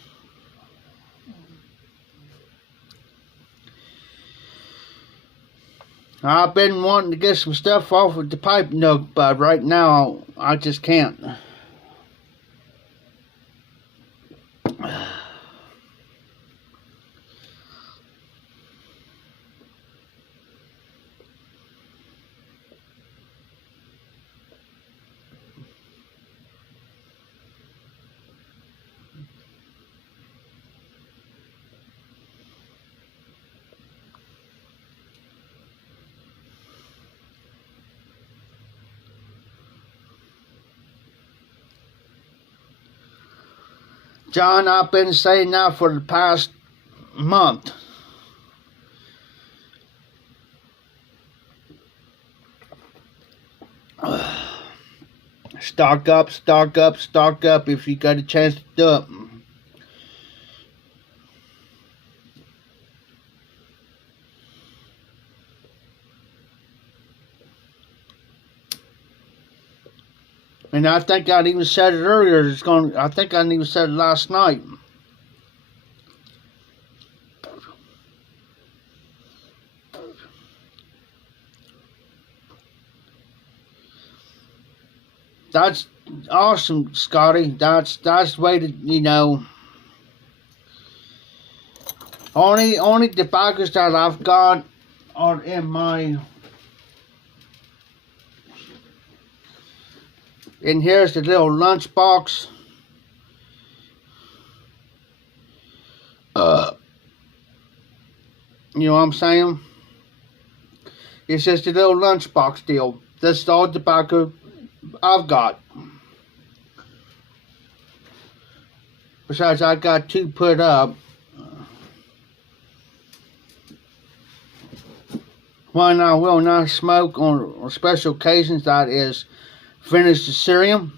I've been wanting to get some stuff off with the pipe nook, but right now I just can't. John, I've been saying now for the past month. Stock up, stock up, stock up if you got a chance to do it. And I think I even said it earlier. I think I even said it last night. That's awesome, Scotty. That's the way to, you know. Only tobaccos that I've got are in my. And here's the little lunch box. You know what I'm saying? It's just a little lunchbox deal. This is all tobacco I've got. Besides, I got two put up. One I will not smoke on special occasions, that is Finnish Syrian.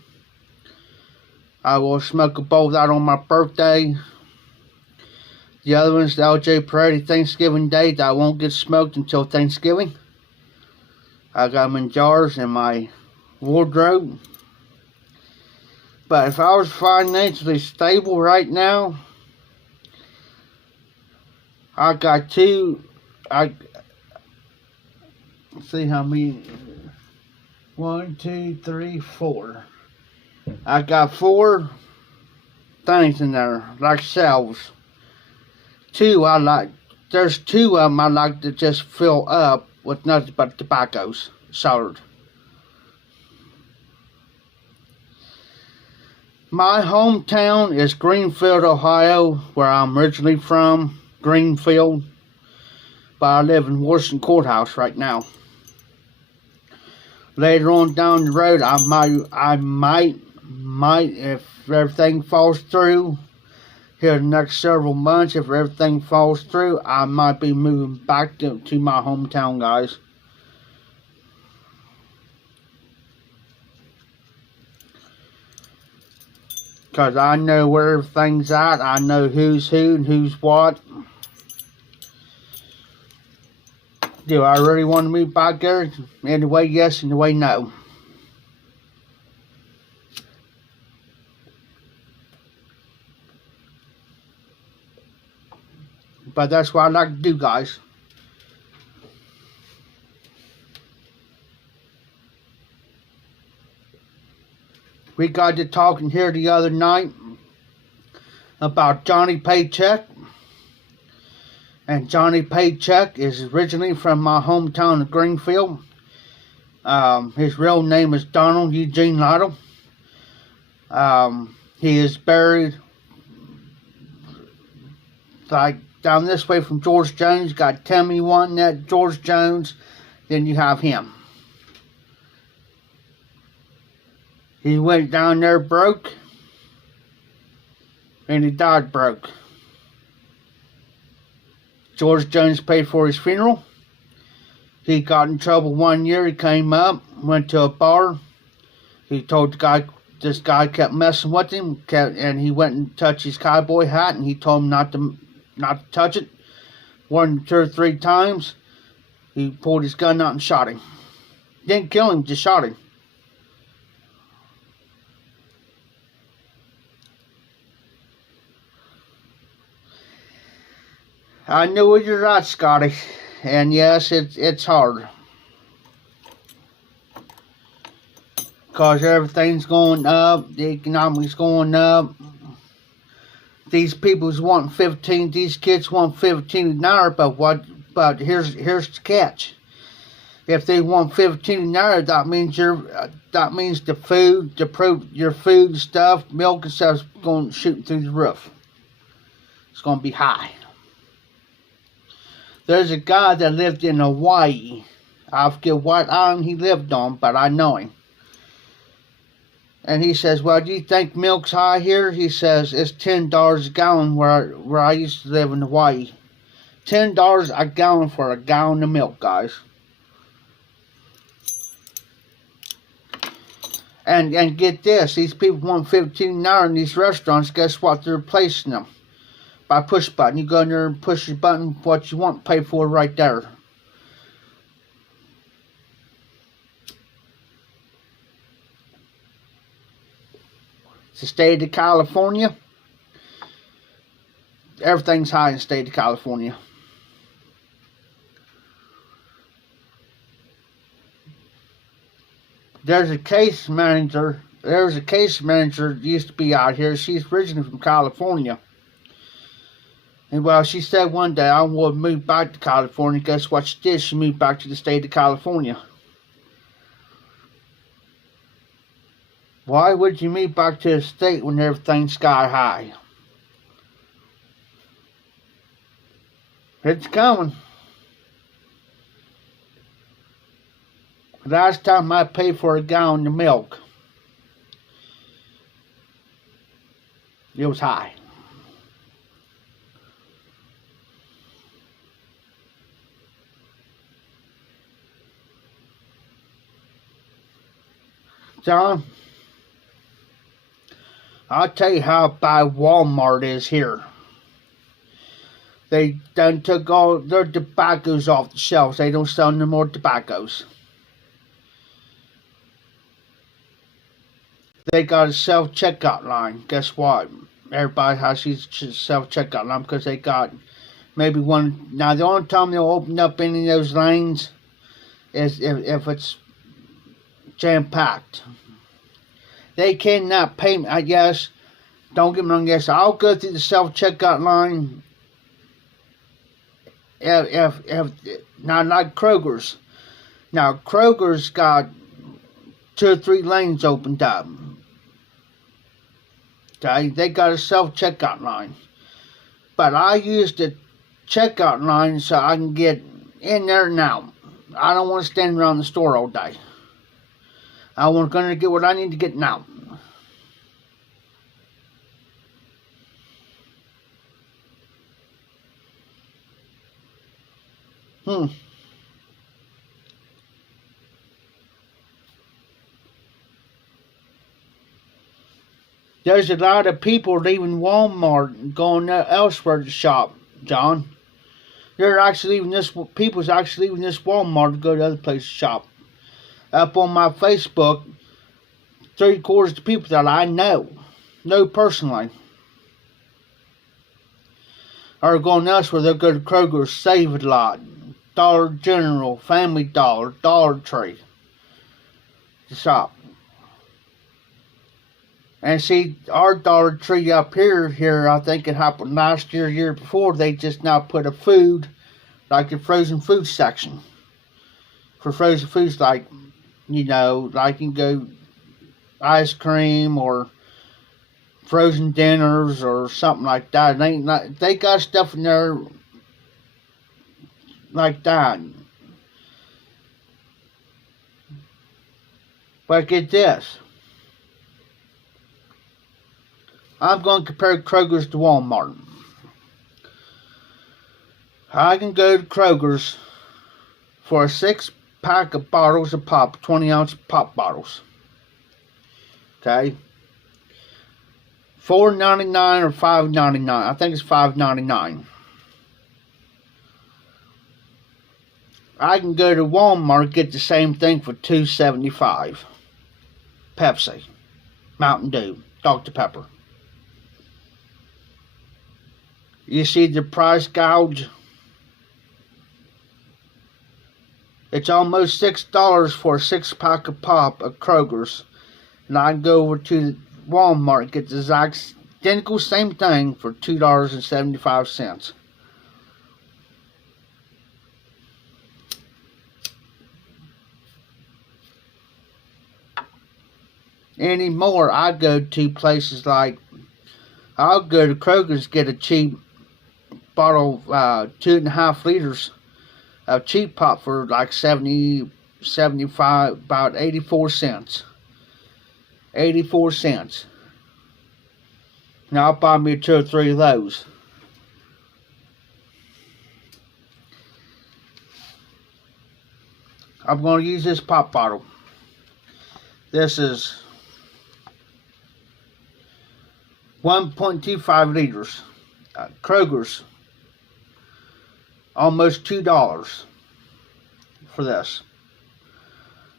I will smoke a bowl of that on my birthday. The other one's the LJ Parade Thanksgiving Day that won't get smoked until Thanksgiving. I got them in jars in my wardrobe. But if I was financially stable right now, I got two. Let's see how many. 1, 2, 3, 4. I got 4 things in there, like shelves. There's 2 of them I like to just fill up with nothing but tobaccos, solid. My hometown is Greenfield, Ohio, where I'm originally from, Greenfield. But I live in Washington Courthouse right now. Later on down the road, I might, if everything falls through, here in the next several months, if everything falls through, I might be moving back to my hometown, guys. Because I know where everything's at. I know who's who and who's what. Do I really want to move back there? In the way yes, in the way no. But that's what I like to do, guys. We got to talking here the other night about Johnny Paycheck. And Johnny Paycheck is originally from my hometown of Greenfield. His real name is Donald Eugene Lytle. He is buried like down this way from George Jones. You got Timmy one, that George Jones. Then you have him. He went down there broke. And he died broke. George Jones paid for his funeral. He got in trouble one year. He came up, went to a bar. He told the guy, this guy kept messing with him, and he went and touched his cowboy hat, and he told him not to touch it. 1, 2, or 3 times. He pulled his gun out and shot him. Didn't kill him, just shot him. I knew you're right, Scotty. And yes, it's hard. Because everything's going up. The economy's going up. These people's wanting 15. These kids want 15 an hour. But here's the catch. If they want 15 an hour, that means the food, your food stuff, milk and stuff's going shooting through the roof. It's going to be high. There's a guy that lived in Hawaii. I forget what island he lived on, but I know him. And he says, well, do you think milk's high here? He says, it's $10 a gallon where I used to live in Hawaii. $10 a gallon for a gallon of milk, guys. And get this, these people want 15 an hour in these restaurants. Guess what? They're replacing them by push button. You go in there and push the button, what you want, pay for it right there. It's the state of California. Everything's high in the state of California. There's a case manager. There's a case manager that used to be out here. She's originally from California. And well, she said one day I want to move back to California. Guess what she did? She moved back to the state of California. Why would you move back to the state when everything's sky high? It's coming. Last time I paid for a gallon of milk, it was high. John, I'll tell you how bad Walmart is here. They done took all their tobaccos off the shelves. They don't sell no more tobaccos. They got a self-checkout line. Guess what? Everybody has these self-checkout line because they got maybe one. Now, the only time they'll open up any of those lanes is if it's jam-packed. They cannot pay me. Yes, don't get me wrong. Yes, I'll go through the self-checkout line. If not like Kroger's. Now, Kroger's got 2 or 3 lanes opened up. Okay, they got a self-checkout line. But I use the checkout line so I can get in there and out. I don't want to stand around the store all day. I want to get what I need to get now. There's a lot of people leaving Walmart and going elsewhere to shop, John. They're actually leaving this. People's actually leaving this Walmart to go to other places to shop. Up on my Facebook, 3/4 of the people that I know personally, are going elsewhere. They'll go to Kroger, Save a Lot, Dollar General, Family Dollar, Dollar Tree to shop. And see, our Dollar Tree up here, I think it happened last year before, they just now put a food, like a frozen food section. For frozen foods, like, you know, like you can go ice cream or frozen dinners or something like that. They got stuff in there like that. But get this. I'm going to compare Kroger's to Walmart. I can go to Kroger's for a 6-pack of bottles of pop, 20-ounce pop bottles. Okay? $4.99 or $5.99. I think it's $5.99. I can go to Walmart and get the same thing for $2.75. Pepsi, Mountain Dew, Dr. Pepper. You see the price gouge? It's almost $6 for a 6-pack of pop at Kroger's. And I can go over to Walmart and get the exact identical same thing for $2.75. Anymore, I go to places like, I'll go to Kroger's get a cheap bottle, 2.5 liters of cheap pop for like 75, about 84 cents. 84 cents. Now I'll buy me 2 or 3 of those. I'm going to use this pop bottle. This is 1.25 liters. Kroger's. Almost $2 for this.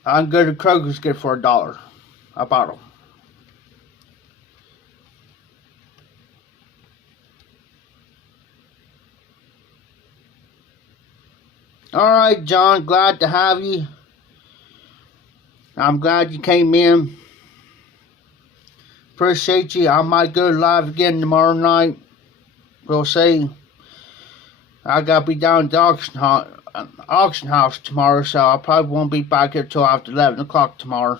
I can go to Kroger's get it for $1 a bottle. Alright, John, glad to have you. I'm glad you came in. Appreciate you. I might go live again tomorrow night. We'll see. I gotta be down at the auction house tomorrow, so I probably won't be back here till after 11 o'clock tomorrow.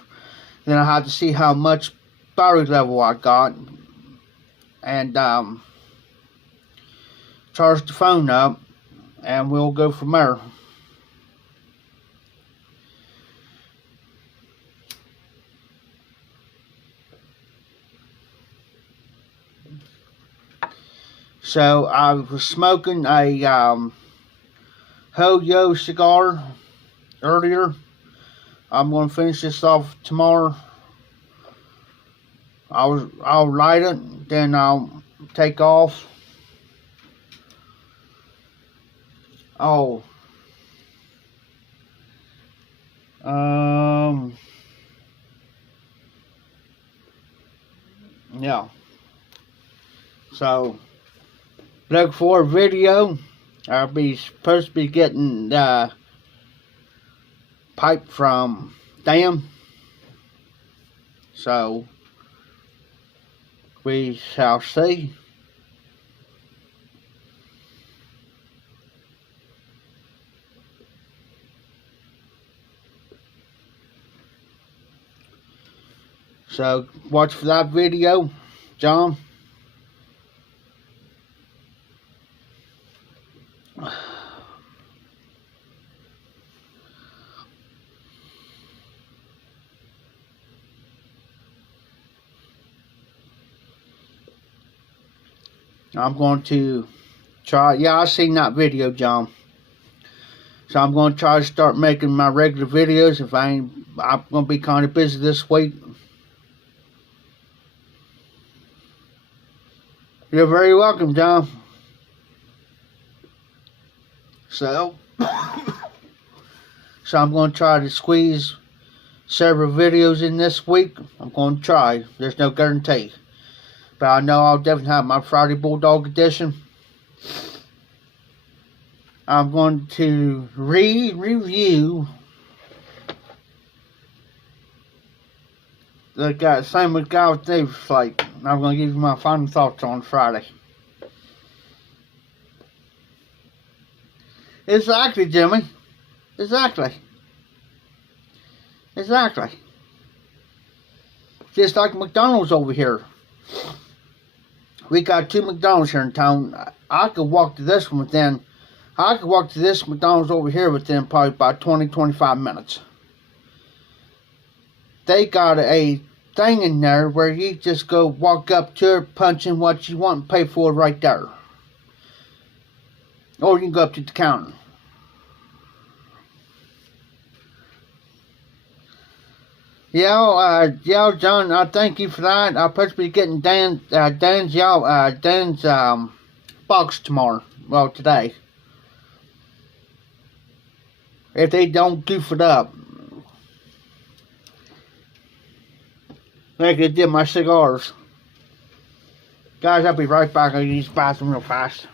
Then I have to see how much battery level I got, and charge the phone up, and we'll go from there. So I was smoking a Ho-Yo cigar earlier. I'm going to finish this off tomorrow. I'll light it, then I'll take off. Oh. Yeah. So, look for a video. I'll be supposed to be getting the pipe from them. So, we shall see. So, watch for that video, John. I'm going to try. Yeah, I seen that video, John. So I'm going to try to start making my regular videos. If I ain't, I'm going to be kind of busy this week. You're very welcome, John. So I'm going to try to squeeze several videos in this week. I'm going to try. There's no guarantee. But I know I'll definitely have my Friday Bulldog edition. I'm going to review the guy, same with Guy with David Flake. I'm going to give you my final thoughts on Friday. Exactly, Jimmy. Exactly. Just like McDonald's over here. We got 2 McDonald's here in town. I could walk to this one within, I could walk to this McDonald's over here within probably about 20-25 minutes. They got a thing in there where you just go walk up to it, punch in what you want and pay for it right there. Or you can go up to the counter. Yeah, John, I thank you for that. I'll probably be getting Dan's box tomorrow. Well, today. If they don't goof it up. Like they did my cigars. Guys, I'll be right back. I'll use the bathroom real fast.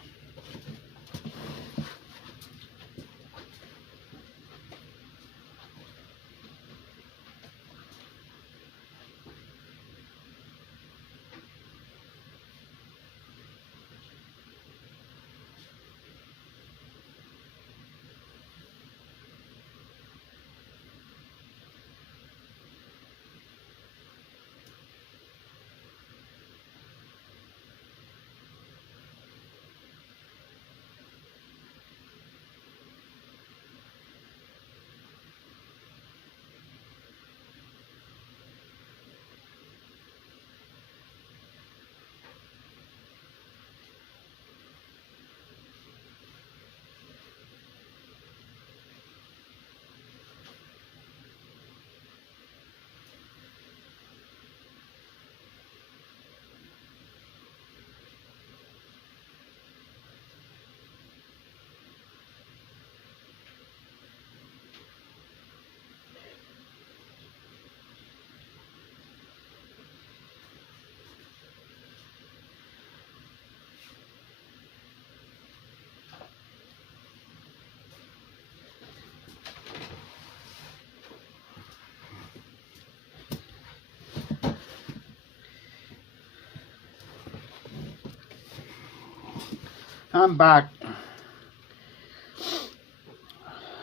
I'm back.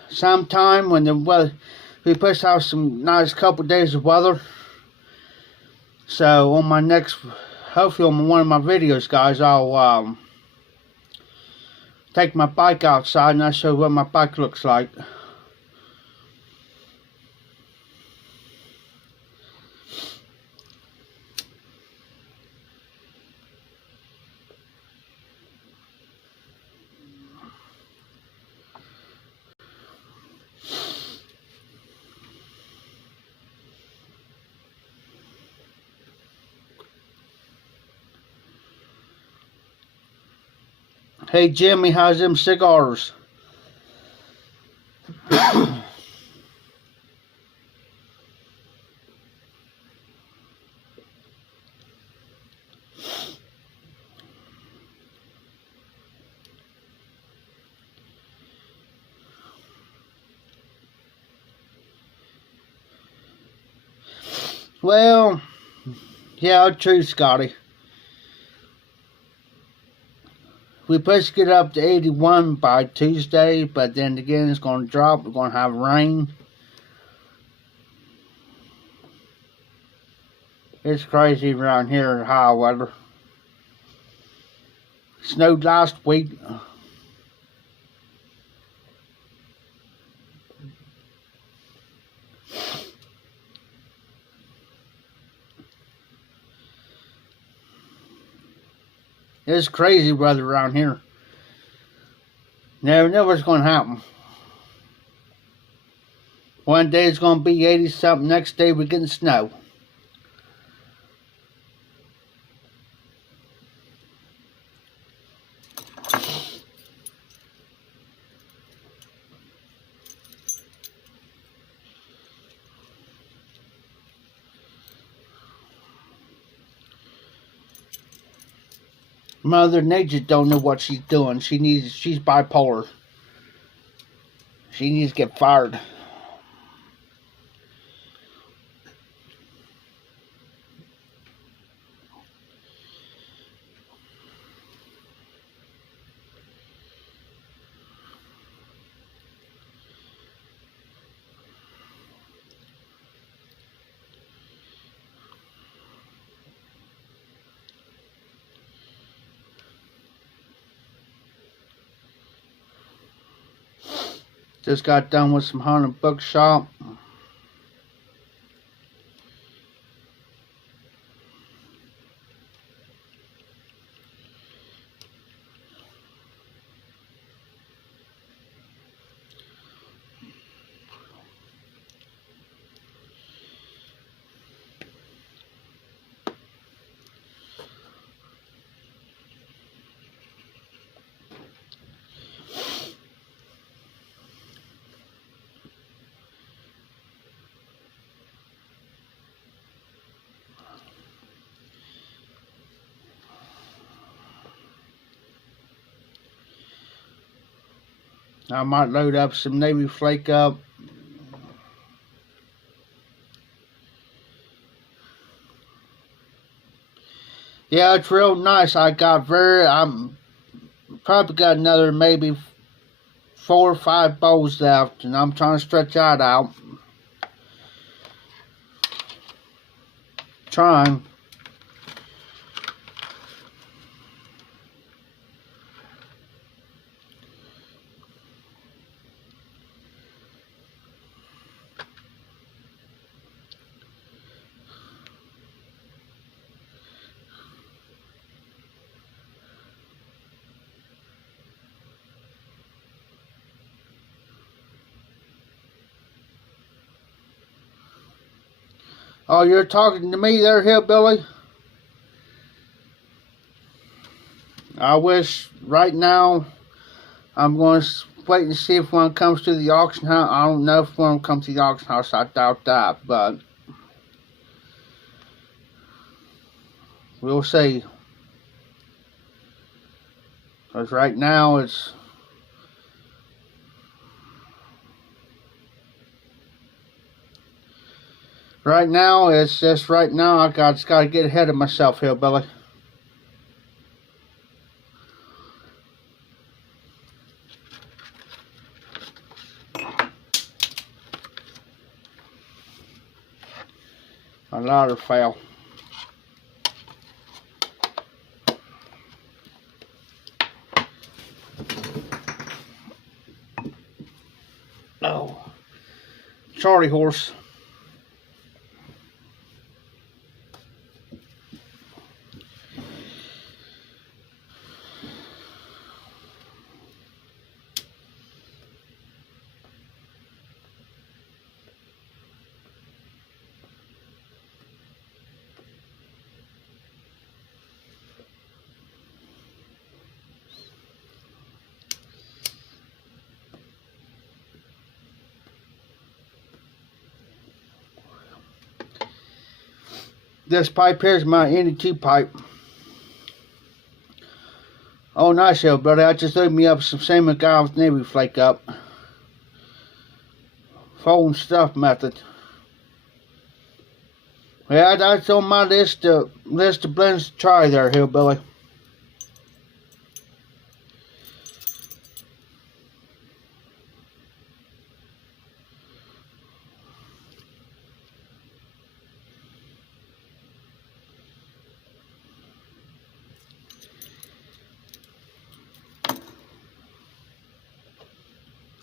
Sometime when the weather, we supposed to have some nice couple days of weather. So on my next, hopefully on one of my videos, guys, I'll take my bike outside and I'll show you what my bike looks like. Hey Jimmy, how's them cigars? Well, yeah, true, Scotty. We're supposed to get up to 81 by Tuesday, but then again it's going to drop. We're going to have rain. It's crazy around here in high weather. Snowed last week. It's crazy weather around here. Never know what's going to happen. One day it's going to be 80 something, next day we're getting snow. Mother Nature don't know what she's doing. She's bipolar. She needs to get fired. Just got done with some haunted bookshop. I might load up some Navy Flake up. Yeah, it's real nice. I'm probably got another maybe 4 or 5 bowls left, and I'm trying to stretch that out. Trying. Oh, you're talking to me there, hillbilly? I wish right now I'm going to wait and see if one comes to the auction house. I don't know if one comes to the auction house. I doubt that, but we'll see. Because right now it's just right now I just got to get ahead of myself, hillbilly. lighter fell. Oh, Charlie horse. This pipe here is my ND2 pipe. Oh, nice, buddy. I just loaded me up some Sam McGowan's Navy flake up. Folding stuff method. Yeah, that's on my list of blends to try there, hillbilly.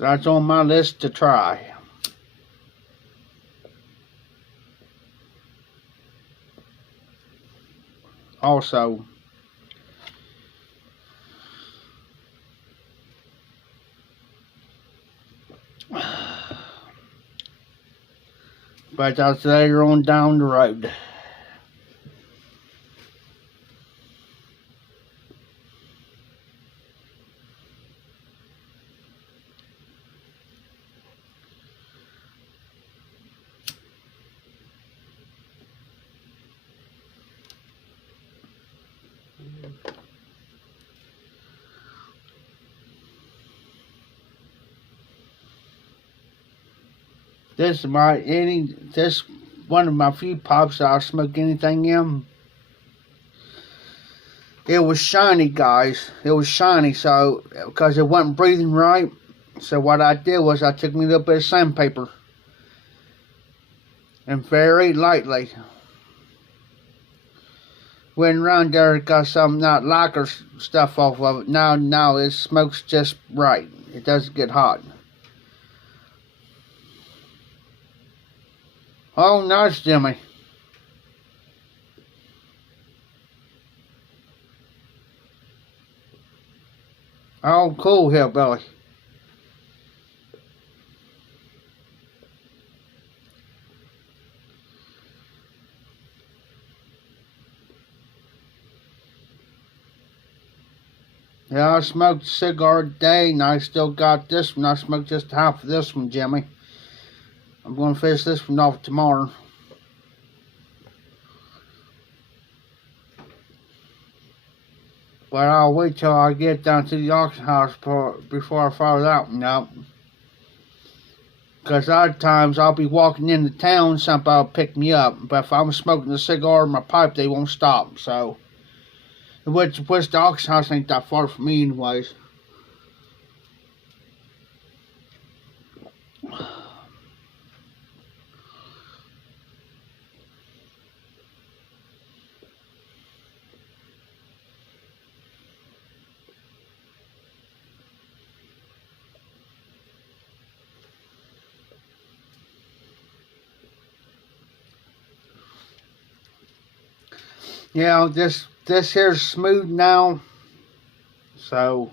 That's on my list to try. Also, but that's later on down the road. This one of my few pops that I'll smoke anything in. It was shiny, guys. It was shiny, so because it wasn't breathing right. So what I did was I took me a little bit of sandpaper and very lightly went around there, got some not lacquer stuff off of it. Now it smokes just right. It doesn't get hot. Oh, nice, Jimmy. Oh, cool, hillbilly. Yeah, I smoked a cigar a day, and I still got this one. I smoked just half of this one, Jimmy. I'm going to finish this one off tomorrow. But I'll wait till I get down to the auction house before I fire that one out. Because other times I'll be walking into town, somebody will pick me up. But if I'm smoking a cigar in my pipe, they won't stop. So, which the auction house ain't that far from me anyways. Yeah, this here's smooth now. So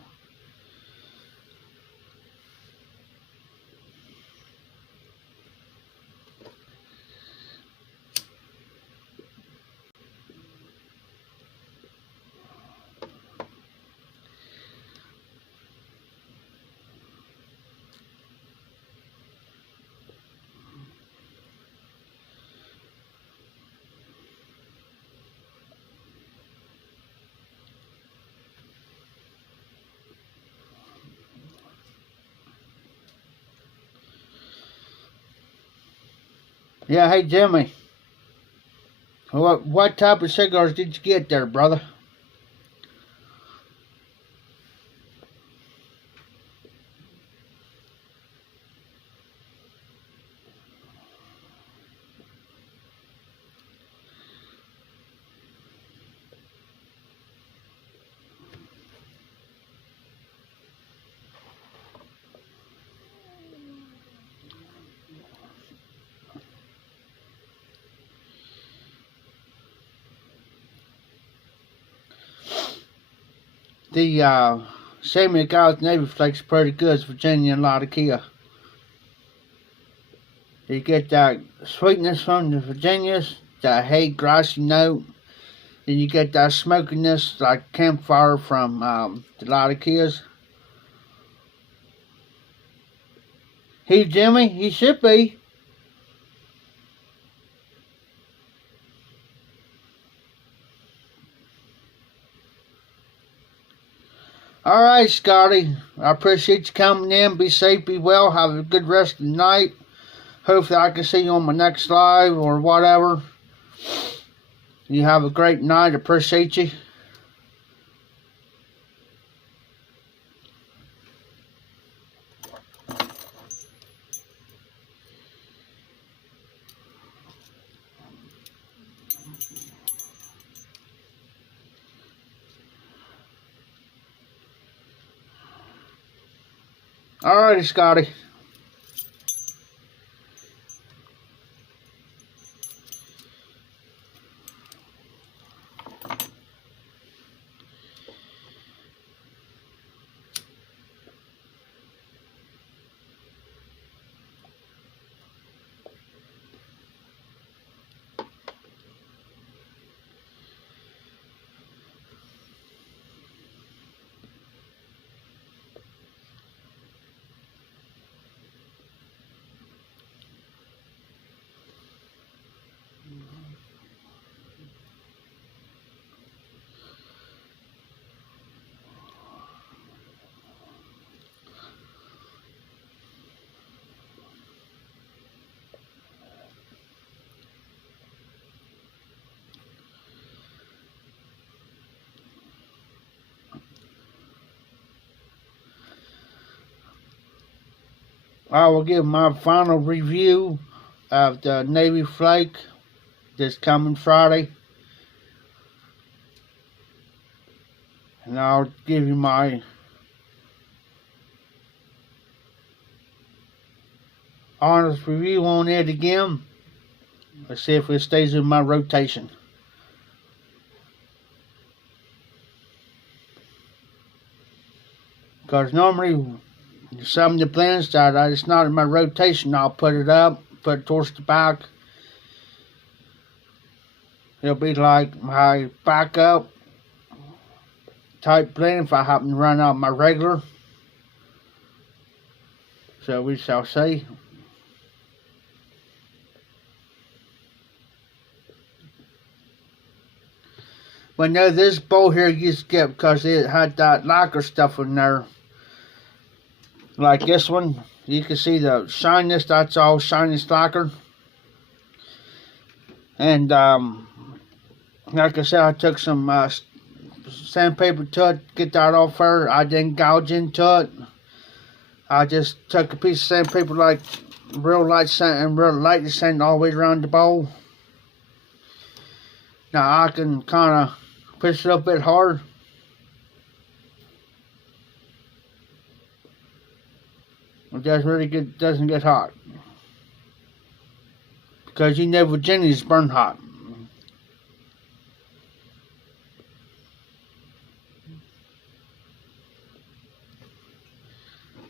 yeah, hey Jimmy. What type of cigars did you get there, brother? The same guy with Navy Flakes pretty good. It's Virginia and Latakia. You get that sweetness from the Virginias, that hay grassy note. Then you get that smokiness like campfire from the Latakias. He Jimmy, he should be. Alright, Scotty. I appreciate you coming in. Be safe, be well. Have a good rest of the night. Hopefully I can see you on my next live or whatever. You have a great night. Appreciate you. Alrighty, Scotty. I will give my final review of the Navy Flake this coming Friday. And I'll give you my honest review on it again. Let's see if it stays in my rotation. Because normally some of the blends that it's not in my rotation, I'll put it up, put it towards the back. It'll be like my backup type blend if I happen to run out my regular. So we shall see. But no, this bowl here you skip because it had that lacquer stuff in there. Like this one, you can see the shininess, that's all shininess lacquer. And like I said, I took some sandpaper to it, get that off her. I didn't gouge into it. I just took a piece of sandpaper, like real light sand, and real lightly sand all the way around the bowl. Now I can kind of push it up a bit hard. It doesn't get hot. Because you know Virginia's burn hot.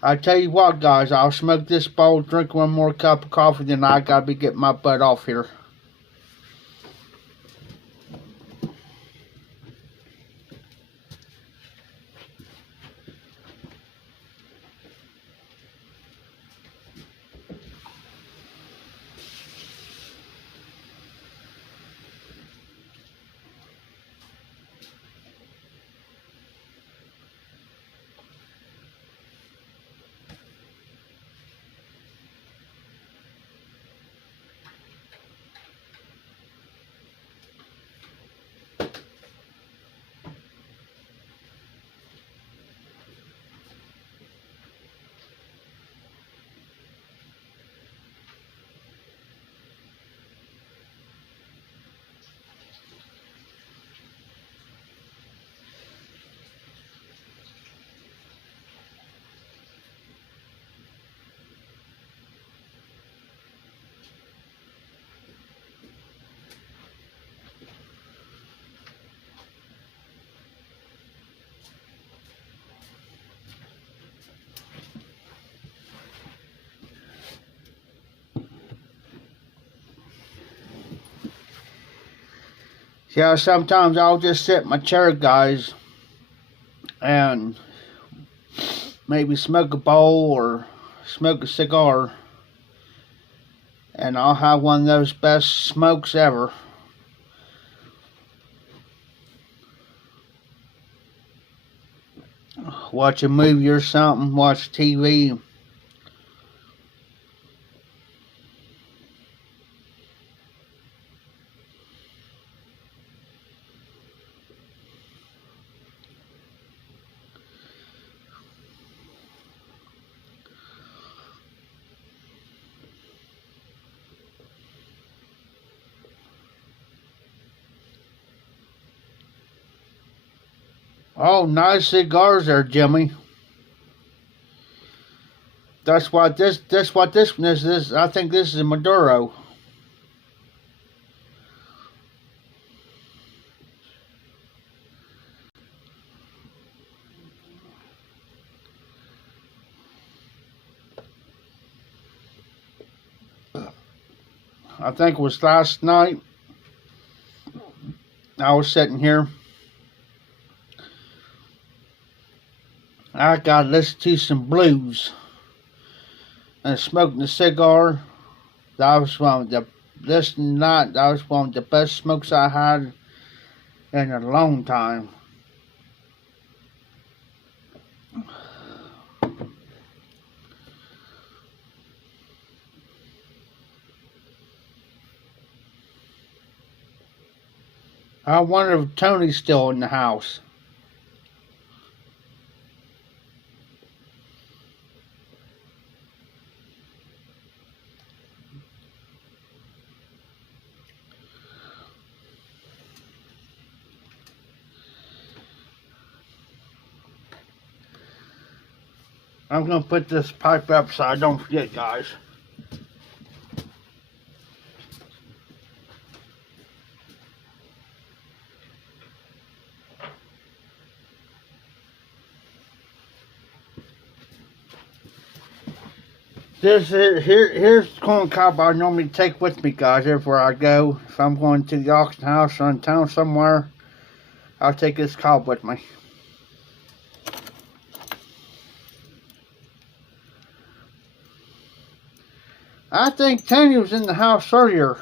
I tell you what, guys, I'll smoke this bowl, drink one more cup of coffee, then I gotta be getting my butt off here. Yeah, sometimes I'll just sit in my chair, guys, and maybe smoke a bowl or smoke a cigar, and I'll have one of those best smokes ever. Watch a movie or something, watch TV. Oh, nice cigars there, Jimmy. That's what this one is. This, I think this is a Maduro. I think it was last night. I was sitting here. I got to listen to some blues and smoking a cigar. That was one of the this night. That was one of the best smokes I had in a long time. I wonder if Tony's still in the house. I'm going to put this pipe up so I don't forget, guys. Here's the corn cob I normally take with me, guys, everywhere I go. If I'm going to the auction house or in town somewhere, I'll take this cob with me. I think Tony was in the house earlier.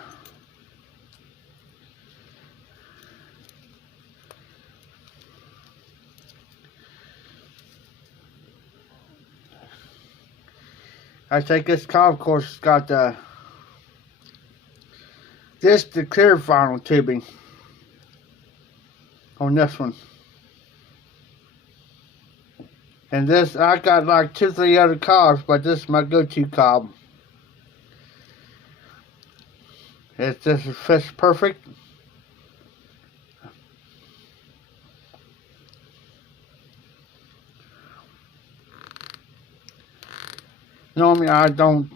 I take this cob, of course, it's got the clear vinyl tubing on this one. And this, I got like 2-3 other cobs, but this is my go-to cob. It just fits perfect. Normally I don't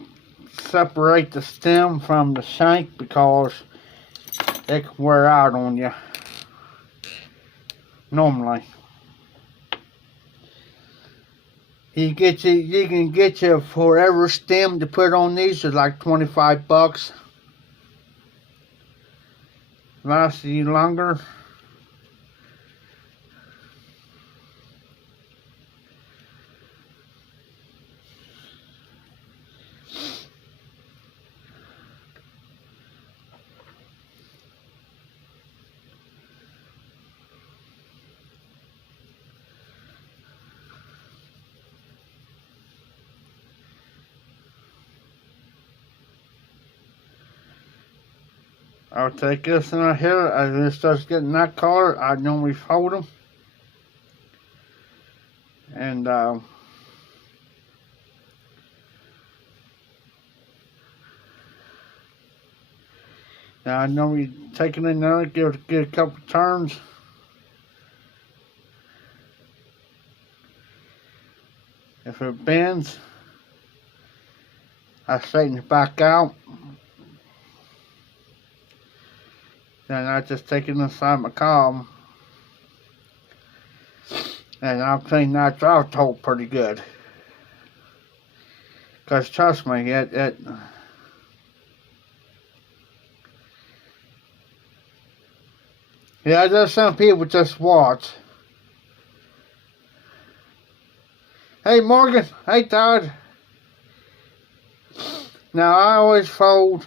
separate the stem from the shank because it can wear out on you. Normally. You can get you forever stem to put on these is like $25. Lasts you longer. I'll take this in here, and it starts getting that color, I normally fold them. And now I normally take it in there, give it a couple turns. If it bends, I straighten it back out. Then I just take it inside my cob, and I'll clean that draft hole pretty good. Cause trust me, Yeah, there's some people just watch. Hey Morgan, hey Todd. Now I always fold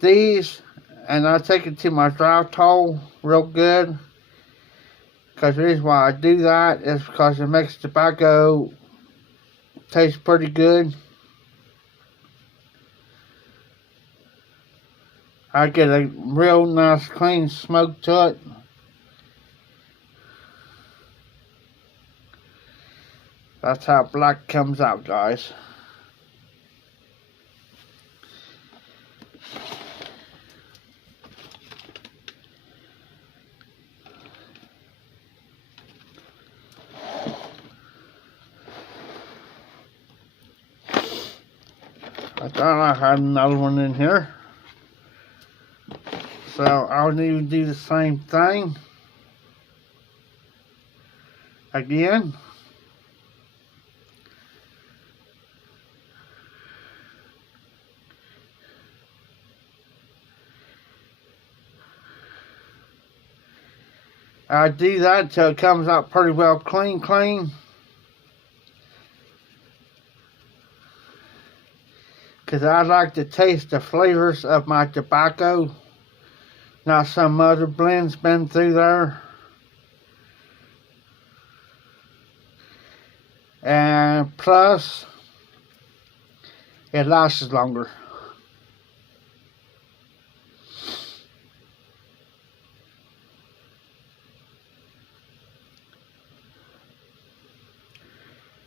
these and I take it to my draft hole real good. Because the reason why I do that is because it makes tobacco taste pretty good. I get a real nice clean smoke to it. That's how black comes out, guys. I thought I had another one in here. So I'll need to do the same thing again. I do that until it comes out pretty well clean. Because I like to taste the flavors of my tobacco. Not some other blends been through there. And plus, it lasts longer.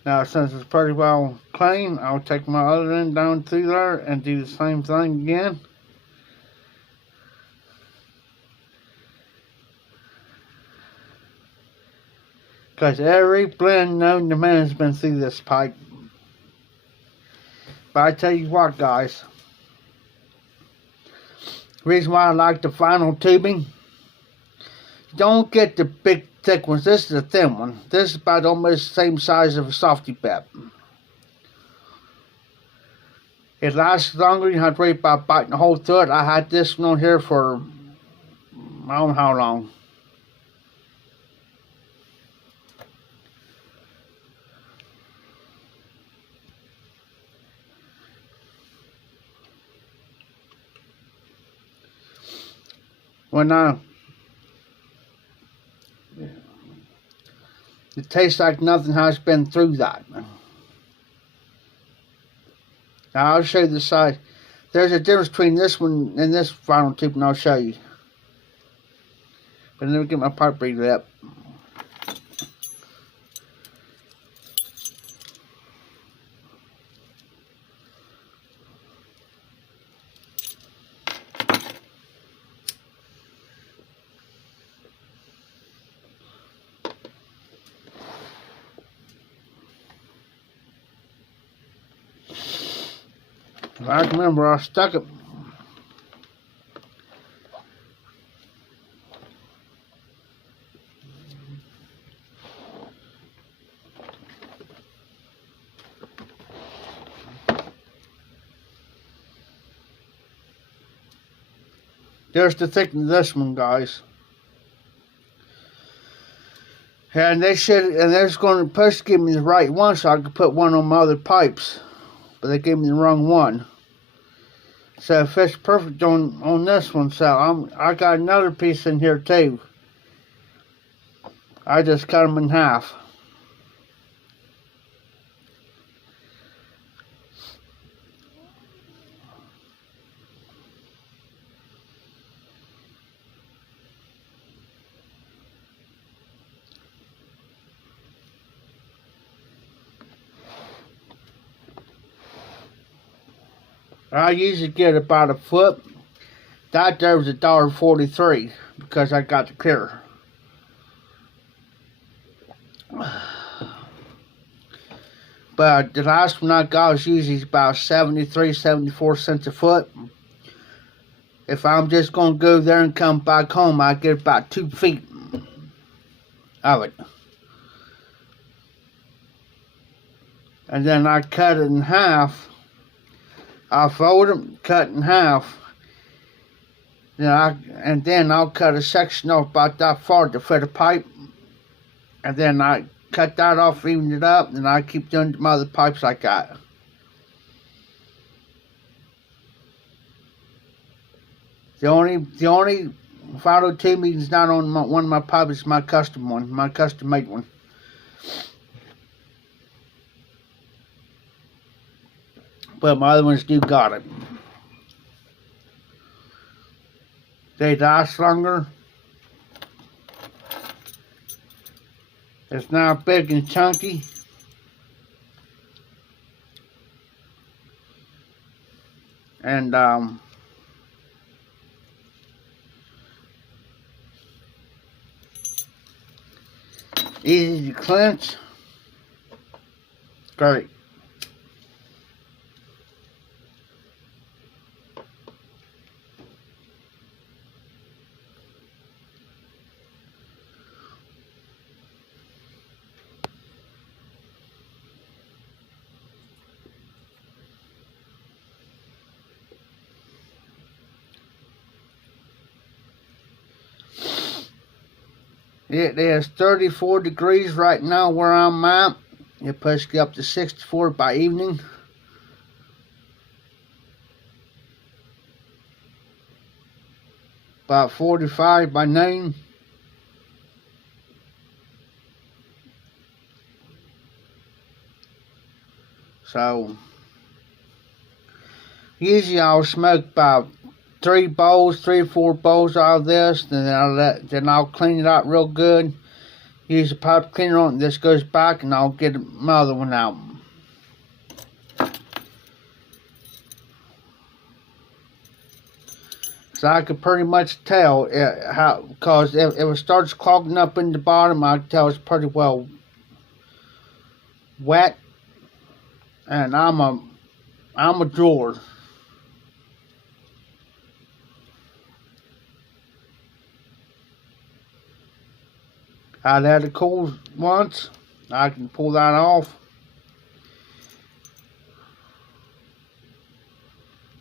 Now, since it's pretty well clean, I'll take my other end down through there and do the same thing again. Because every blend known to man has been through this pipe. But I tell you what, guys. The reason why I like the vinyl tubing. Don't get the big thick ones. This is a thin one. This is about almost the same size of a softy pep. It lasts longer. You don't have to worry about biting a hole through it. I had this one on here for I don't know how long. It tastes like nothing has been through that. Now I'll show you the size. There's a difference between this one and this vinyl tube, and I'll show you. But let me get my pipe breather up. If I can remember, I stuck it. There's the thickness of this one, guys. And they're supposed to give me the right one so I could put one on my other pipes. But they gave me the wrong one. So it fits perfect on this one. So I got another piece in here too. I just cut them in half. I usually get about a foot. That there was $1.43 because I got the clear. But the last one I got was usually about 73, 74 cents a foot. If I'm just going to go there and come back home, I get about 2 feet of it. And then I cut it in half. I fold them, cut in half, Then I'll cut a section off about that far to fit a pipe, and then I cut that off, even it up, and I keep doing my other pipes I got. The only 502 meeting's not on one of my pipes is my custom one, my custom made one. But my other ones do got it. They last longer. It's not big and chunky. And easy to clench. Great. It is 34 degrees right now where I'm at. It supposed to get up to 64 by evening. About 45 by noon. So usually I'll smoke about 3 or 4 bowls out of this, then I'll clean it out real good. Use a pipe cleaner on it. This goes back, and I'll get another one out. So I could pretty much tell because if it starts clogging up in the bottom, I can tell it's pretty well wet. And I'm a drawer. I'd had it cool once. I can pull that off.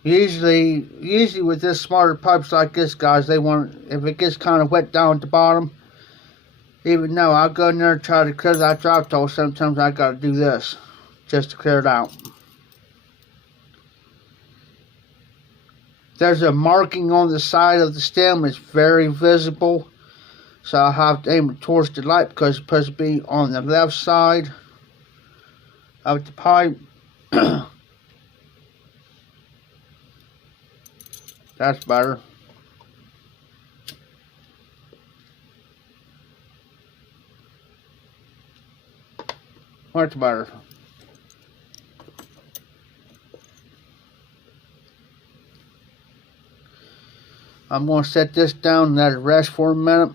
Usually with this smarter pipes like this, guys, if it gets kind of wet down at the bottom, even though I'll go in there and try to clear that drop hole, sometimes I gotta do this just to clear it out. There's a marking on the side of the stem. It's very visible. So I'll have to aim it towards the light because it's supposed to be on the left side of the pipe. That's better. Much better. I'm going to set this down and let it rest for a minute.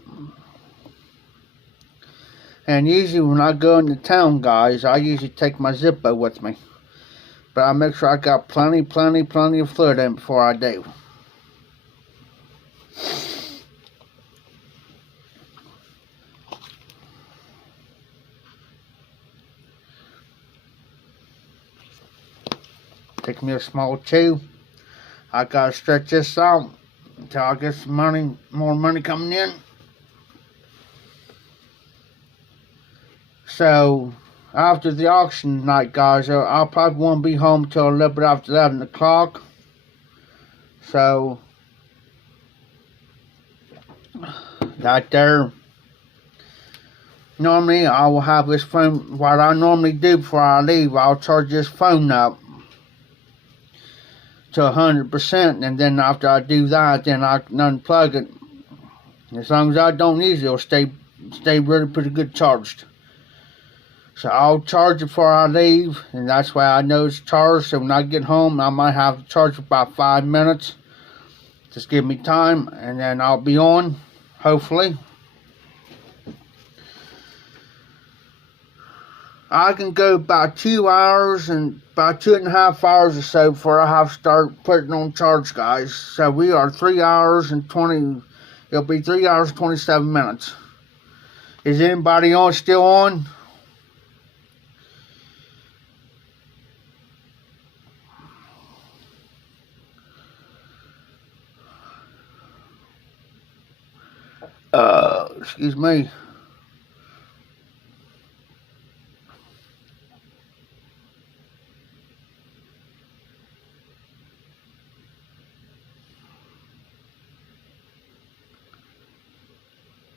And usually when I go into town, guys, I usually take my Zippo with me. But I make sure I got plenty of fluid in before I do. Take me a small chew. I gotta stretch this out until I get some more money coming in. So after the auction tonight, guys, I'll probably won't be home till a little bit after 11 o'clock. So that there. Normally I will have this phone. What I normally do before I leave, I'll charge this phone up to 100%, and then after I do that, then I can unplug it. As long as I don't use it, it'll stay really pretty good charged. So I'll charge it before I leave, and that's why I know it's charged. So when I get home, I might have to charge for about 5 minutes. Just give me time, and then I'll be on, hopefully. I can go about 2 hours and about 2.5 hours or so before I have to start putting on charge, guys. So we are 3 hours and 20. It'll be 3 hours and 27 minutes. Is anybody on still on? Excuse me.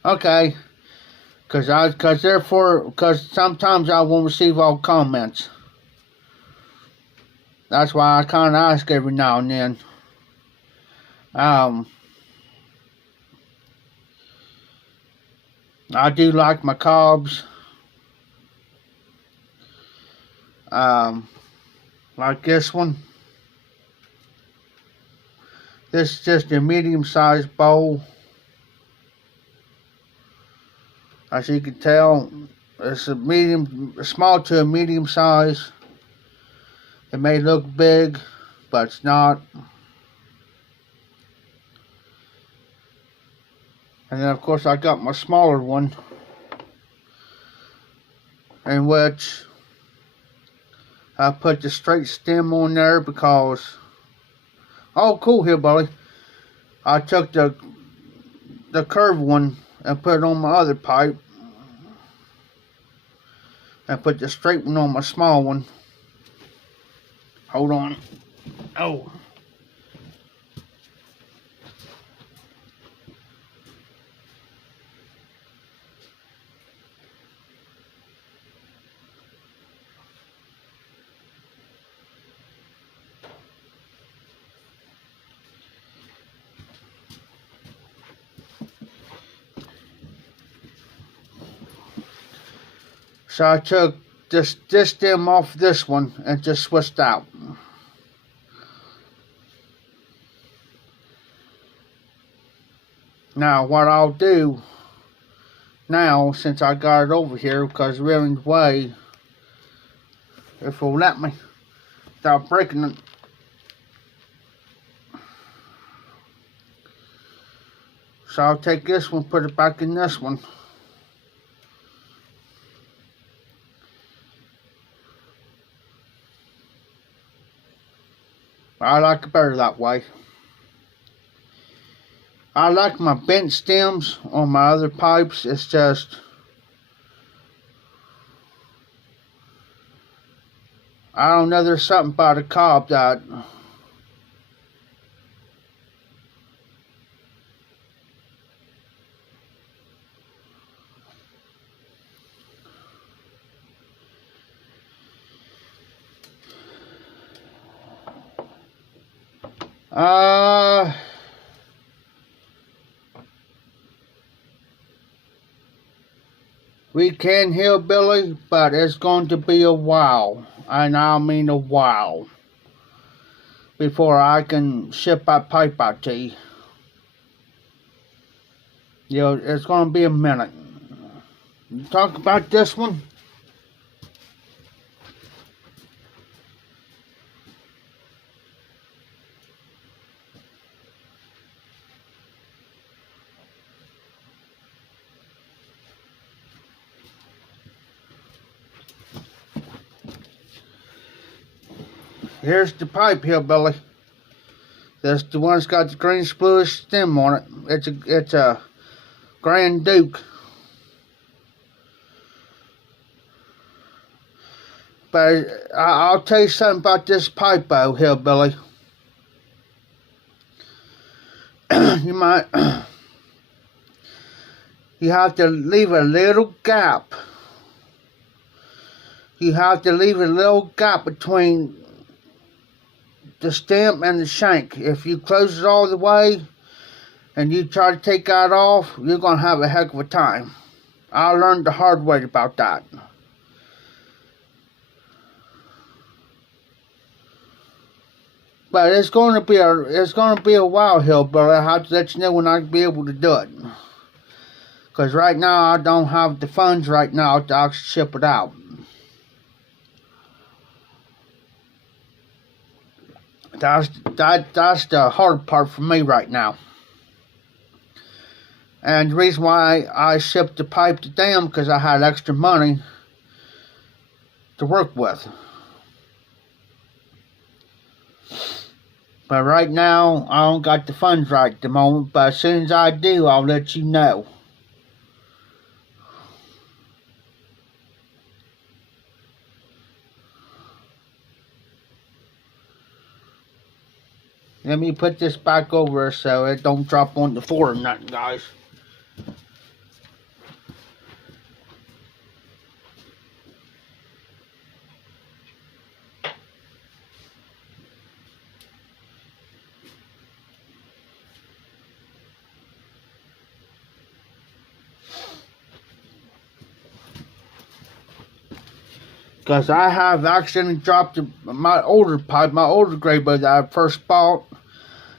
Okay, because sometimes I won't receive all comments. That's why I kind of ask every now and then. I do like my cobs. Like this one. This is just a medium-sized bowl. As you can tell, it's a small to a medium size. It may look big, but it's not. And then of course I got my smaller one, in which I put the straight stem on there because, oh cool, hillbilly, I took the curved one and put it on my other pipe, and put the straight one on my small one. Hold on. Oh. So I took this stem off this one and just switched out. Now what I'll do now, since I got it over here, because reeling's way, if it'll let me, without breaking it. So I'll take this one, put it back in this one. I like it better that way. I like my bent stems on my other pipes. It's just, I don't know, there's something about a cob that we can hillbilly, but it's going to be a while, and I mean a while, before I can ship that pipe out to you. You know, it's going to be a minute. You talk about this one. Here's the pipe, hillbilly. That's the one that's got the greenish bluish stem on it. It's a Grand Duke. But I'll tell you something about this pipe, though, hillbilly. You have to leave a little gap. You have to leave a little gap between the stem and the shank. If you close it all the way and you try to take that off, you're going to have a heck of a time. I learned the hard way about that. But it's going to be a while, hillbilly. I have to let you know when I'll be able to do it. Because right now I don't have the funds right now to actually ship it out. That's the hard part for me right now. And the reason why I shipped the pipe to them, because I had extra money to work with. But right now, I don't got the funds right at the moment. But as soon as I do, I'll let you know. Let me put this back over so it don't drop on the floor or nothing, guys. Because I have accidentally dropped my older pipe, my older gray boat that I first bought.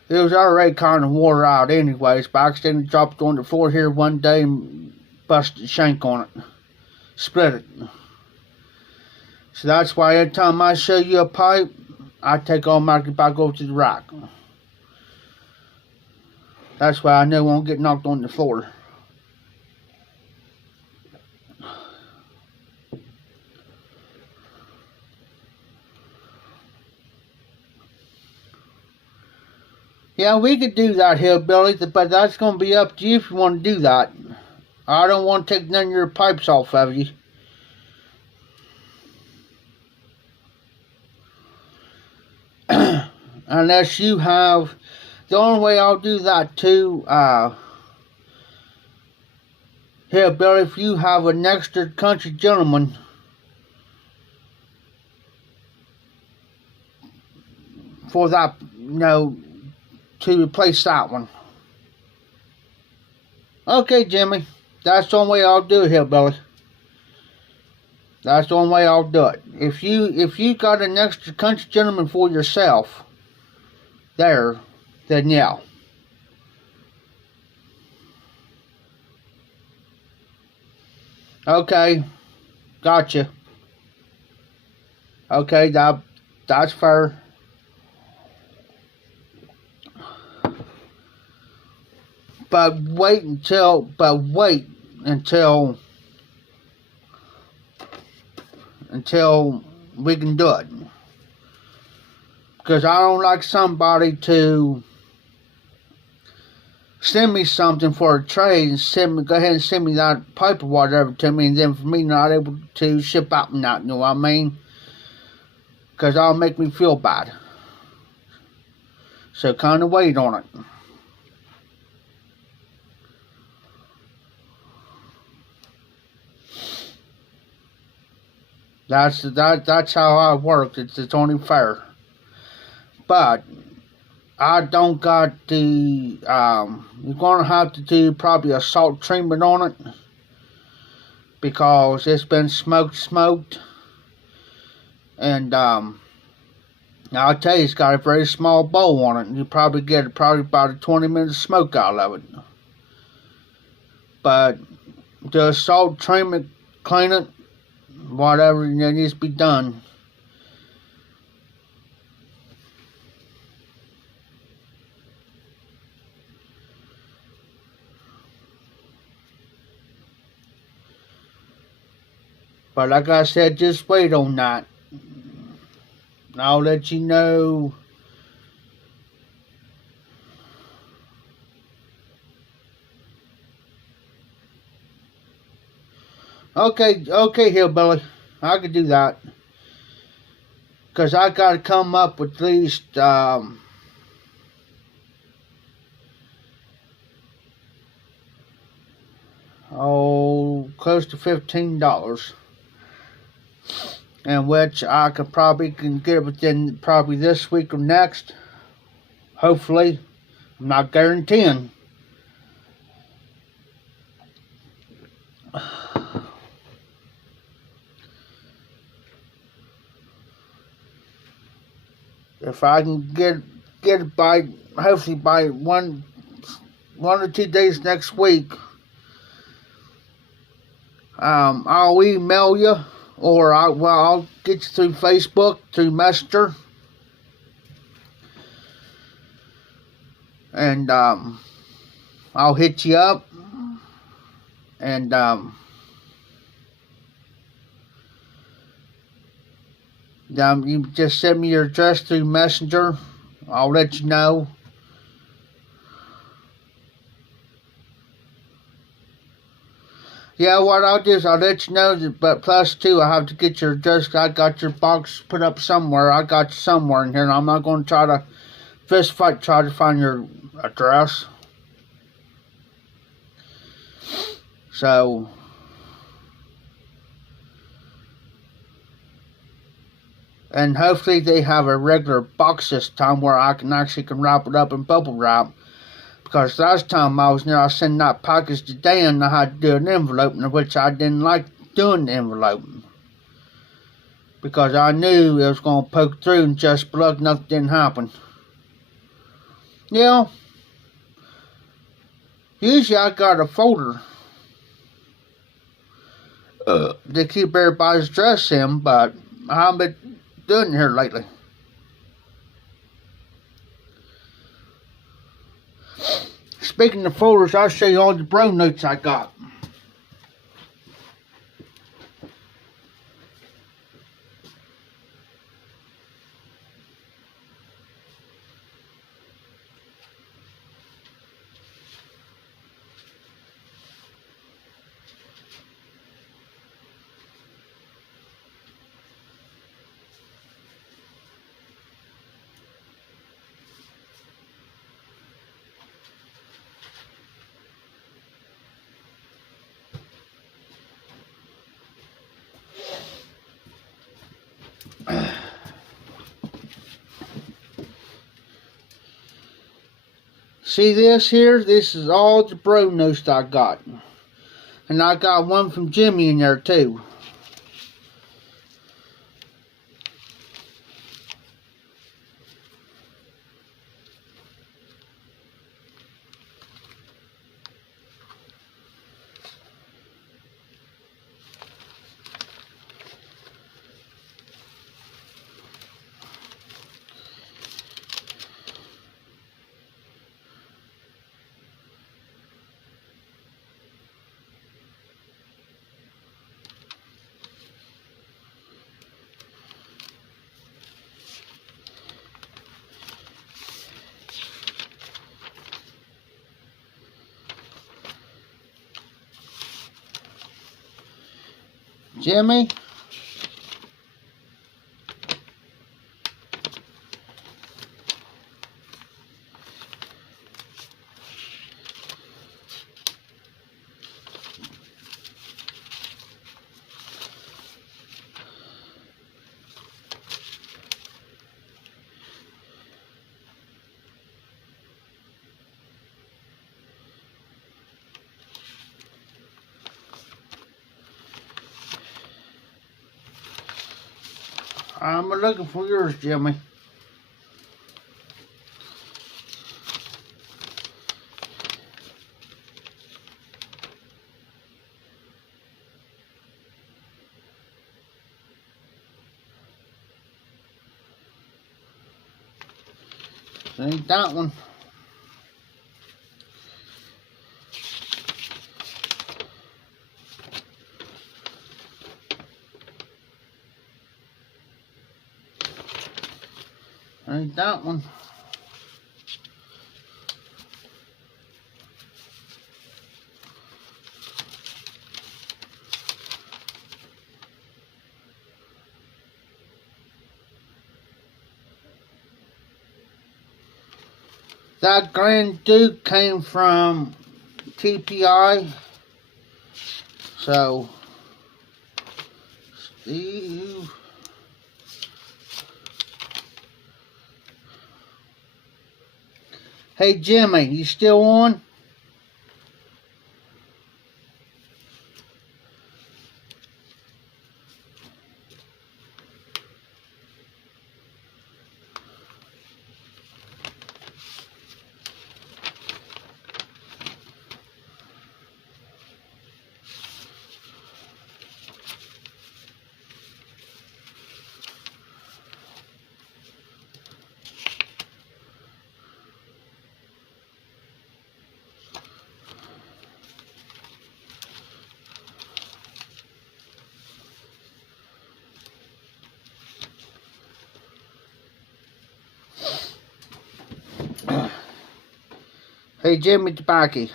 It was already kind of wore out anyways, but I accidentally dropped it on the floor here one day and busted the shank on it. Split it. So that's why every time I show you a pipe, I take automatically back over to the rack. That's why I know it won't get knocked on the floor. Yeah, we could do that, Hillbilly, but that's going to be up to you if you want to do that. I don't want to take none of your pipes off of you. Unless you have... The only way I'll do that too, Hillbilly, if you have an extra country gentleman for that, to replace that one. Okay, Jimmy. That's the only way I'll do it, Hillbilly. That's the only way I'll do it. If you got an extra country gentleman for yourself, then yeah. Okay. Gotcha. Okay, that's fair. But wait until we can do it. Because I don't like somebody to send me something for a trade and go ahead and send me that pipe or whatever to me, and then for me not able to ship out and that, you know what I mean? Because that'll make me feel bad. So kind of wait on it. That's how I work. It's only fair. But I don't got the you're gonna have to do probably a salt treatment on it because it's been smoked. And I'll tell you, it's got a very small bowl on it. And you probably get about a 20 minutes smoke out of it. But the salt treatment, clean it, whatever that needs to be done. But like I said, just wait on that. I'll let you know. Okay, Hillbilly. I could do that. Because I got to come up with at least, close to $15. In which I could probably get it within probably this week or next. Hopefully. I'm not guaranteeing. If I can get it by, hopefully by one or 2 days next week, I'll email you, or I'll get you through Facebook, through Messenger, and I'll hit you up, and you just send me your address through Messenger. I'll let you know. Yeah, what I'll do is I'll let you know that, but plus too, I have to get your address. I got your box put up somewhere. I got you somewhere in here, and I'm not going to try to fist fight, try to find your address. So, and hopefully they have a regular box this time where I can actually wrap it up in bubble wrap. Because last time I was there, I sent that package to Dan and I had to do an envelope, in which I didn't like doing the envelope. Because I knew it was going to poke through and just plug, nothing didn't happen. Yeah. Usually I got a folder to keep everybody's address in, but I haven't been doing it here lately. Speaking of folders, I'll show you all the bro notes I got. See this here? This is all the bro notes I got. And I got one from Jimmy in there too. Jimmy? I'm looking for yours, Jimmy. Ain't that one. Ain't that one. That Grand Duke came from TPI. So, Steve. Hey Jimmy, you still on? Hey Jimmy Tobacco.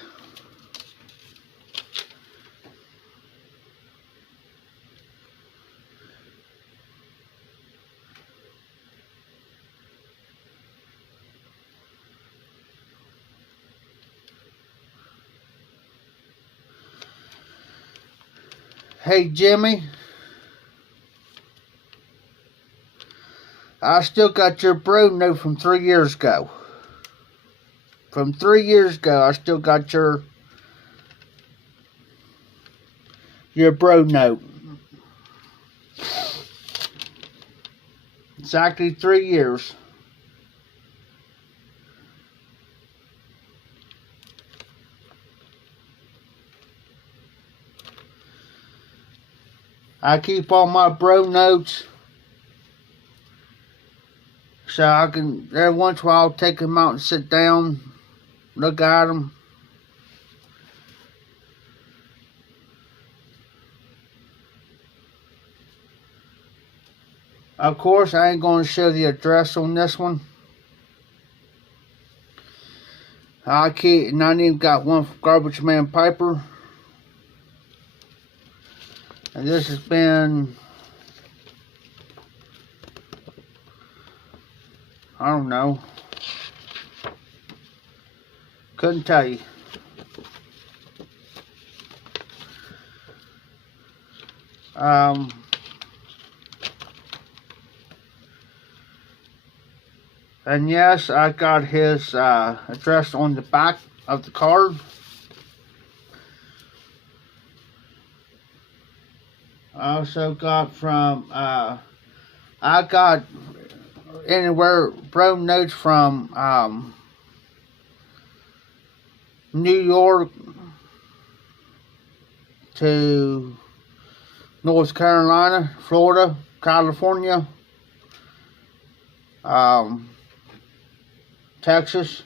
Hey Jimmy, I still got your bro note from 3 years ago. From 3 years ago, I still got your bro note. Exactly 3 years. I keep all my bro notes so I can, every once in a while, take them out and sit down, look at them. Of course, I ain't going to show the address on this one. I even got one from Garbage Man Piper. And this has been, I don't know. Couldn't tell you. And yes, I got his address on the back of the card. I also got from, I got anywhere bro notes from New York to North Carolina, Florida, California, Texas.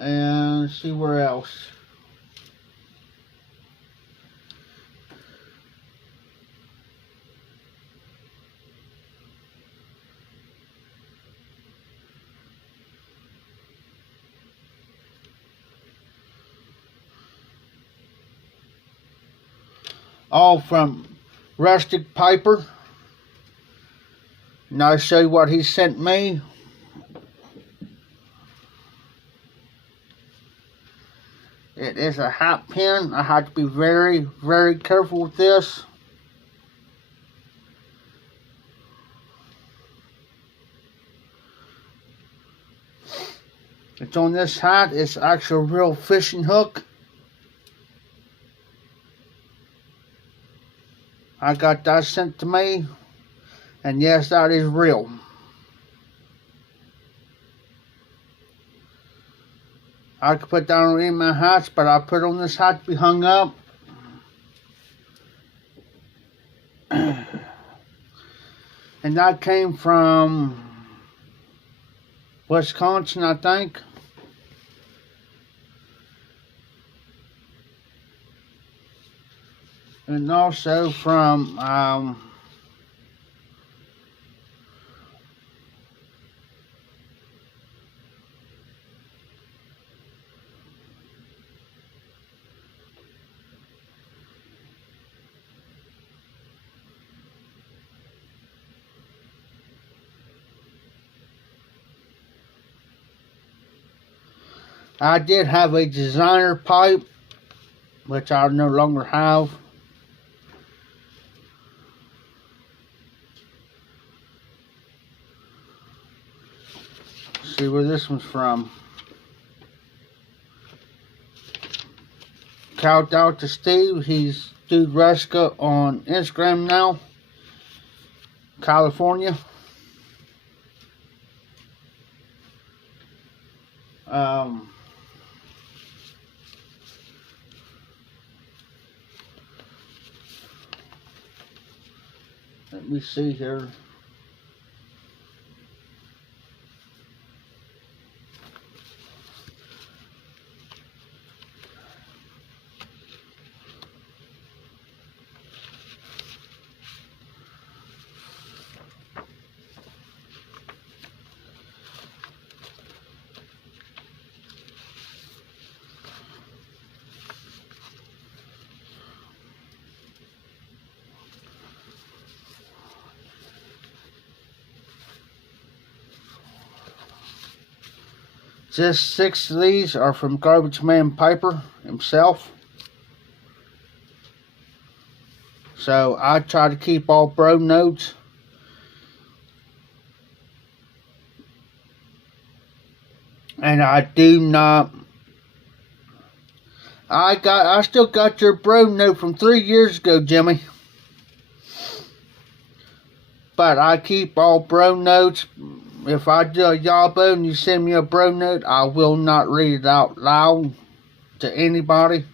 And see where else. All from Rustic Piper. Now I'll show you what he sent me. It is a hat pin. I have to be very, very careful with this. It's on this hat. It's actually a real fishing hook. I got that sent to me. And yes, that is real. I could put that on any of my hats, but I put on this hat to be hung up. And that came from Wisconsin, I think. And also from I did have a designer pipe, which I no longer have. Let's see where this one's from. Shout out to Steve. He's Dude Reska on Instagram now. California. Let me see here. Just 6 of these are from Garbage Man Piper himself. So I try to keep all bro notes. And I do not. I still got your bro note from 3 years ago, Jimmy. But I keep all bro notes. If I do a yabo and you send me a bro note, I will not read it out loud to anybody.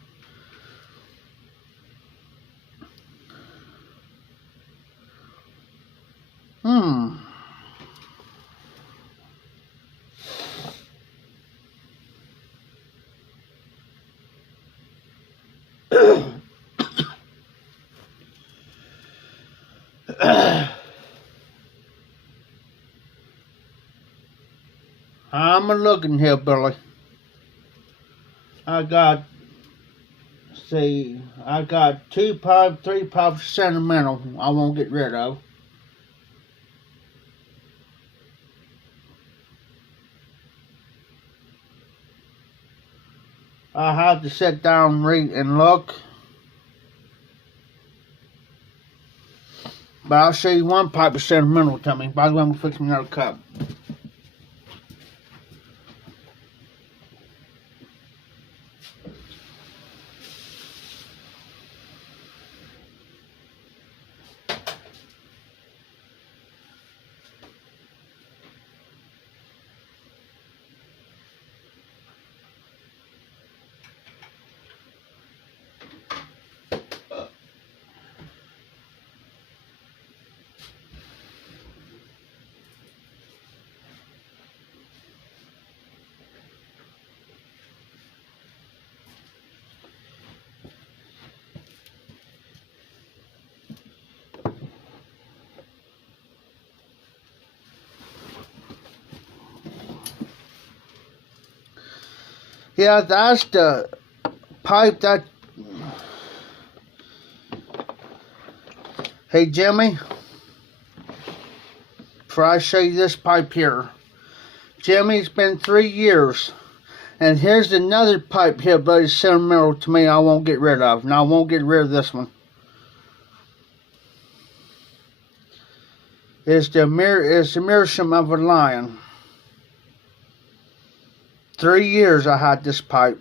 I'm a looking hillbilly. I got 3 pipes sentimental I won't get rid of. I have to sit down, read, and look. But I'll show you one pipe of sentimental to me. By the way, I'm going to fix me another cup. Yeah, that's the pipe that... Hey, Jimmy. Before I show you this pipe here. Jimmy, it's been 3 years. And here's another pipe here, but it's sentimental to me I won't get rid of. And I won't get rid of this one. It's the meerschaum of a lion. 3 years I had this pipe.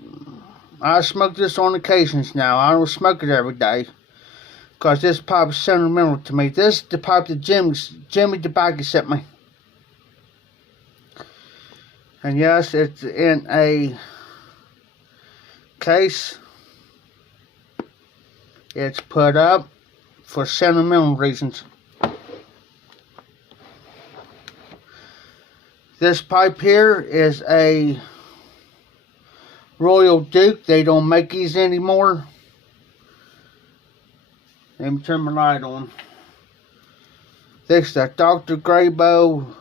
I smoke this on occasions now. I don't smoke it every day. Because this pipe is sentimental to me. This is the pipe that Jimmy Tobacco sent me. And yes, it's in a case. It's put up for sentimental reasons. This pipe here is a Royal Duke. They don't make these anymore. Let me turn my light on. This is a Dr. Graybo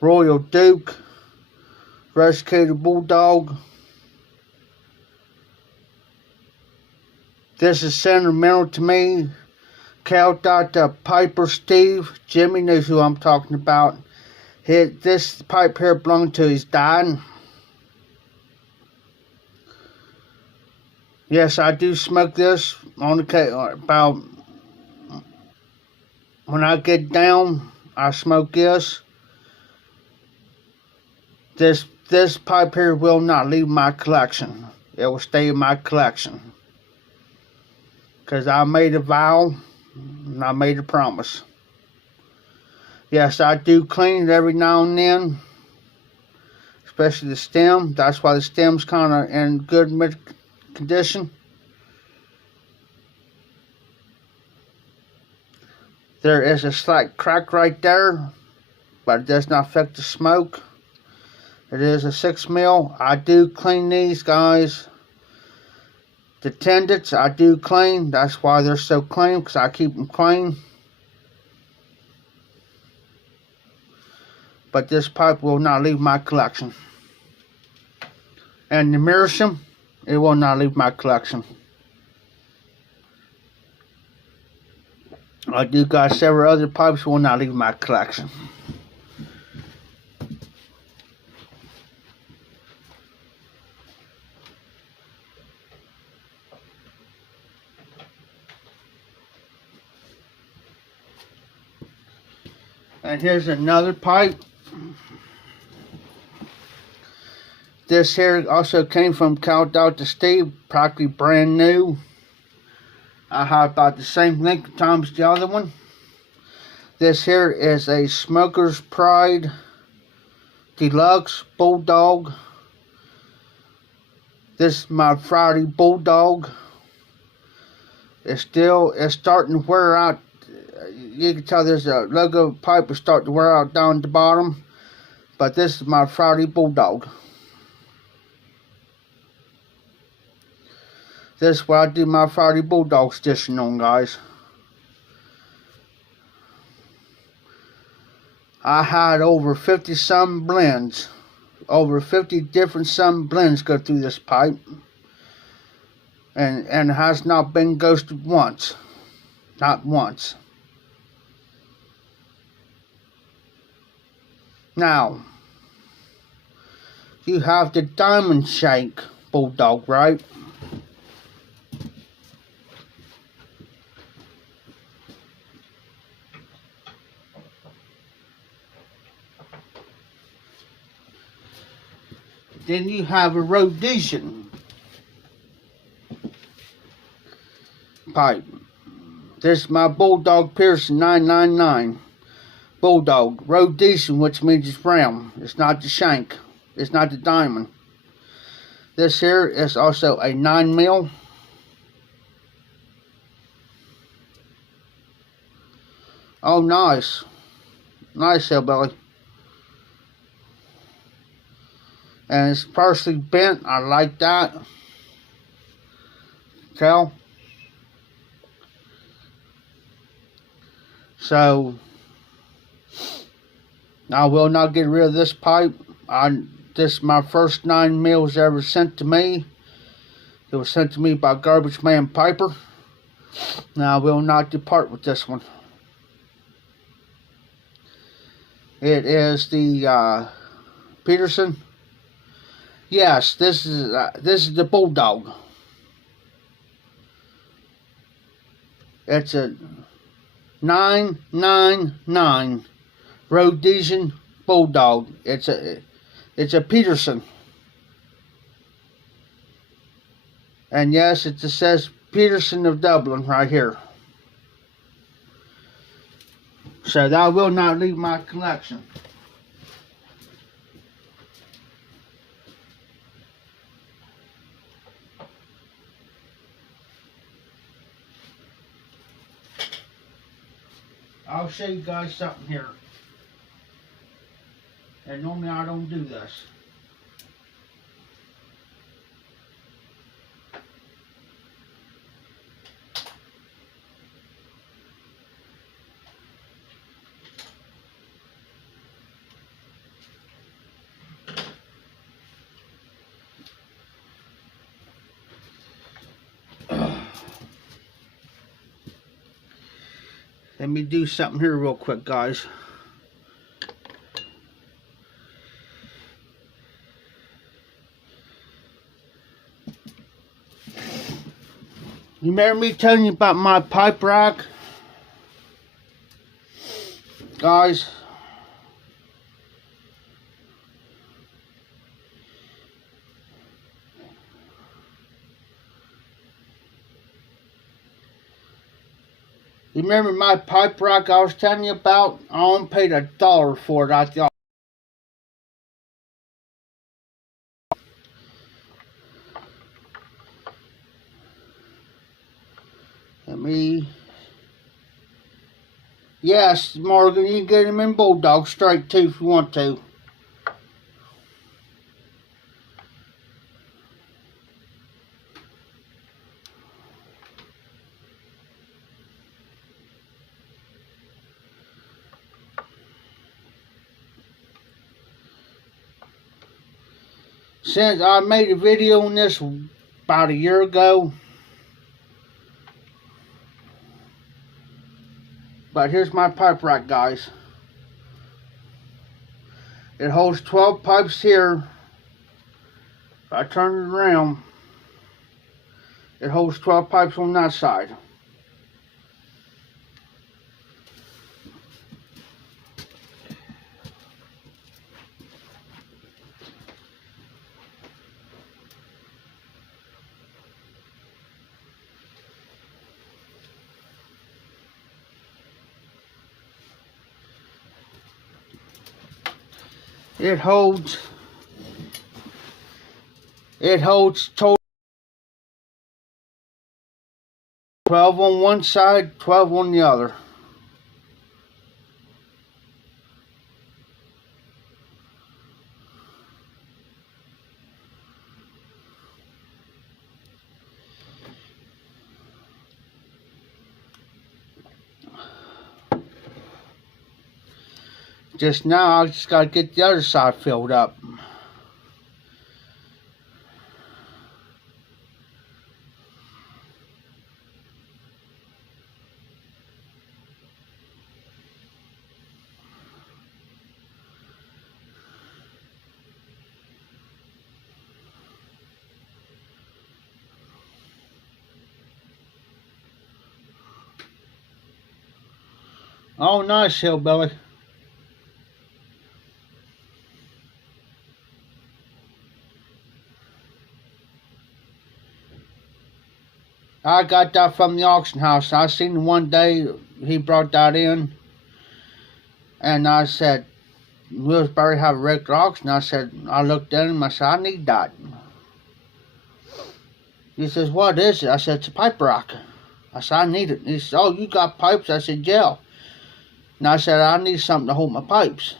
Royal Duke Rescued Bulldog. This is sentimental to me. Cal Dr. Piper Steve. Jimmy knows who I'm talking about. This pipe here belonged to his dad. Yes, I do smoke this on the about when I get down. I smoke this. This pipe here will not leave my collection. It will stay in my collection. Because I made a vow and I made a promise. Yes, I do clean it every now and then. Especially the stem. That's why the stem's kind of in good condition. There is a slight crack right there, but it does not affect the smoke. It is a 6 mil. I do clean these, guys. The tendons I do clean. That's why they're so clean, because I keep them clean. But this pipe will not leave my collection. And the meerschaum, it will not leave my collection. I do got several other pipes will not leave my collection. And here's another pipe. This here also came from Cal Delta Steve, practically brand new. I have about the same length of time as the other one. This here is a Smoker's Pride Deluxe Bulldog. This is my Friday Bulldog. It's starting to wear out. You can tell there's a logo pipe is starting to wear out down the bottom. But this is my Friday Bulldog. This is what I do my Friday Bulldog stitching on, guys. I had over 50 some blends. Over 50 different some blends go through this pipe. And has not been ghosted once. Not once. Now, you have the diamond shank Bulldog, right? Then you have a Rhodesian pipe. This is my Bulldog Pearson 999. Bulldog. Rhodesian, which means it's round. It's not the shank. It's not the diamond. This here is also a 9mm. Oh, nice. Nice, hillbilly. And it's partially bent. I like that. Tell. So, I will not get rid of this pipe. This is my first 9mm ever sent to me. It was sent to me by Garbage Man Piper. Now I will not depart with this one. It is the Peterson. Yes, this is the Bulldog. It's a 999 Rhodesian Bulldog. It's a Peterson. And yes, it just says Peterson of Dublin right here. So that will not leave my collection. I'll show you guys something here. And normally I don't do this. Let me do something here real quick, guys. You remember me telling you about my pipe rack? Guys. You remember my pipe rack I was telling you about? I only paid $1 for it out the. Let me. Yes, Morgan, you can get him in Bulldog straight too if you want to. Since I made a video on this about a year ago. But here's my pipe rack, guys. It holds 12 pipes here. If I turn it around, it holds 12 pipes on that side. It holds total 12 on one side, 12 on the other. Just now, I just got to get the other side filled up. Oh, nice, hillbilly. I got that from the auction house. I seen one day he brought that in, and I said, Wilkes-Barre have a regular auction. I looked at him, I said, I need that. He says, what is it? I said, it's a pipe rack. I said, I need it. He said, oh, you got pipes? I said, yeah. And I said, I need something to hold my pipes.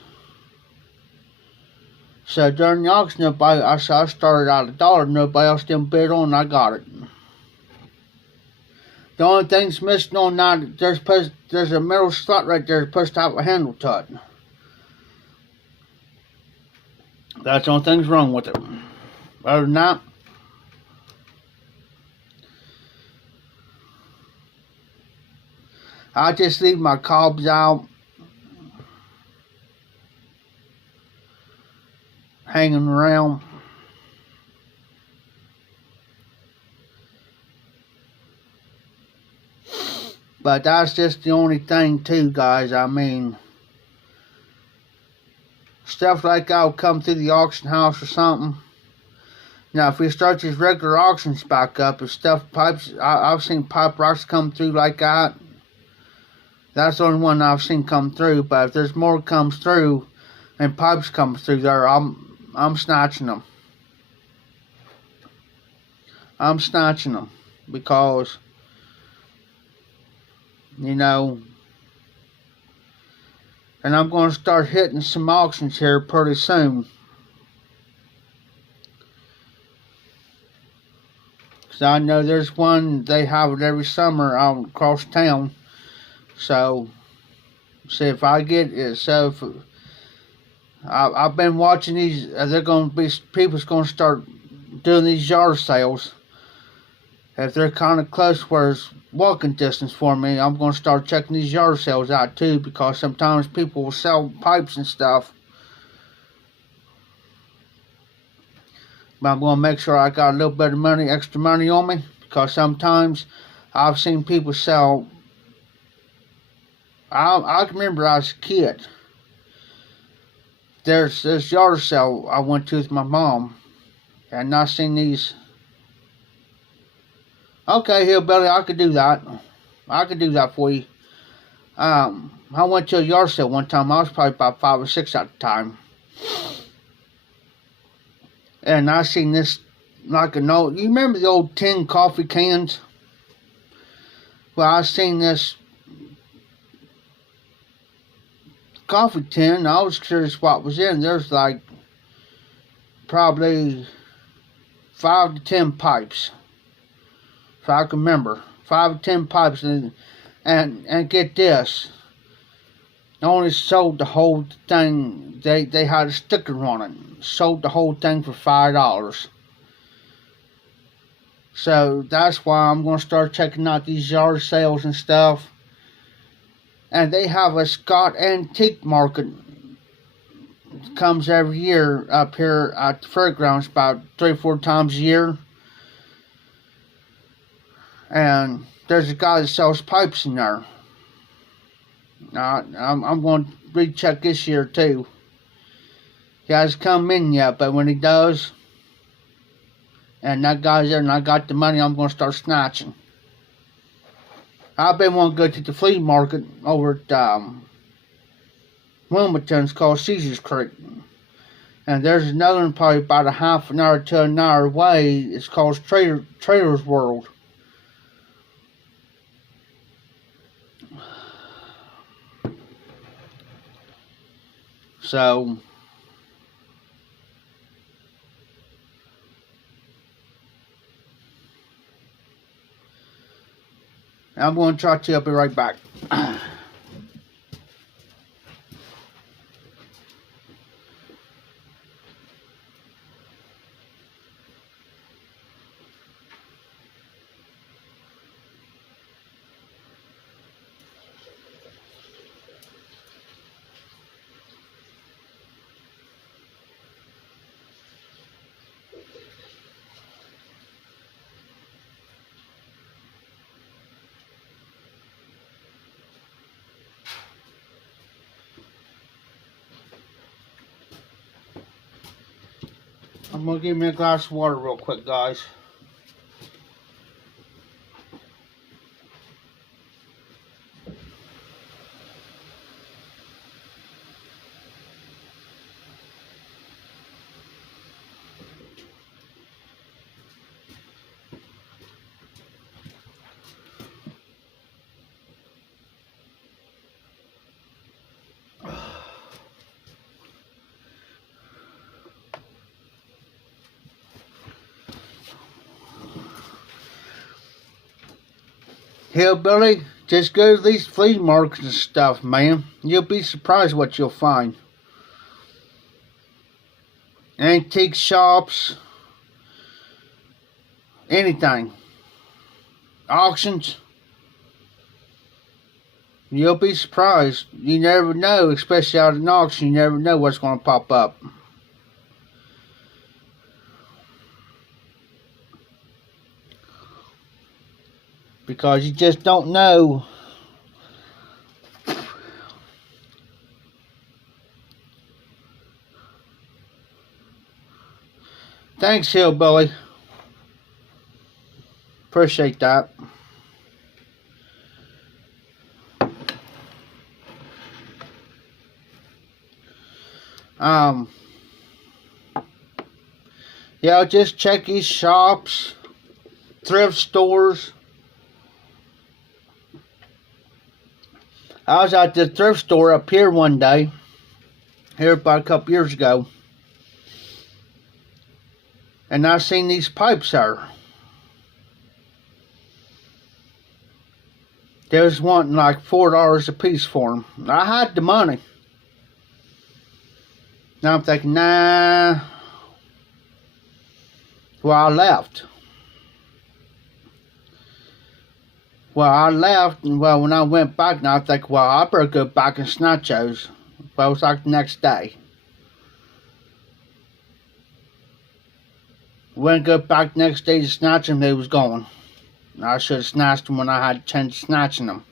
So during the auction, I started out $1. Nobody else didn't bid on, and I got it. The only thing's missing on that, there's a metal slot right there to push out a handle to it. That's the only thing's wrong with it. Other than that, I just leave my cobs out, hanging around. But that's just the only thing too, guys. I mean, stuff like that will come through the auction house or something. Now, if we start these regular auctions back up, if stuff pipes, I've seen pipe rocks come through like that. That's the only one I've seen come through. But if there's more comes through, and pipes comes through there, I'm snatching them. I'm snatching them because, you know, and I'm going to start hitting some auctions here pretty soon. Because I know there's one, they have it every summer out across town. So, see if I get it. So, if, I've been watching these, people's going to start doing these yard sales. If they're kind of close where it's walking distance for me, I'm going to start checking these yard sales out too, because sometimes people will sell pipes and stuff. But I'm going to make sure I got a little bit of money, extra money on me, because sometimes I've seen people sell. I can remember I was a kid. There's this yard sale I went to with my mom, and I seen these. Okay, hillbilly, I could do that. I could do that for you. I went to a yard sale one time. I was probably about 5 or 6 at the time. And I seen this, like an old, you remember the old tin coffee cans? Well, I seen this coffee tin, and I was curious what was in. There's like probably 5 to 10 pipes. If I can remember, 5 to 10 pipes, and get this, they only sold the whole thing. They had a sticker on it. Sold the whole thing for $5. So that's why I'm going to start checking out these yard sales and stuff. And they have a Scott Antique Market. It comes every year up here at the fairgrounds about 3 or 4 times a year. And there's a guy that sells pipes in there. I'm going to recheck this year too. He hasn't come in yet, but when he does, and that guy's there and I got the money, I'm going to start snatching. I've been wanting to go to the flea market over at Wilmington. It's called Caesar's Creek. And there's another one probably about a half an hour to an hour away. It's called Trader's World. So I'm going to try to. I'll be right back. I'm going to give me a glass of water real quick, guys. Hillbilly, just go to these flea markets and stuff, man. You'll be surprised what you'll find. Antique shops, anything. Auctions. You'll be surprised. You never know, especially out at an auction, you never know what's going to pop up. Because you just don't know. Thanks, Hillbilly. Appreciate that. Yeah, just check these shops, thrift stores. I was at the thrift store up here one day, here about a couple years ago, and I seen these pipes there. They was wanting like $4 a piece for them. I had the money. Now I'm thinking, nah. Well, I left. And when I went back, now I think, well, I better go back and snatch those. Well, it was like the next day. Went go back the next day to snatch them, they was gone. I should have snatched them when I had a chance of snatching them.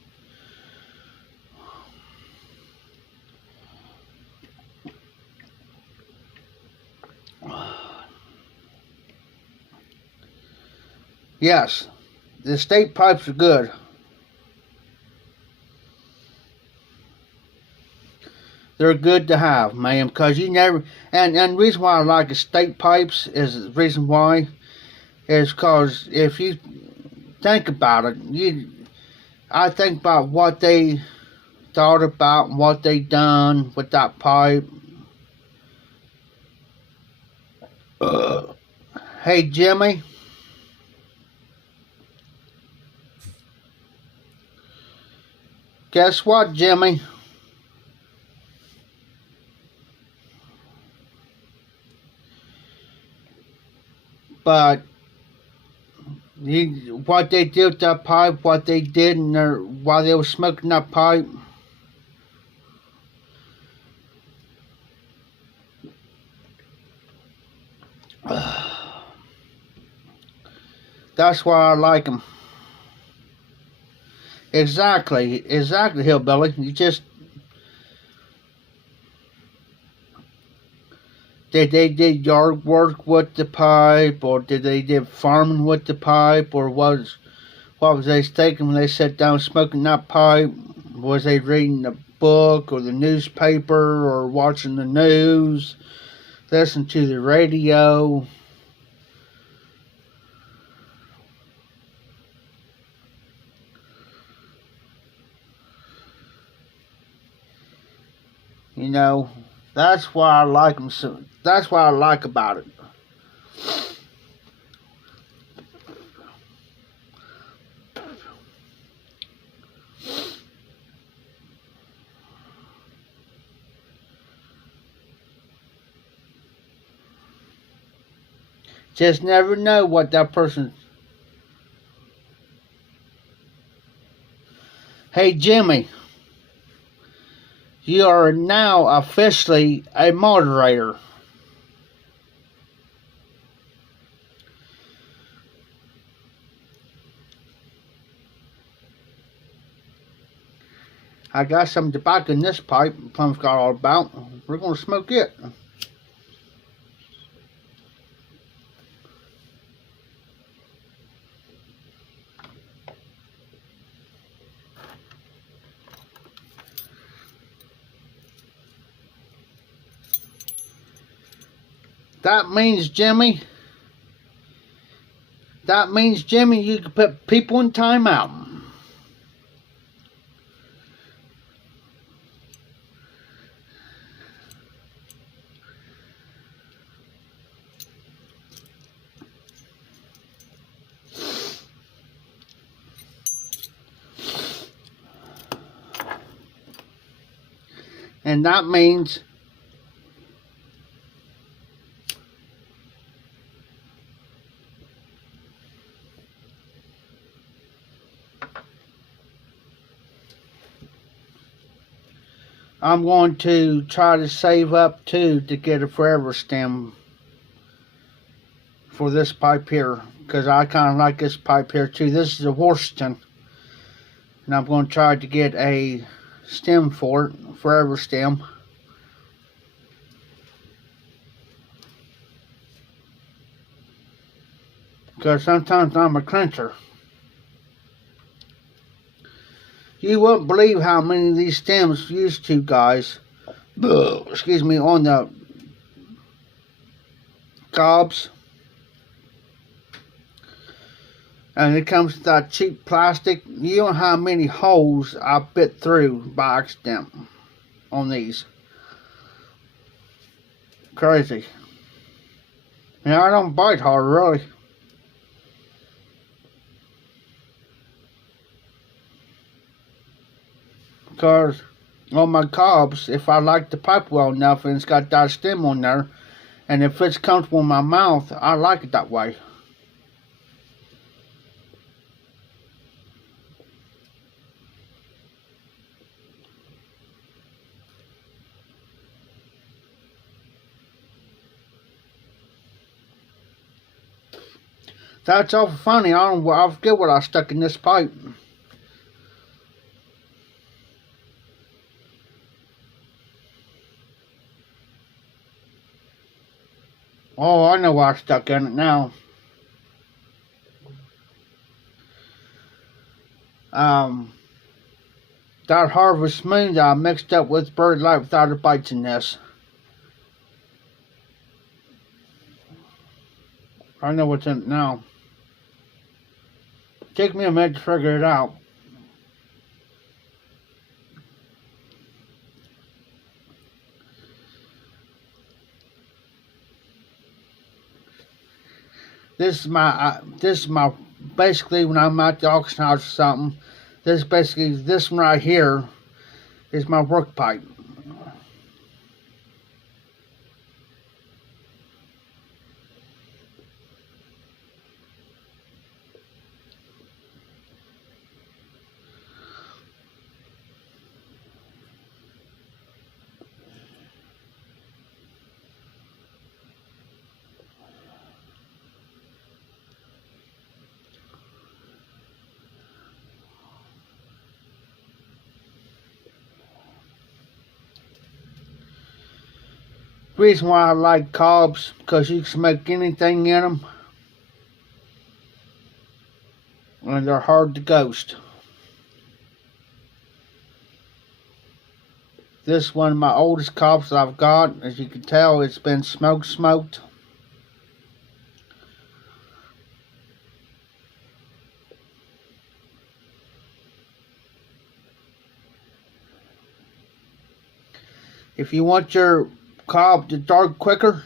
Yes, the state pipes are good. They're good to have, man, because you never, and the reason why I like estate pipes is the reason why is because if you think about it, I think about what they thought about and what they done with that pipe. Hey, Jimmy. Guess what, Jimmy? But what they did with that pipe, what they did while they were smoking that pipe, that's why I like them. Exactly, Hillbilly. You just, did they did yard work with the pipe, or did they did farming with the pipe, or what was they thinking when they sat down smoking that pipe? Was they reading a book or the newspaper or watching the news? listen to the radio. You know, that's why I like them. So that's what I like about it. Just never know what that person. Hey Jimmy, you are now officially a moderator. I got some tobacco in this pipe. Plum's got all about. We're gonna smoke it. That means Jimmy, you can put people in timeout. And that means I'm going to try to save up too to get a forever stem for this pipe here, because I kind of like this pipe here too. This is a Washington, and I'm going to try to get a stem for it, forever stem. Because sometimes I'm a clincher. You won't believe how many of these stems used to, guys. Excuse me, on the cobs. And it comes with that cheap plastic. You don't know how many holes I bit through by accident on these. Crazy. Yeah, I don't bite hard, really. Because on my cobs, if I like the pipe well enough and it's got that stem on there, and if it's comfortable in my mouth, I like it that way. That's awful funny. I forget what I stuck in this pipe. Oh, I know what I stuck in it now. That Harvest Moon that I mixed up with Bird Light without the bites in this. I know what's in it now. Take me a minute to figure it out. This is my basically when I'm at the auction house or something. This one right here is my work pipe. The reason why I like cobs, because you can smoke anything in them, and they're hard to ghost. This is one of my oldest cobs that I've got. As you can tell, it's been smoked. If you want your cob to dark quicker,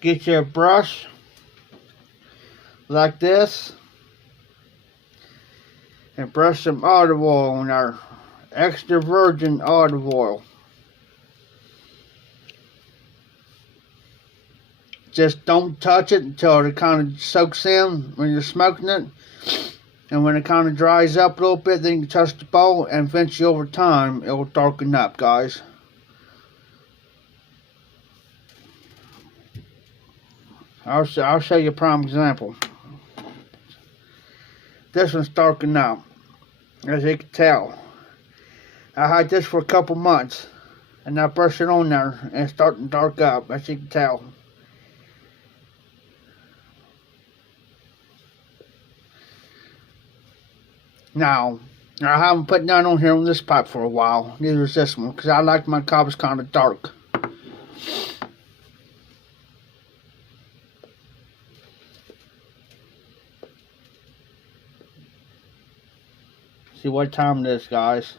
get your brush like this and brush some olive oil on there, extra virgin olive oil. Just don't touch it until it kind of soaks in when you're smoking it. And when it kind of dries up a little bit, then you can touch the bowl, and eventually over time, it will darken up, guys. I'll show you a prime example. This one's darkened up, as you can tell. I had this for a couple months, and I brush it on there, and it's starting to dark up, as you can tell. Now, I haven't put none on here on this pipe for a while. Neither is this one, because I like my cobs kind of dark. See what time it is, guys.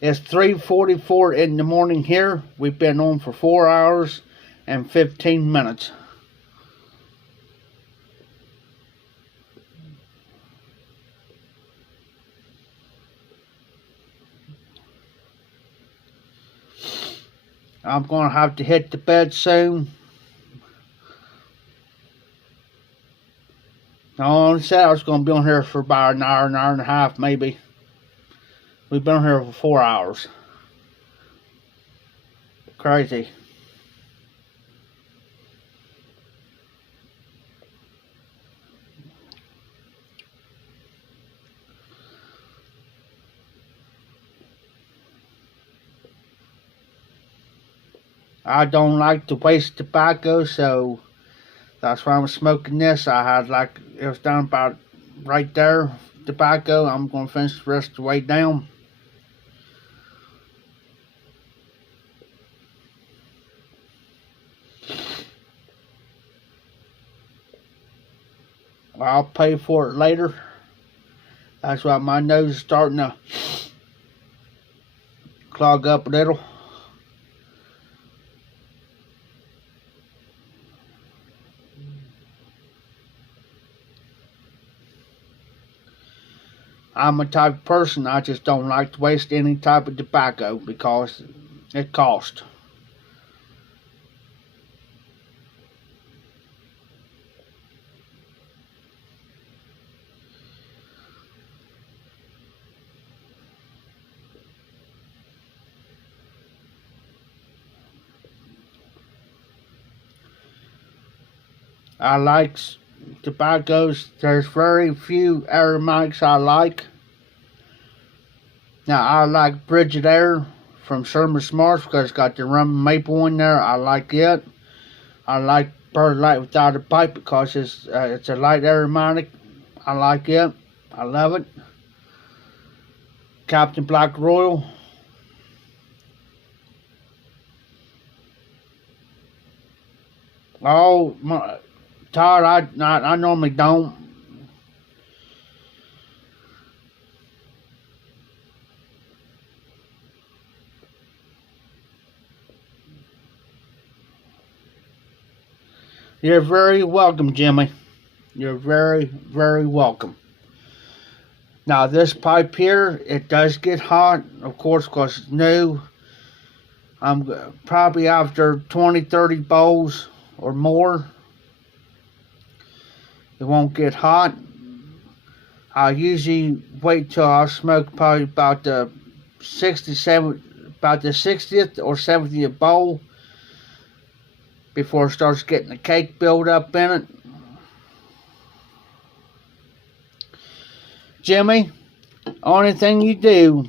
It's 3:44 in the morning here. We've been on for 4 hours and 15 minutes. I'm going to have to hit the bed soon. I only said I was going to be on here for about an hour and a half, maybe. We've been on here for 4 hours. Crazy. I don't like to waste tobacco, so that's why I'm smoking this. I had like, it was down about right there, tobacco. I'm going to finish the rest of the way down. I'll pay for it later. That's why my nose is starting to clog up a little. I'm a type of person, I just don't like to waste any type of tobacco because it costs. I like tobaccos. There's very few aromatics I like. Now I like Bridget Air from Sherman Smarts because it's got the rum and maple in there. I like it. I like Bird Light Without a Pipe because it's a light aromatic. I like it. I love it. Captain Black Royal. Oh, Todd, I normally don't. You're very welcome, Jimmy. You're very, very welcome. Now, this pipe here, it does get hot, of course, because it's new. I'm probably after 20, 30 bowls or more. It won't get hot. I usually wait till I smoke probably about the 60th or 70th bowl before it starts getting the cake build up in it. Jimmy, only thing you do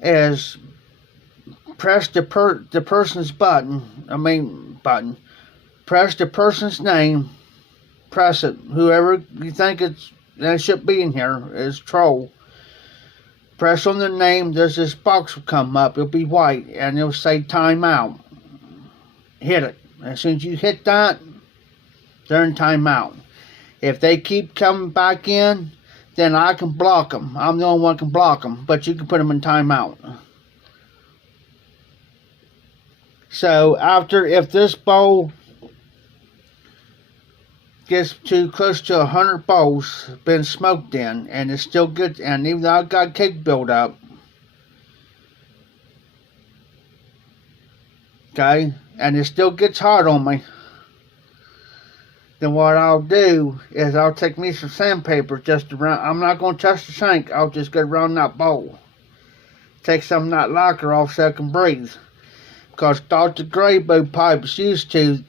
is press the person's button. Press the person's name. Press it. Whoever you think that should be in here is troll. Press on their name. There's this box will come up. It'll be white and it'll say timeout. Hit it. As soon as you hit that, they're in timeout. If they keep coming back in, then I can block them. I'm the only one who can block them, but you can put them in timeout. So if this bowl gets too close to 100 bowls been smoked in, and it's still good, and even though I've got cake build up, okay, and it still gets hot on me, then what I'll do is I'll take me some sandpaper just around. I'm not going to touch the sink. I'll just go around that bowl. Take some of that lacquer off so I can breathe. Because Dr. Graybo pipes used to,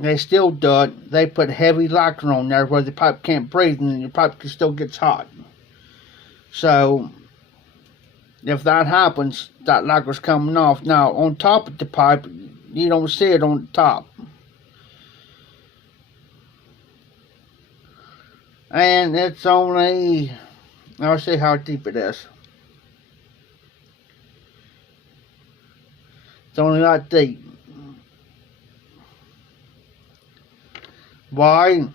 they still do it. They put heavy lacquer on there where the pipe can't breathe and your pipe still gets hot. So, if that happens, that lacquer's coming off. Now, on top of the pipe, you don't see it on the top. And it's only, I'll see how deep it is. It's only that deep. Why?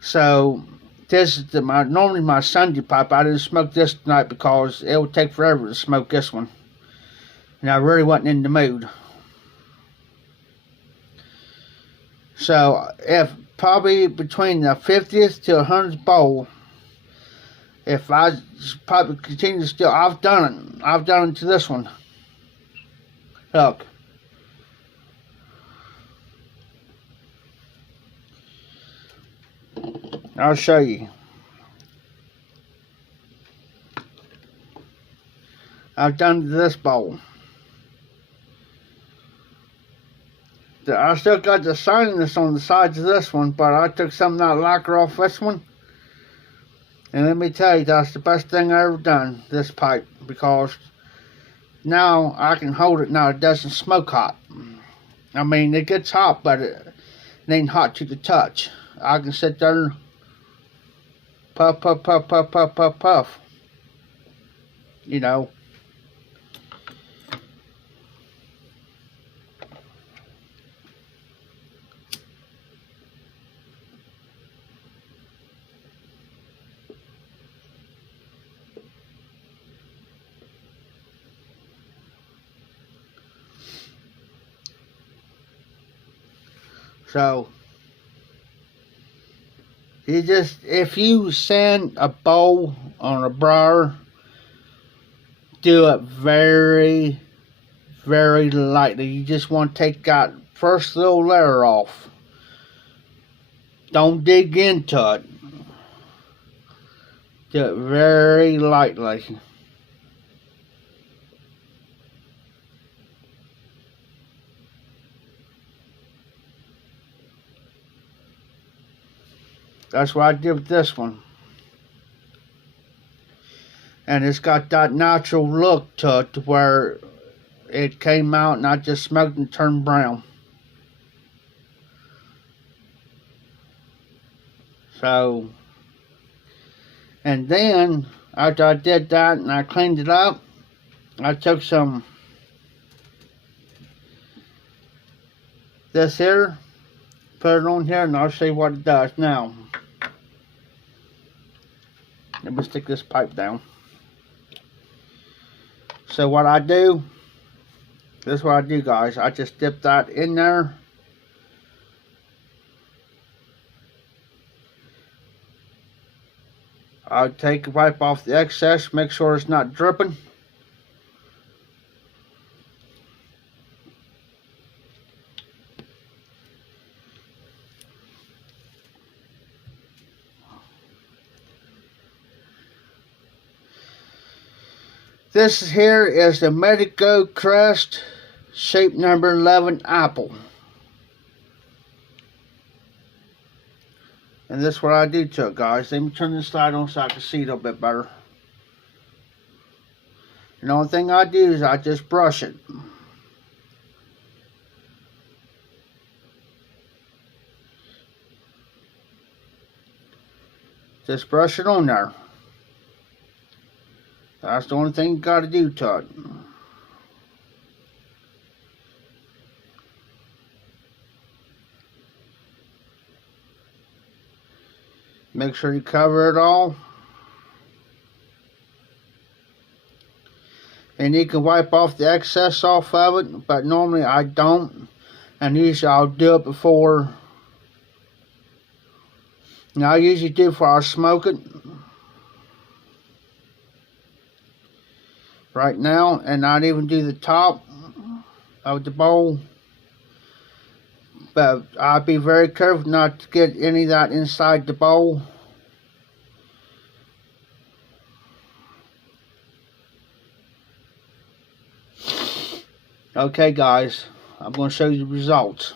So, this is normally my Sunday pipe. I didn't smoke this tonight because it would take forever to smoke this one. And I really wasn't in the mood. So, if probably between the 50th to 100th bowl, if I probably continue to still, I've done it. I've done it to this one. Look. I'll show you. I've done to this bowl. I still got the shininess on the sides of this one, but I took some of that lacquer off this one. And let me tell you, that's the best thing I ever done, this pipe, because now I can hold it now. It doesn't smoke hot. I mean, it gets hot, but it ain't hot to the touch. I can sit there and puff, puff, puff, puff, puff, puff, puff. You know. So, if you sand a bowl on a briar, do it very, very lightly. You just want to take that first little layer off. Don't dig into it. Do it very lightly. That's what I did with this one. And it's got that natural look to it, to where it came out and I just smoked and turned brown. So, and then after I did that and I cleaned it up, I took some this here, put it on here, and I'll show you what it does now. Let me stick this pipe down. So what I do, this is what I do, guys. I just dip that in there. I'll wipe off the excess, make sure it's not dripping. This here is the Medico Crest shape number 11 apple. And this is what I do to it, guys. Let me turn this light on so I can see it a little bit better. And the only thing I do is I just brush it. Just brush it on there. That's the only thing you got to do to it. Make sure you cover it all. And you can wipe off the excess off of it, but normally I don't. And usually I'll do it before. Now I usually do before I smoke it. Right now, and not even do the top of the bowl. But I'll be very careful not to get any of that inside the bowl. Okay guys, I'm going to show you the results.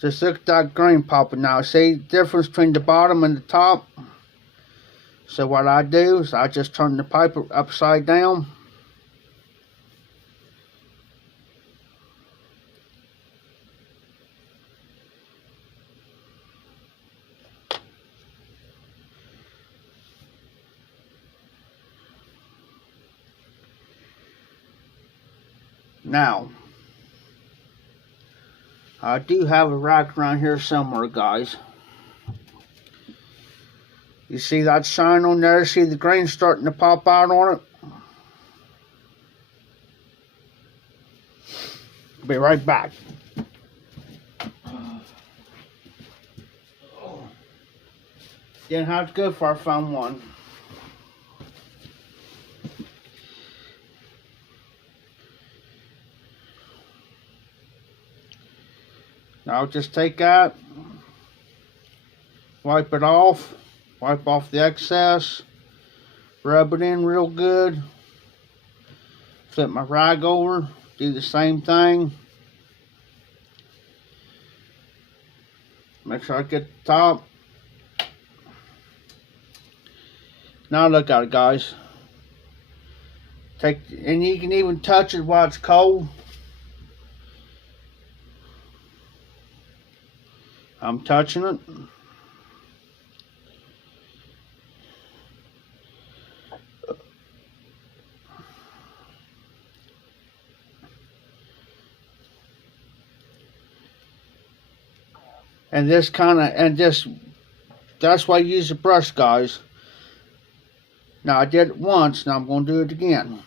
Just look at that green popping now. See the difference between the bottom and the top? So what I do is I just turn the pipe upside down. Now, I do have a rack around here somewhere, guys. You see that shine on there? See the grain starting to pop out on it? Be right back. Didn't have to go far, I found one. Now just take that, wipe it off, wipe off the excess, rub it in real good, flip my rag over, do the same thing. Make sure I get the top. Now look at it, guys. And you can even touch it while it's cold. I'm touching it. And this that's why I use the brush, guys. Now I did it once, now I'm going to do it again.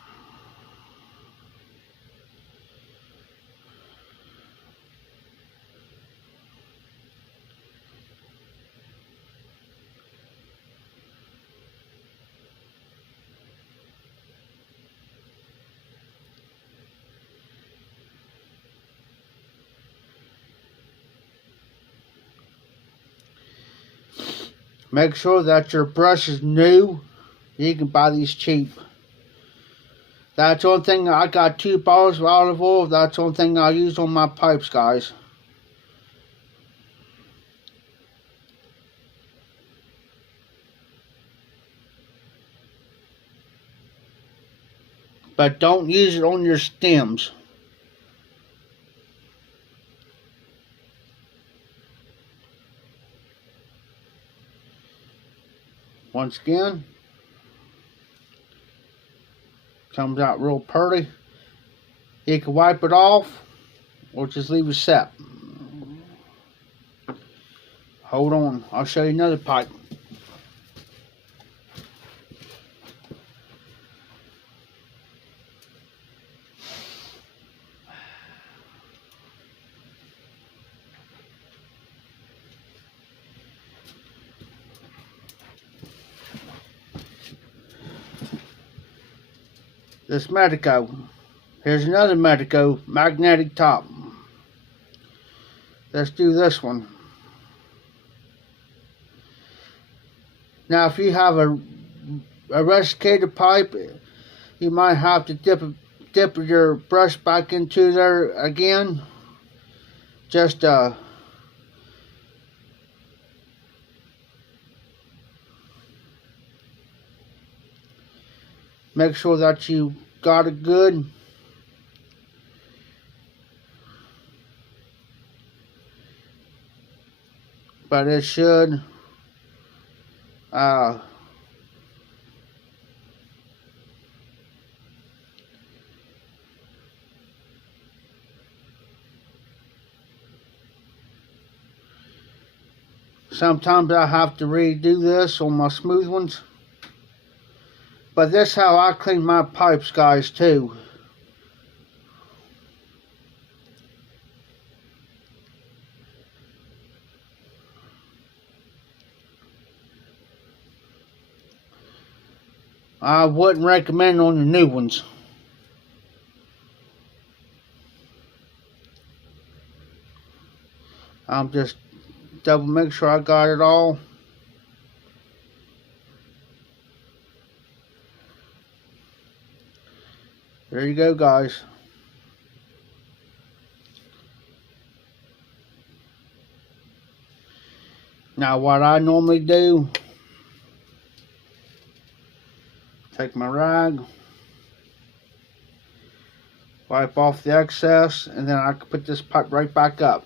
Make sure that your brush is new. You can buy these cheap. That's the only thing. I got 2 bottles of olive oil. That's the only thing I use on my pipes, guys. But don't use it on your stems. Once again, comes out real pretty. You can wipe it off or just leave it set. Hold on, I'll show you another pipe. This Medico. Here's another Medico magnetic top. Let's do this one. Now if you have a rusticated pipe, you might have to dip your brush back into there again. Just make sure that you got it good. but it should sometimes I have to redo this on my smooth ones, but this is how I clean my pipes, guys, too. I wouldn't recommend on the new ones. I'm just double make sure I got it all. There you go, guys. Now what I normally do, take my rag, wipe off the excess, and then I can put this pipe right back up.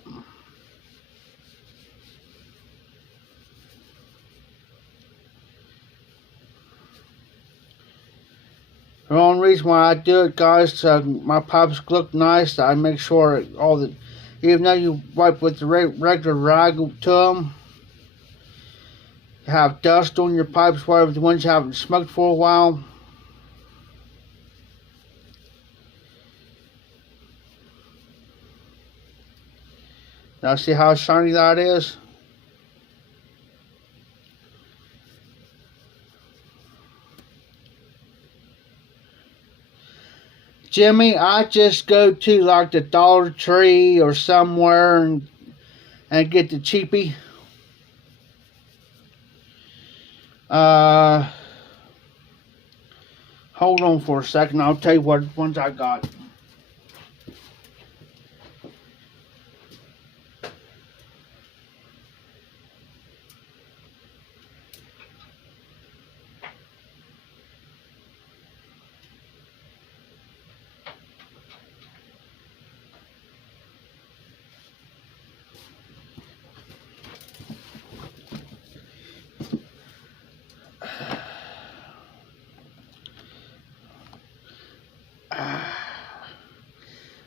The only reason why I do it, guys, so my pipes look nice, I make sure all the, even though you wipe with the regular rag to them, you have dust on your pipes, whatever the ones you haven't smoked for a while. Now see how shiny that is? Jimmy, I just go to like the Dollar Tree or somewhere and get the cheapie. Hold on for a second, I'll tell you what ones I got.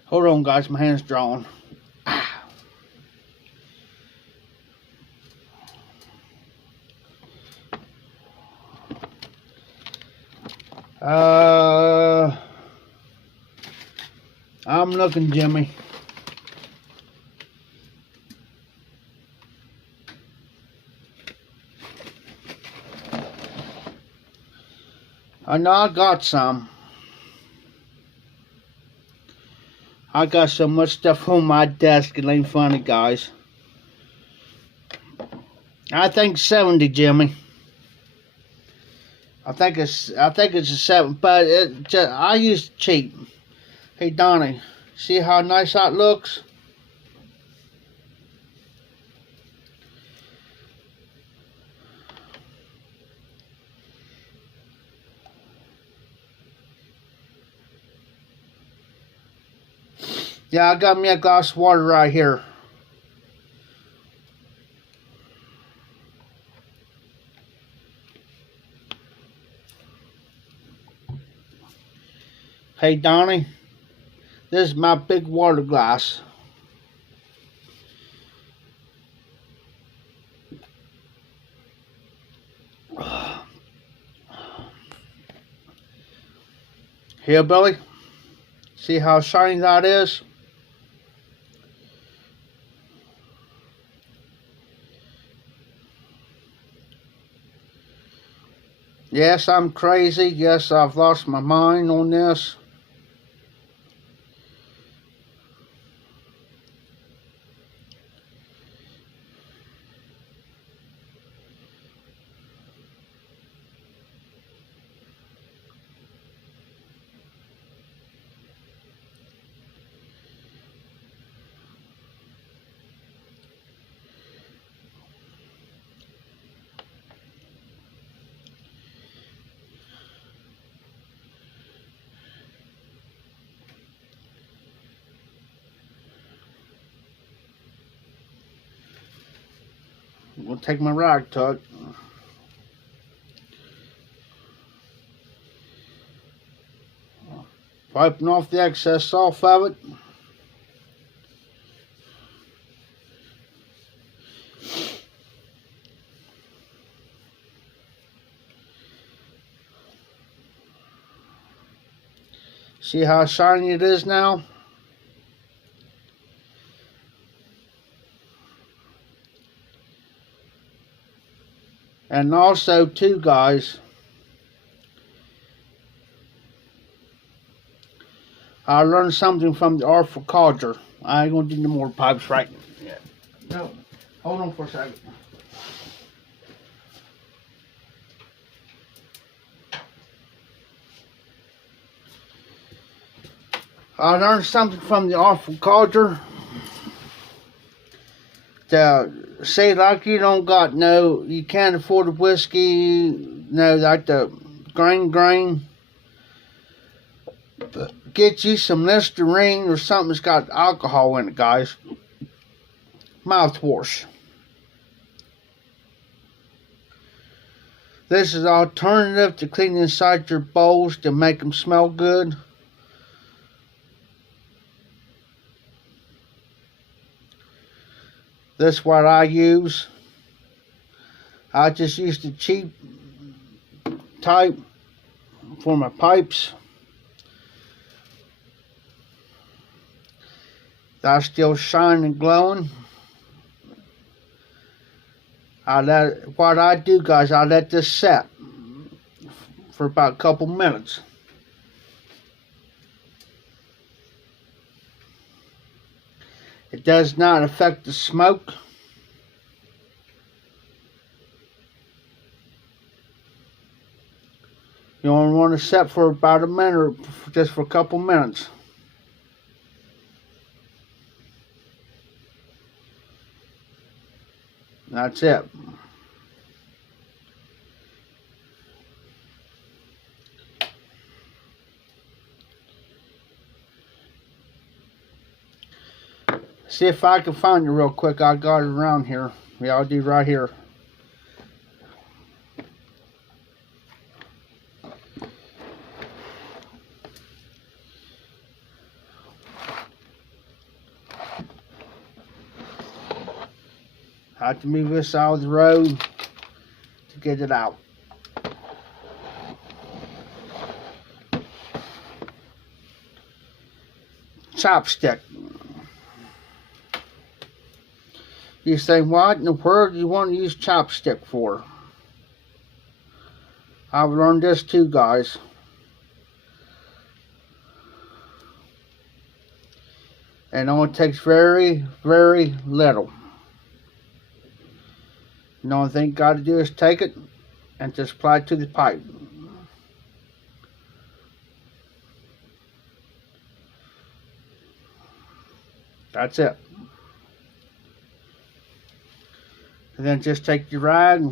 Hold on, guys, my hand's drawn. I'm looking, Jimmy. I know I got some. I got so much stuff on my desk, it ain't funny, guys. I think 70, Jimmy. I think it's a 7, but I use cheap. Hey Donnie, see how nice that looks? Yeah, I got me a glass of water right here. Hey Donnie, this is my big water glass. Here, Billy, see how shiny that is? Yes, I'm crazy. Yes, I've lost my mind on this. I'm gonna take my rag to it. Wiping off the excess off of it. See how shiny it is now? And also too, guys, I learned something from the Artful Codger. I ain't gonna do no more pipes right yet. No, hold on for a second. I learned something from the Artful Codger. To say like you don't got no, you can't afford a whiskey, no, like the grain. Get you some Listerine or something that's got alcohol in it, guys. Mouthwash. This is an alternative to cleaning inside your bowls to make them smell good. This is what I use. I just use the cheap type for my pipes. That's still shining and glowing. What I do, guys, I let this set for about a couple minutes. It does not affect the smoke. You only want to set for about a minute or just for a couple minutes. That's it. See if I can find it real quick. I got it around here. Yeah, I'll do right here. I have to move this out of the road to get it out. Chopstick. You say, what in the world do you want to use chopstick for? I've learned this too, guys. And it only takes very, very little. The only thing you got to do is take it and just apply it to the pipe. That's it. And then just take your rag,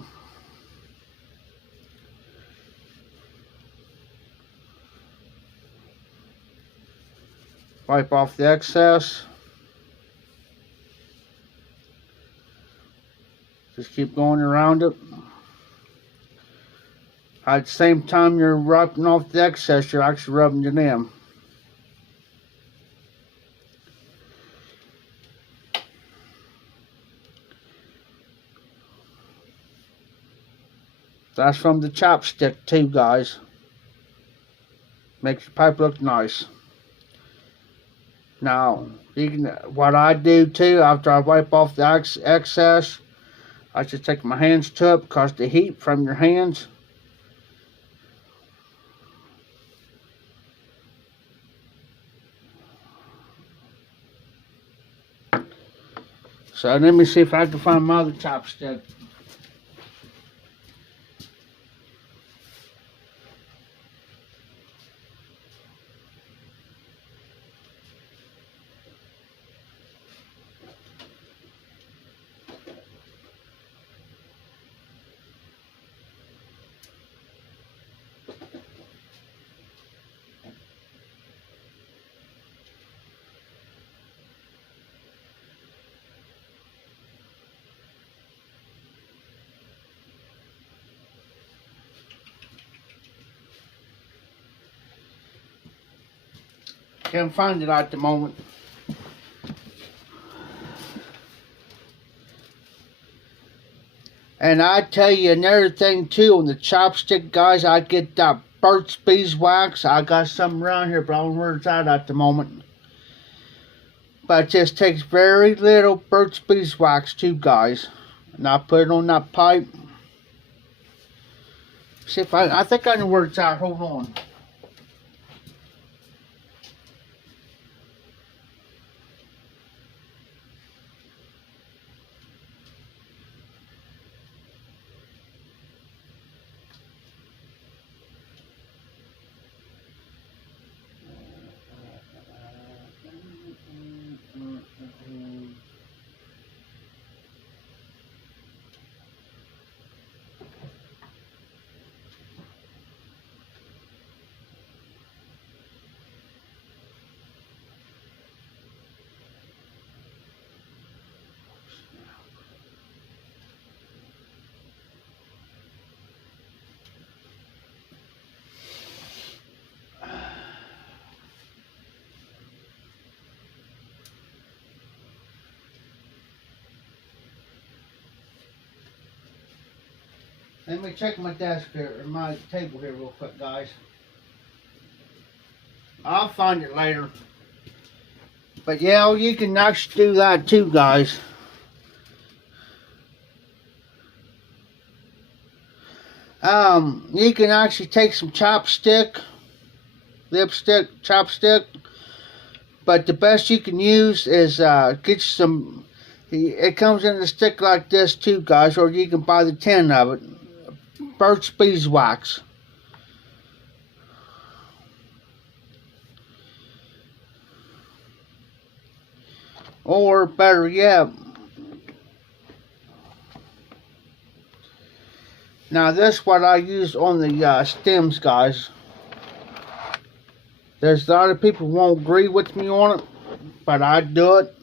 wipe off the excess. Just keep going around it. At the same time you're wiping off the excess, you're actually rubbing it in. That's from the chopstick too, guys. Makes your pipe look nice. Now, what I do too, after I wipe off the excess, I just take my hands to it because the heat from your hands so let me see if I can find my other chopstick. Can't find it at the moment. And I tell you another thing too, on the chopstick, guys, I get that Burt's Beeswax. I got some around here, but I don't know where it's at the moment. But it just takes very little Burt's Beeswax too, guys. And I put it on that pipe. See if I think I know where it's at. Hold on. Let me check my desk here, or my table here real quick, guys. I'll find it later. But yeah, you can actually do that too, guys. You can actually take some chopstick, lipstick, chopstick. But the best you can use is get some. It comes in a stick like this too, guys, or you can buy the tin of it. Burt's Beeswax. Or better yet, now this is what I use on the stems, guys. There's a lot of people who won't agree with me on it, but I do it.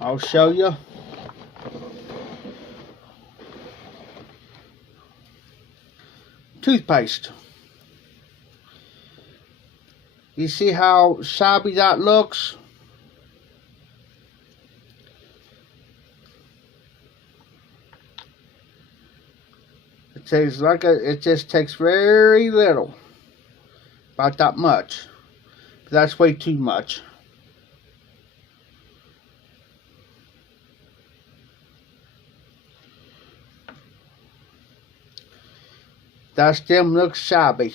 I'll show you. Toothpaste. You see how shabby that looks? It just takes very little. About that much. But that's way too much. That stem looks shabby.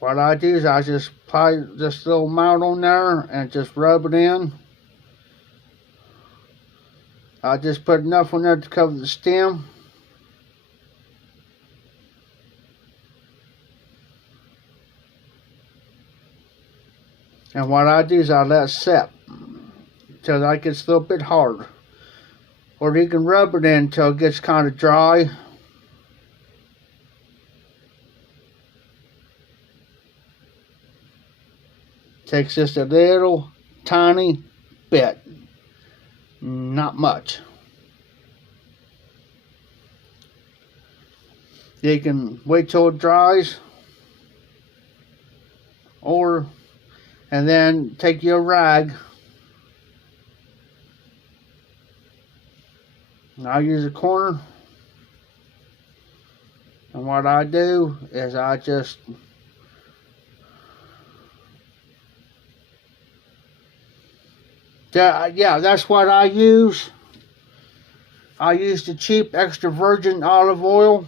What I do is I just apply this little amount on there and just rub it in. I just put enough on there to cover the stem. And what I do is I let it set until that gets a little bit harder. Or you can rub it in until it gets kind of dry. Takes just a little tiny bit. Not much. You can wait till it dries. And then take your rag. I use a corner, and what I do is I just yeah, that's what I use. I use the cheap extra virgin olive oil.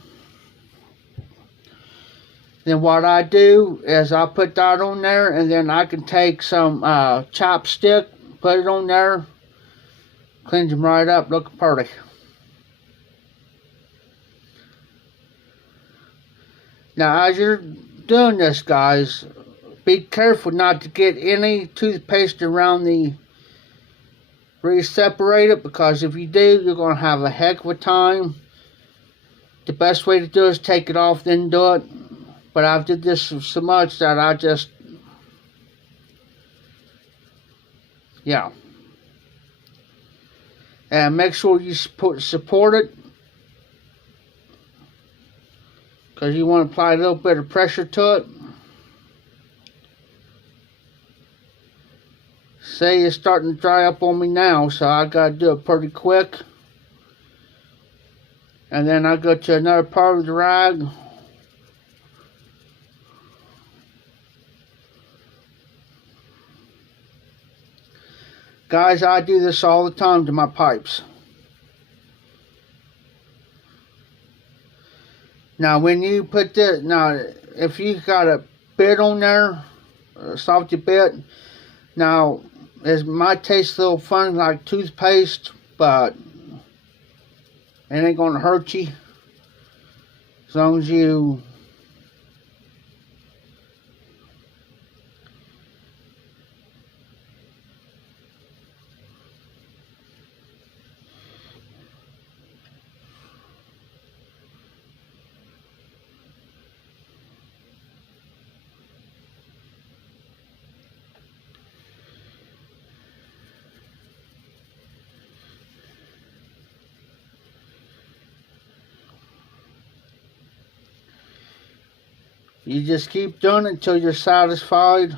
Then what I do is I put that on there, and then I can take some chopstick, put it on there, cleans them right up, look pretty. Now, as you're doing this, guys, be careful not to get any toothpaste around the separate it, because if you do, you're going to have a heck of a time. The best way to do it is take it off, then do it. But I've did this so much that I just, yeah. And make sure you support it. because you want to apply a little bit of pressure to it. See, it's starting to dry up on me now, so I got to do it pretty quick. And then I go to another part of the rag. Guys, I do this all the time to my pipes. Now, when you put this, now, if you got a bit on there, a softy bit, now, it might taste a little funny like toothpaste, but it ain't gonna hurt you as long as you just keep doing it until you're satisfied.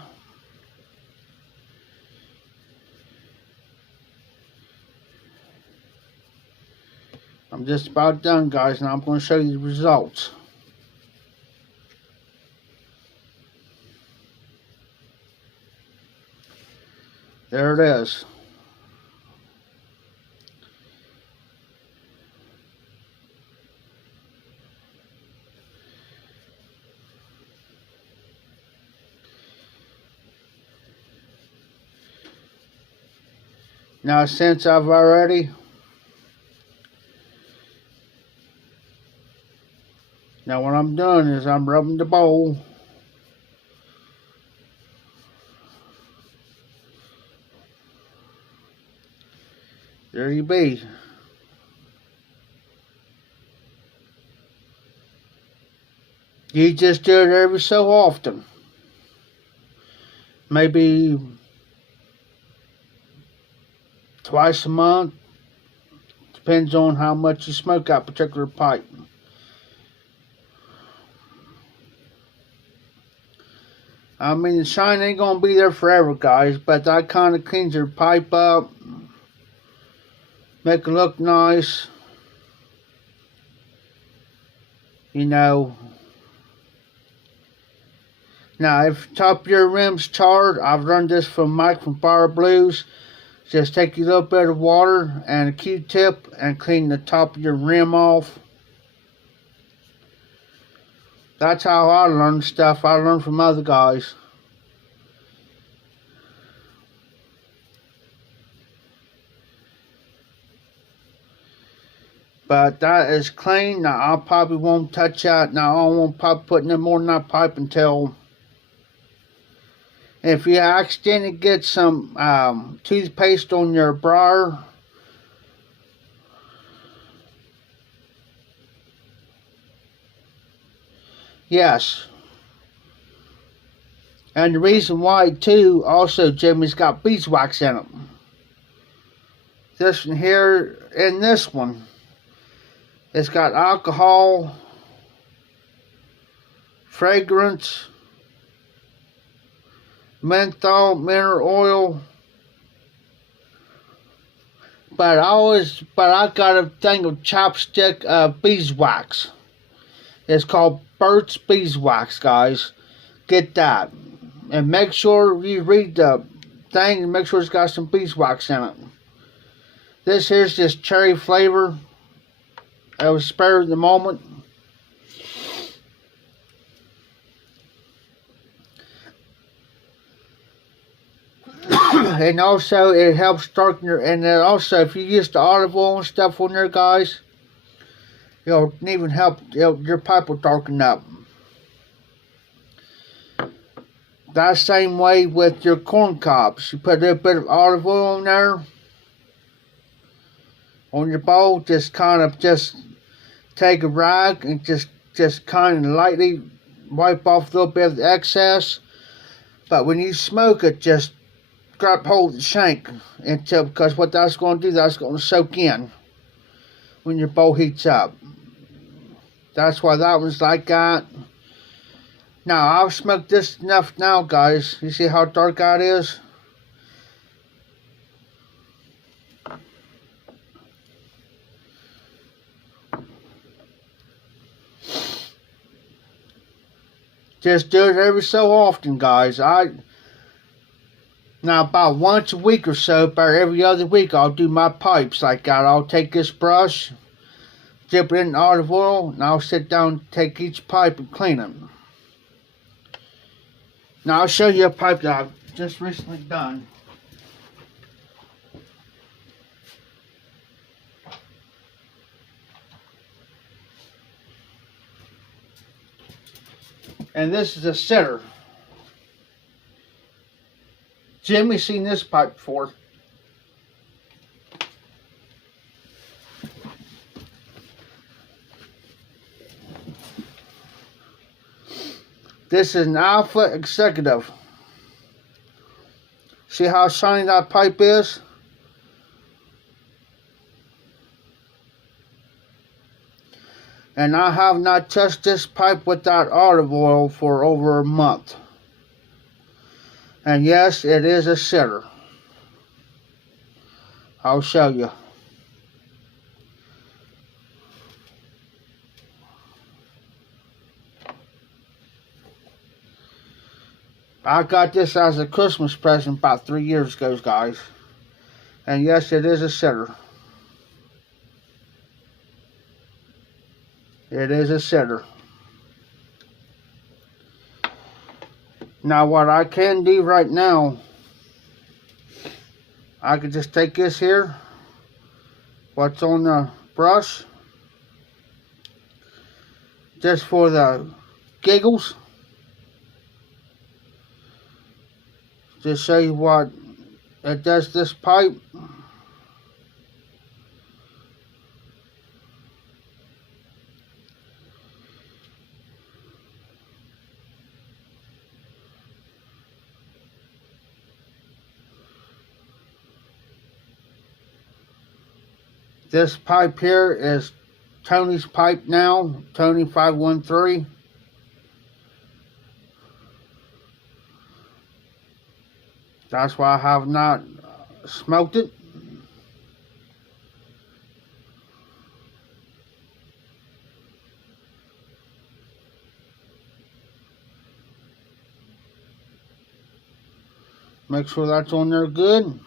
I'm just about done, guys. Now I'm going to show you the results. There it is. Now, since I've already now what I'm doing is I'm rubbing the bowl there you be. You just do it every so often, maybe twice a month. Depends on how much you smoke that particular pipe. I mean, the shine ain't gonna be there forever, guys, but that kind of cleans your pipe up, make it look nice. You know. Now, if top of your rim's charred, I've learned this from Mike from Fire Blues. Just take a little bit of water and a Q-tip and clean the top of your rim off. That's how I learn stuff. I learned from other guys. But that is clean. Now I probably won't touch that. Now I won't probably put no more in that pipe until if you accidentally get some toothpaste on your briar. Yes. And the reason why too, also Jimmy's got beeswax in it. This one here and this one. It's got alcohol, fragrance, menthol, mineral oil. But I got a thing of chopstick beeswax. It's called Burt's Beeswax, guys. Get that. And make sure you read the thing and make sure it's got some beeswax in it. This here's just cherry flavor. I was spared at the moment. And also it helps darken your, and then also if you use the olive oil and stuff on there, guys, it'll even help, your pipe will darken up. That same way with your corn cobs. You put a little bit of olive oil on there, on your bowl, just kind of take a rag and just kind of lightly wipe off a little bit of the excess. But when you smoke it, just grab hold of the shank until, because what that's going to do, that's going to soak in when your bowl heats up. That's why that one's like that. Now, I've smoked this enough now, guys. You see how dark that is? Just do it every so often, guys. Now, about once a week or so, about every other week, I'll do my pipes like that. I'll take this brush, dip it in olive oil, and I'll sit down, take each pipe, and clean them. Now, I'll show you a pipe that I've just recently done. And this is a sitter. Jimmy's seen this pipe before. This is an Alpha Executive. See how shiny that pipe is? And I have not touched this pipe with that olive oil for over a month. And yes, it is a sitter. I'll show you. I got this as a Christmas present about 3 years ago, guys. And yes, it is a sitter. It is a sitter. Now, what I can do right now, I could just take this here, what's on the brush, just for the giggles, just show you what it does this pipe. This pipe here is Tony's pipe now, Tony 513. That's why I have not smoked it. Make sure that's on there good.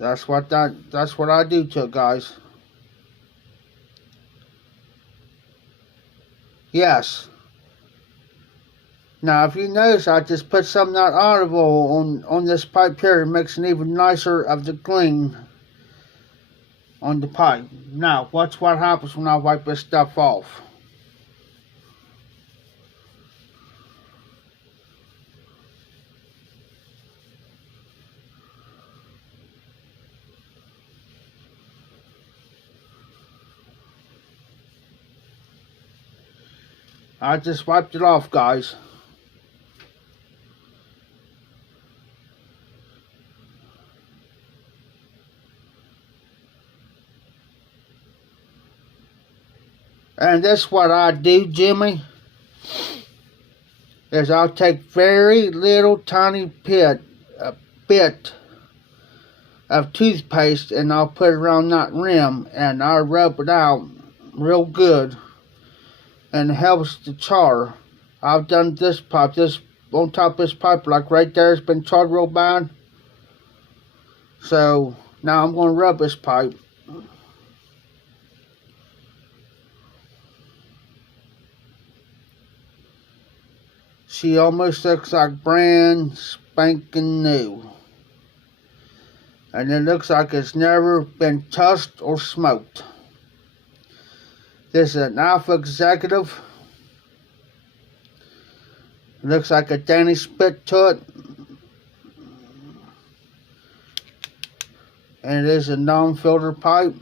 That's what I do to it, guys. Yes. Now, if you notice, I just put some of that olive oil on this pipe here. It makes it even nicer of the clean on the pipe. Now, watch what happens when I wipe this stuff off. I just wiped it off, guys. And that's what I do, Jimmy, is I'll take very little tiny bit of toothpaste and I'll put it around that rim and I'll rub it out real good. And it helps to char. I've done this pipe, this on top of this pipe, like right there, it's been charred real bad. So now I'm going to rub this pipe. She almost looks like brand spanking new. And it looks like it's never been touched or smoked. This is an Alpha Executive. It looks like a Danish spit to it. And it is a non-filter pipe.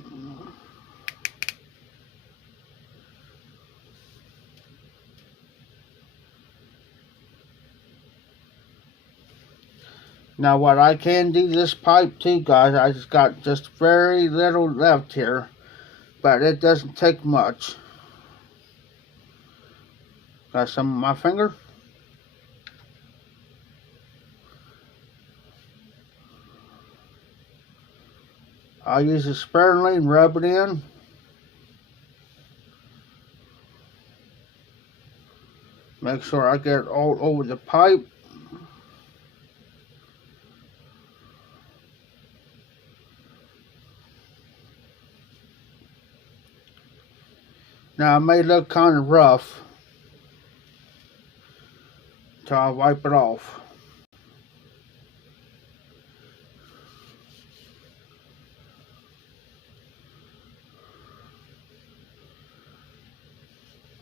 Now what I can do this pipe too, guys, I just got just very little left here, but it doesn't take much. Got some on my finger. I'll use a sparingly and rub it in. Make sure I get it all over the pipe. Now it may look kind of rough until I wipe it off.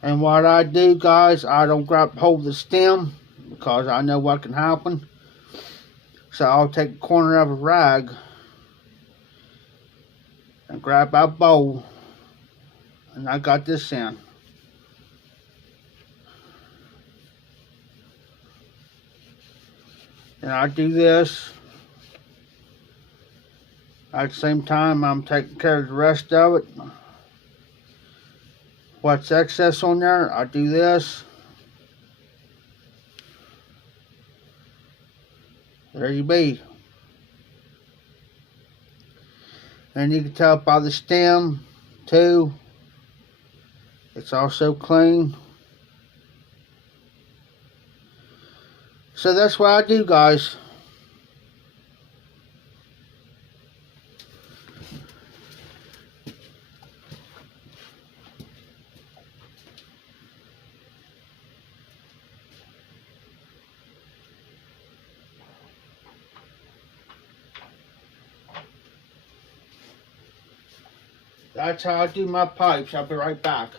And what I do, guys, I don't grab hold of the stem because I know what can happen. So I'll take a corner of a rag and grab my bowl, and I got this in. And I do this. At the same time, I'm taking care of the rest of it. What's excess on there, I do this. There you be. And you can tell by the stem too, it's also clean. So that's what I do, guys. That's how I do my pipes. I'll be right back.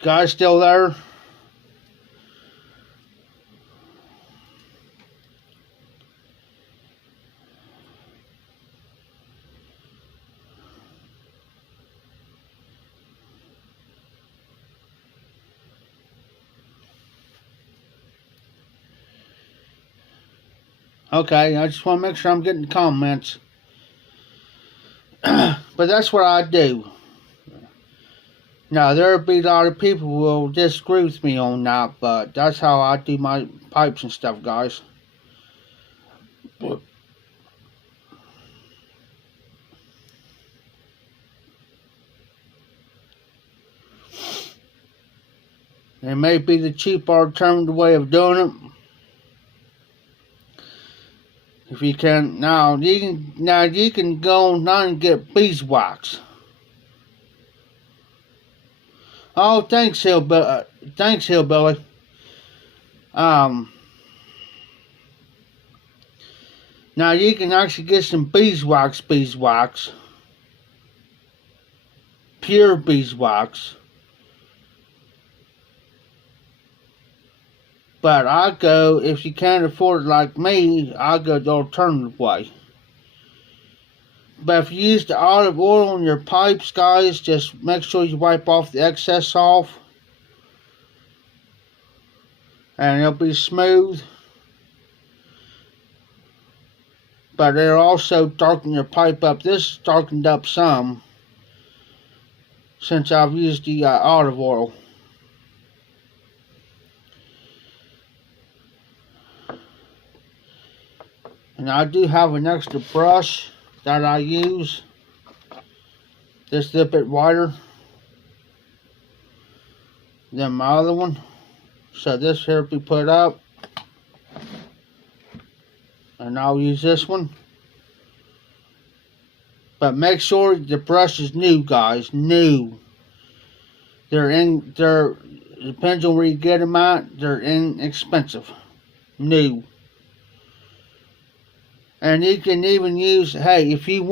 Guys still there? Okay, I just want to make sure I'm getting the comments. But that's what I do. Now, there'll be a lot of people who will disagree with me on that, but that's how I do my pipes and stuff, guys. It may be the cheap alternative way of doing it. If you can, now you can go online and get beeswax. Oh, thanks, Hillbilly. Now you can actually get some beeswax, pure beeswax. But I go, if you can't afford it like me, I go the alternative way. But if you use the olive oil on your pipes, guys, just make sure you wipe off the excess off. And it'll be smooth. But it'll also darken your pipe up. This is darkened up some, since I've used the olive oil. And I do have an extra brush that I use. This is a bit wider than my other one. So this here will be put up. And I'll use this one. But make sure the brush is new, guys. New. They're depends on where you get them at. They're inexpensive. New. And you can even use, hey, if you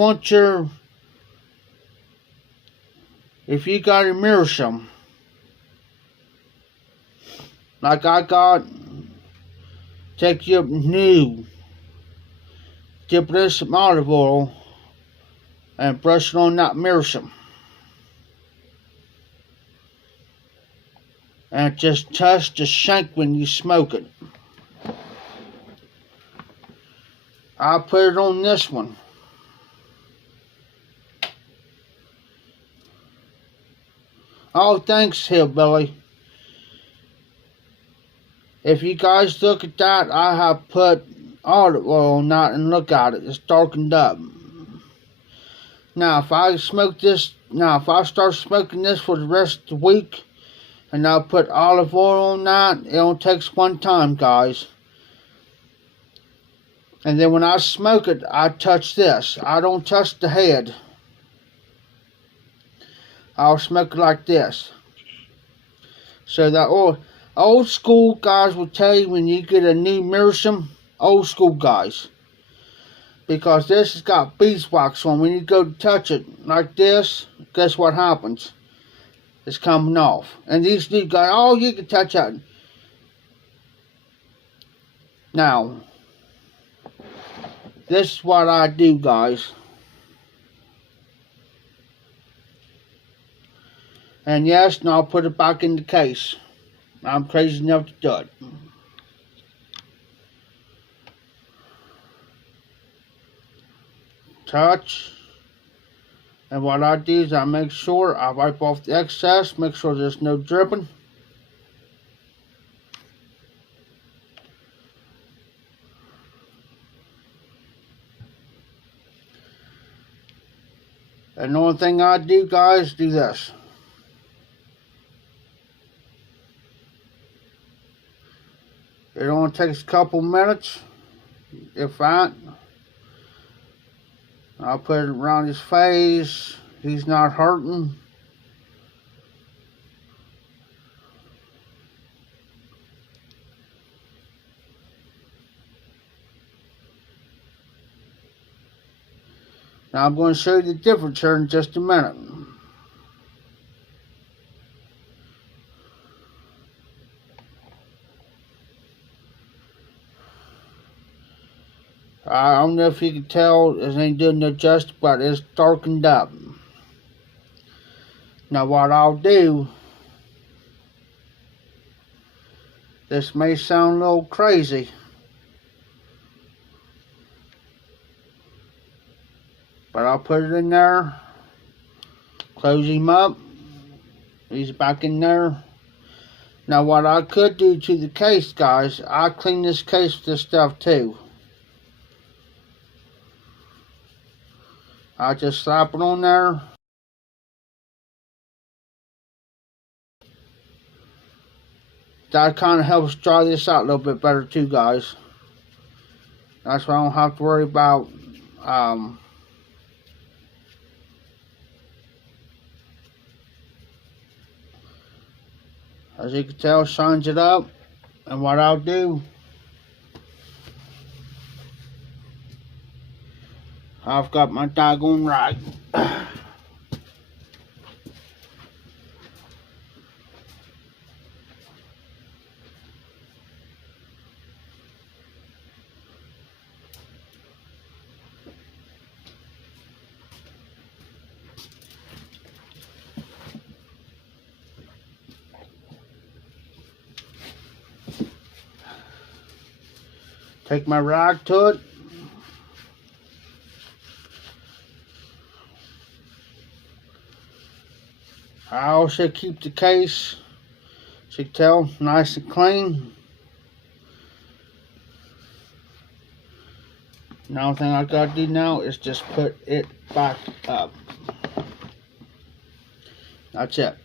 got a meerschaum, like I got, take you up new, dip it in some olive oil, and brush it on that meerschaum. And just touch the shank when you smoke it. I'll put it on this one. Oh, thanks, Hillbilly. If you guys look at that, I have put olive oil on that, and look at it. It's darkened up. Now, if I start smoking this for the rest of the week, and I'll put olive oil on that, it only takes one time, guys. And then when I smoke it, I touch this. I don't touch the head. I'll smoke it like this. So that old school guys will tell you when you get a new meerschaum, old school guys. Because this has got beeswax on. When you go to touch it like this, guess what happens? It's coming off. And these new guys, oh, you can touch that. Now, this is what I do, guys. And yes, and I'll put it back in the case. I'm crazy enough to do it. Touch. And what I do is I make sure I wipe off the excess, make sure there's no dripping. And the only thing I do, guys, do this. It only takes a couple minutes, if that. I'll put it around his face. He's not hurting. Now I'm going to show you the difference here in just a minute. I don't know if you can tell, it ain't doing no justice, but it's darkened up. Now what I'll do, this may sound a little crazy, but I'll put it in there, close him up, he's back in there. Now what I could do to the case, guys, I clean this case with this stuff too. I just slap it on there. That kind of helps dry this out a little bit better too, guys. That's why I don't have to worry about as you can tell, shines it up. And what I'll do, I've got my daggone rag. Take my rag to it. I also keep the case, as you can tell, nice and clean. The only thing I gotta do now is just put it back up. That's it.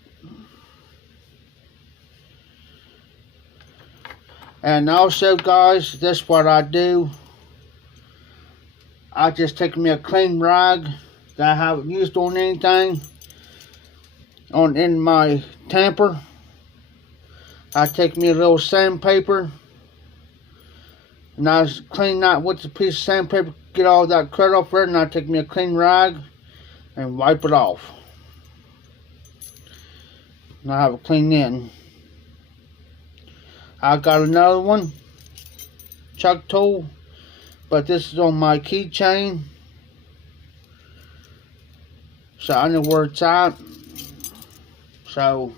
And also, guys, this is what I do. I just take me a clean rag that I haven't used on anything in my tamper, I take me a little sandpaper and I clean that with a piece of sandpaper, get all that crud off there, and I take me a clean rag and wipe it off. And I have it clean in. I got another one, chuck tool, but this is on my keychain, so I know where it's at. So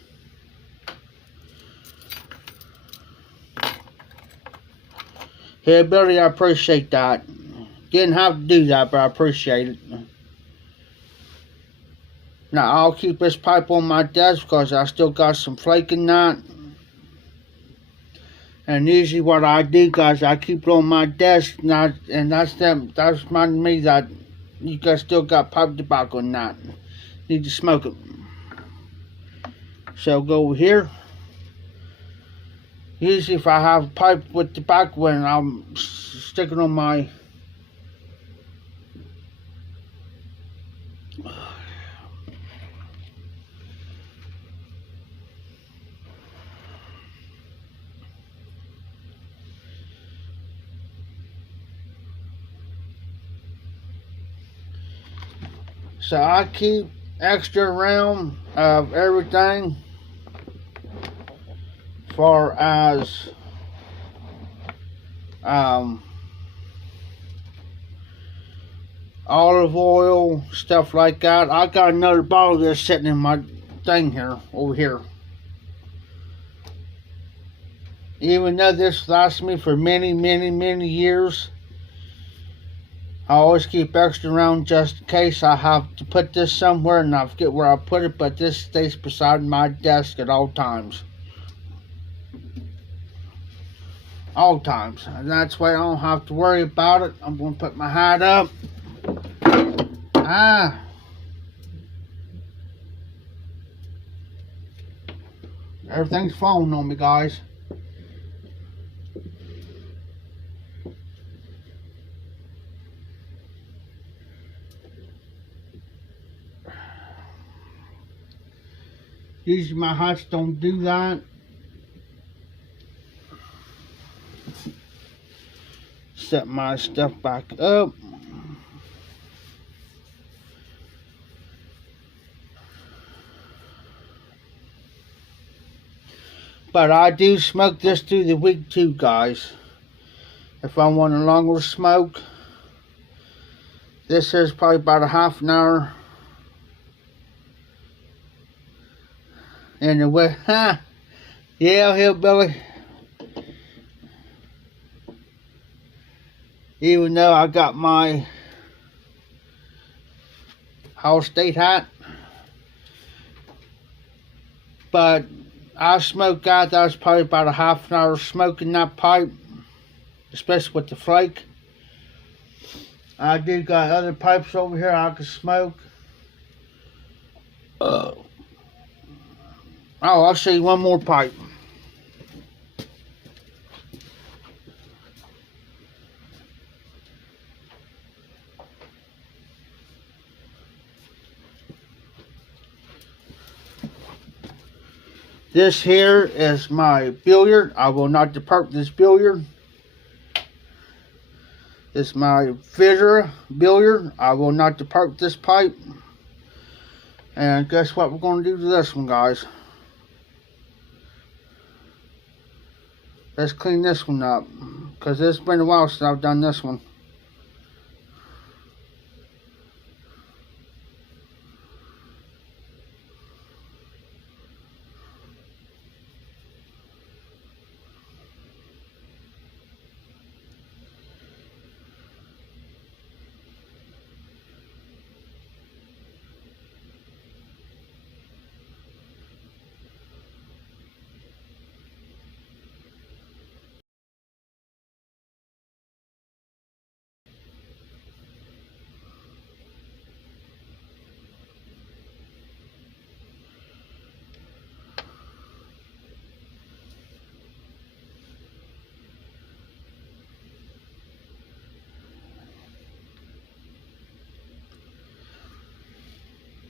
here, Billy, I appreciate that. Didn't have to do that, but I appreciate it. Now I'll keep this pipe on my desk because I still got some flake in that. And usually what I do, guys, I keep it on my desk, and that's reminding me that you guys still got pipe tobacco in that. Need to smoke it. So go over here. Usually if I have a pipe with tobacco in it, I'll stick it on my so I keep extra around of everything, far as olive oil, stuff like that. I got another bottle of this sitting in my thing here, over here. Even though this lasts me for many, many, many years, I always keep extra around just in case I have to put this somewhere and I forget where I put it, but this stays beside my desk at all times. All times. And that's why I don't have to worry about it. I'm going to put my hat up. Everything's falling on me, guys. Usually my hats don't do that. Set my stuff back up. But I do smoke this through the week too, guys. If I want a longer smoke, this is probably about a half an hour. In the way, yeah, hillbilly. Even though I got my Hall State hat, but I smoked out. That was probably about a half an hour smoking that pipe, especially with the flake. I do got other pipes over here I can smoke. Oh, I'll show you one more pipe. This here is my billiard. I will not depart this billiard. This is my Vidra billiard. I will not depart this pipe. And guess what we're going to do to this one, guys? Let's clean this one up, because it's been a while since I've done this one.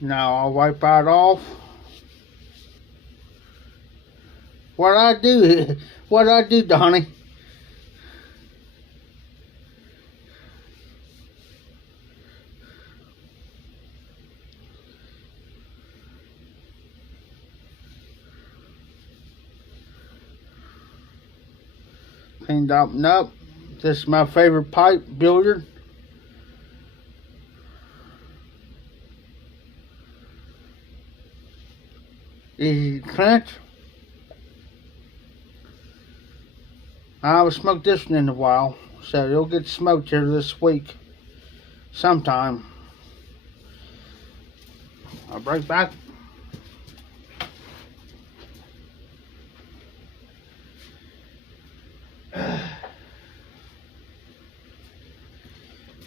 Now I'll wipe that off. What I do? What I do, Donnie? Cleaned up and up. This is my favorite pipe, billiard. Easy to clench. I haven't smoked this one in a while, so you'll get smoked here this week sometime. I'll be right back.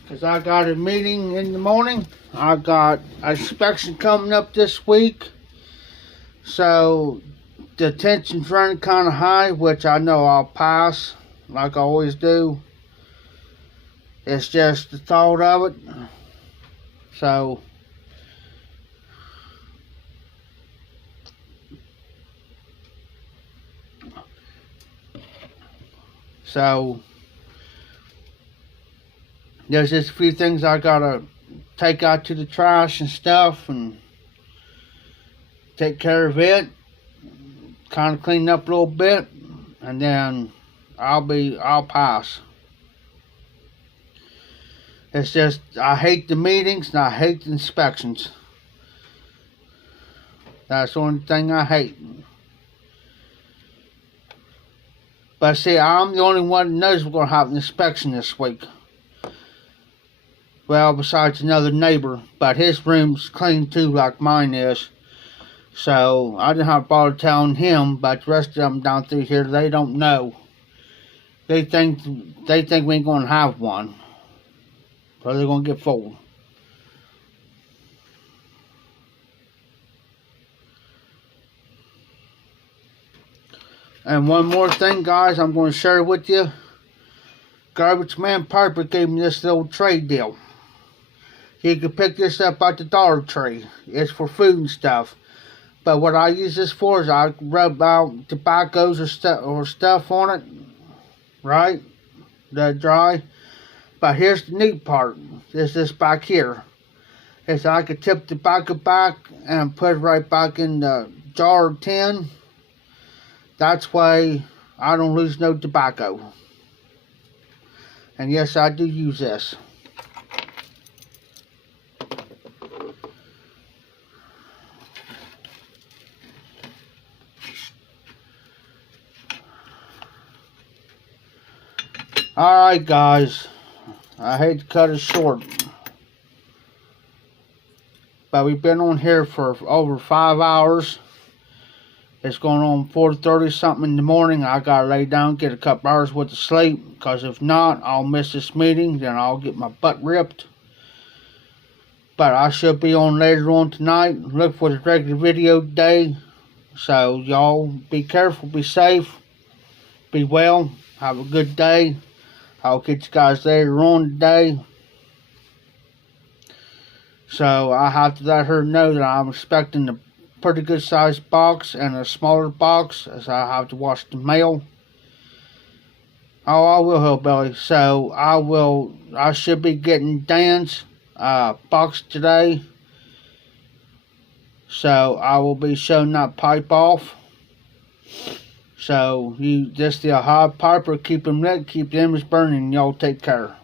Because I got a meeting in the morning. I got an inspection coming up this week. So the tension's running kind of high, which I know I'll pass, like I always do. It's just the thought of it. So there's just a few things I gotta take out to the trash and stuff and take care of it, kind of clean up a little bit, and then I'll pass. It's just, I hate the meetings and I hate the inspections. That's the only thing I hate. But see, I'm the only one that knows we're going to have an inspection this week. Well, besides another neighbor, but his room's clean too, like mine is. So I didn't have to bother telling him, but the rest of them down through here, they don't know. They think we ain't gonna have one, so they're gonna get fooled. And one more thing, guys, I'm going to share with you. Garbage Man Piper gave me this little trade deal. You can pick this up at the Dollar Tree. It's for food and stuff. But what I use this for is I rub out tobaccos or stuff on it, right? That dry. But here's the neat part. Is this back here. Is I could tip the tobacco back and put it right back in the jar or tin. That's why I don't lose no tobacco. And yes, I do use this. Alright guys, I hate to cut it short, but we've been on here for over 5 hours. It's going on 4:30 something in the morning. I gotta lay down, get a couple hours worth of sleep, because if not, I'll miss this meeting, then I'll get my butt ripped. But I should be on later on tonight. Look for the regular video today. So y'all be careful, be safe, be well, have a good day. I'll catch you guys later on today. So I have to let her know that I'm expecting a pretty good sized box and a smaller box, as I have to wash the mail. Oh, I will, Hillbilly. So I should be getting Dan's box today. So I will be showing that pipe off. So you just the hot piper, keep them lit, keep the embers burning, y'all take care.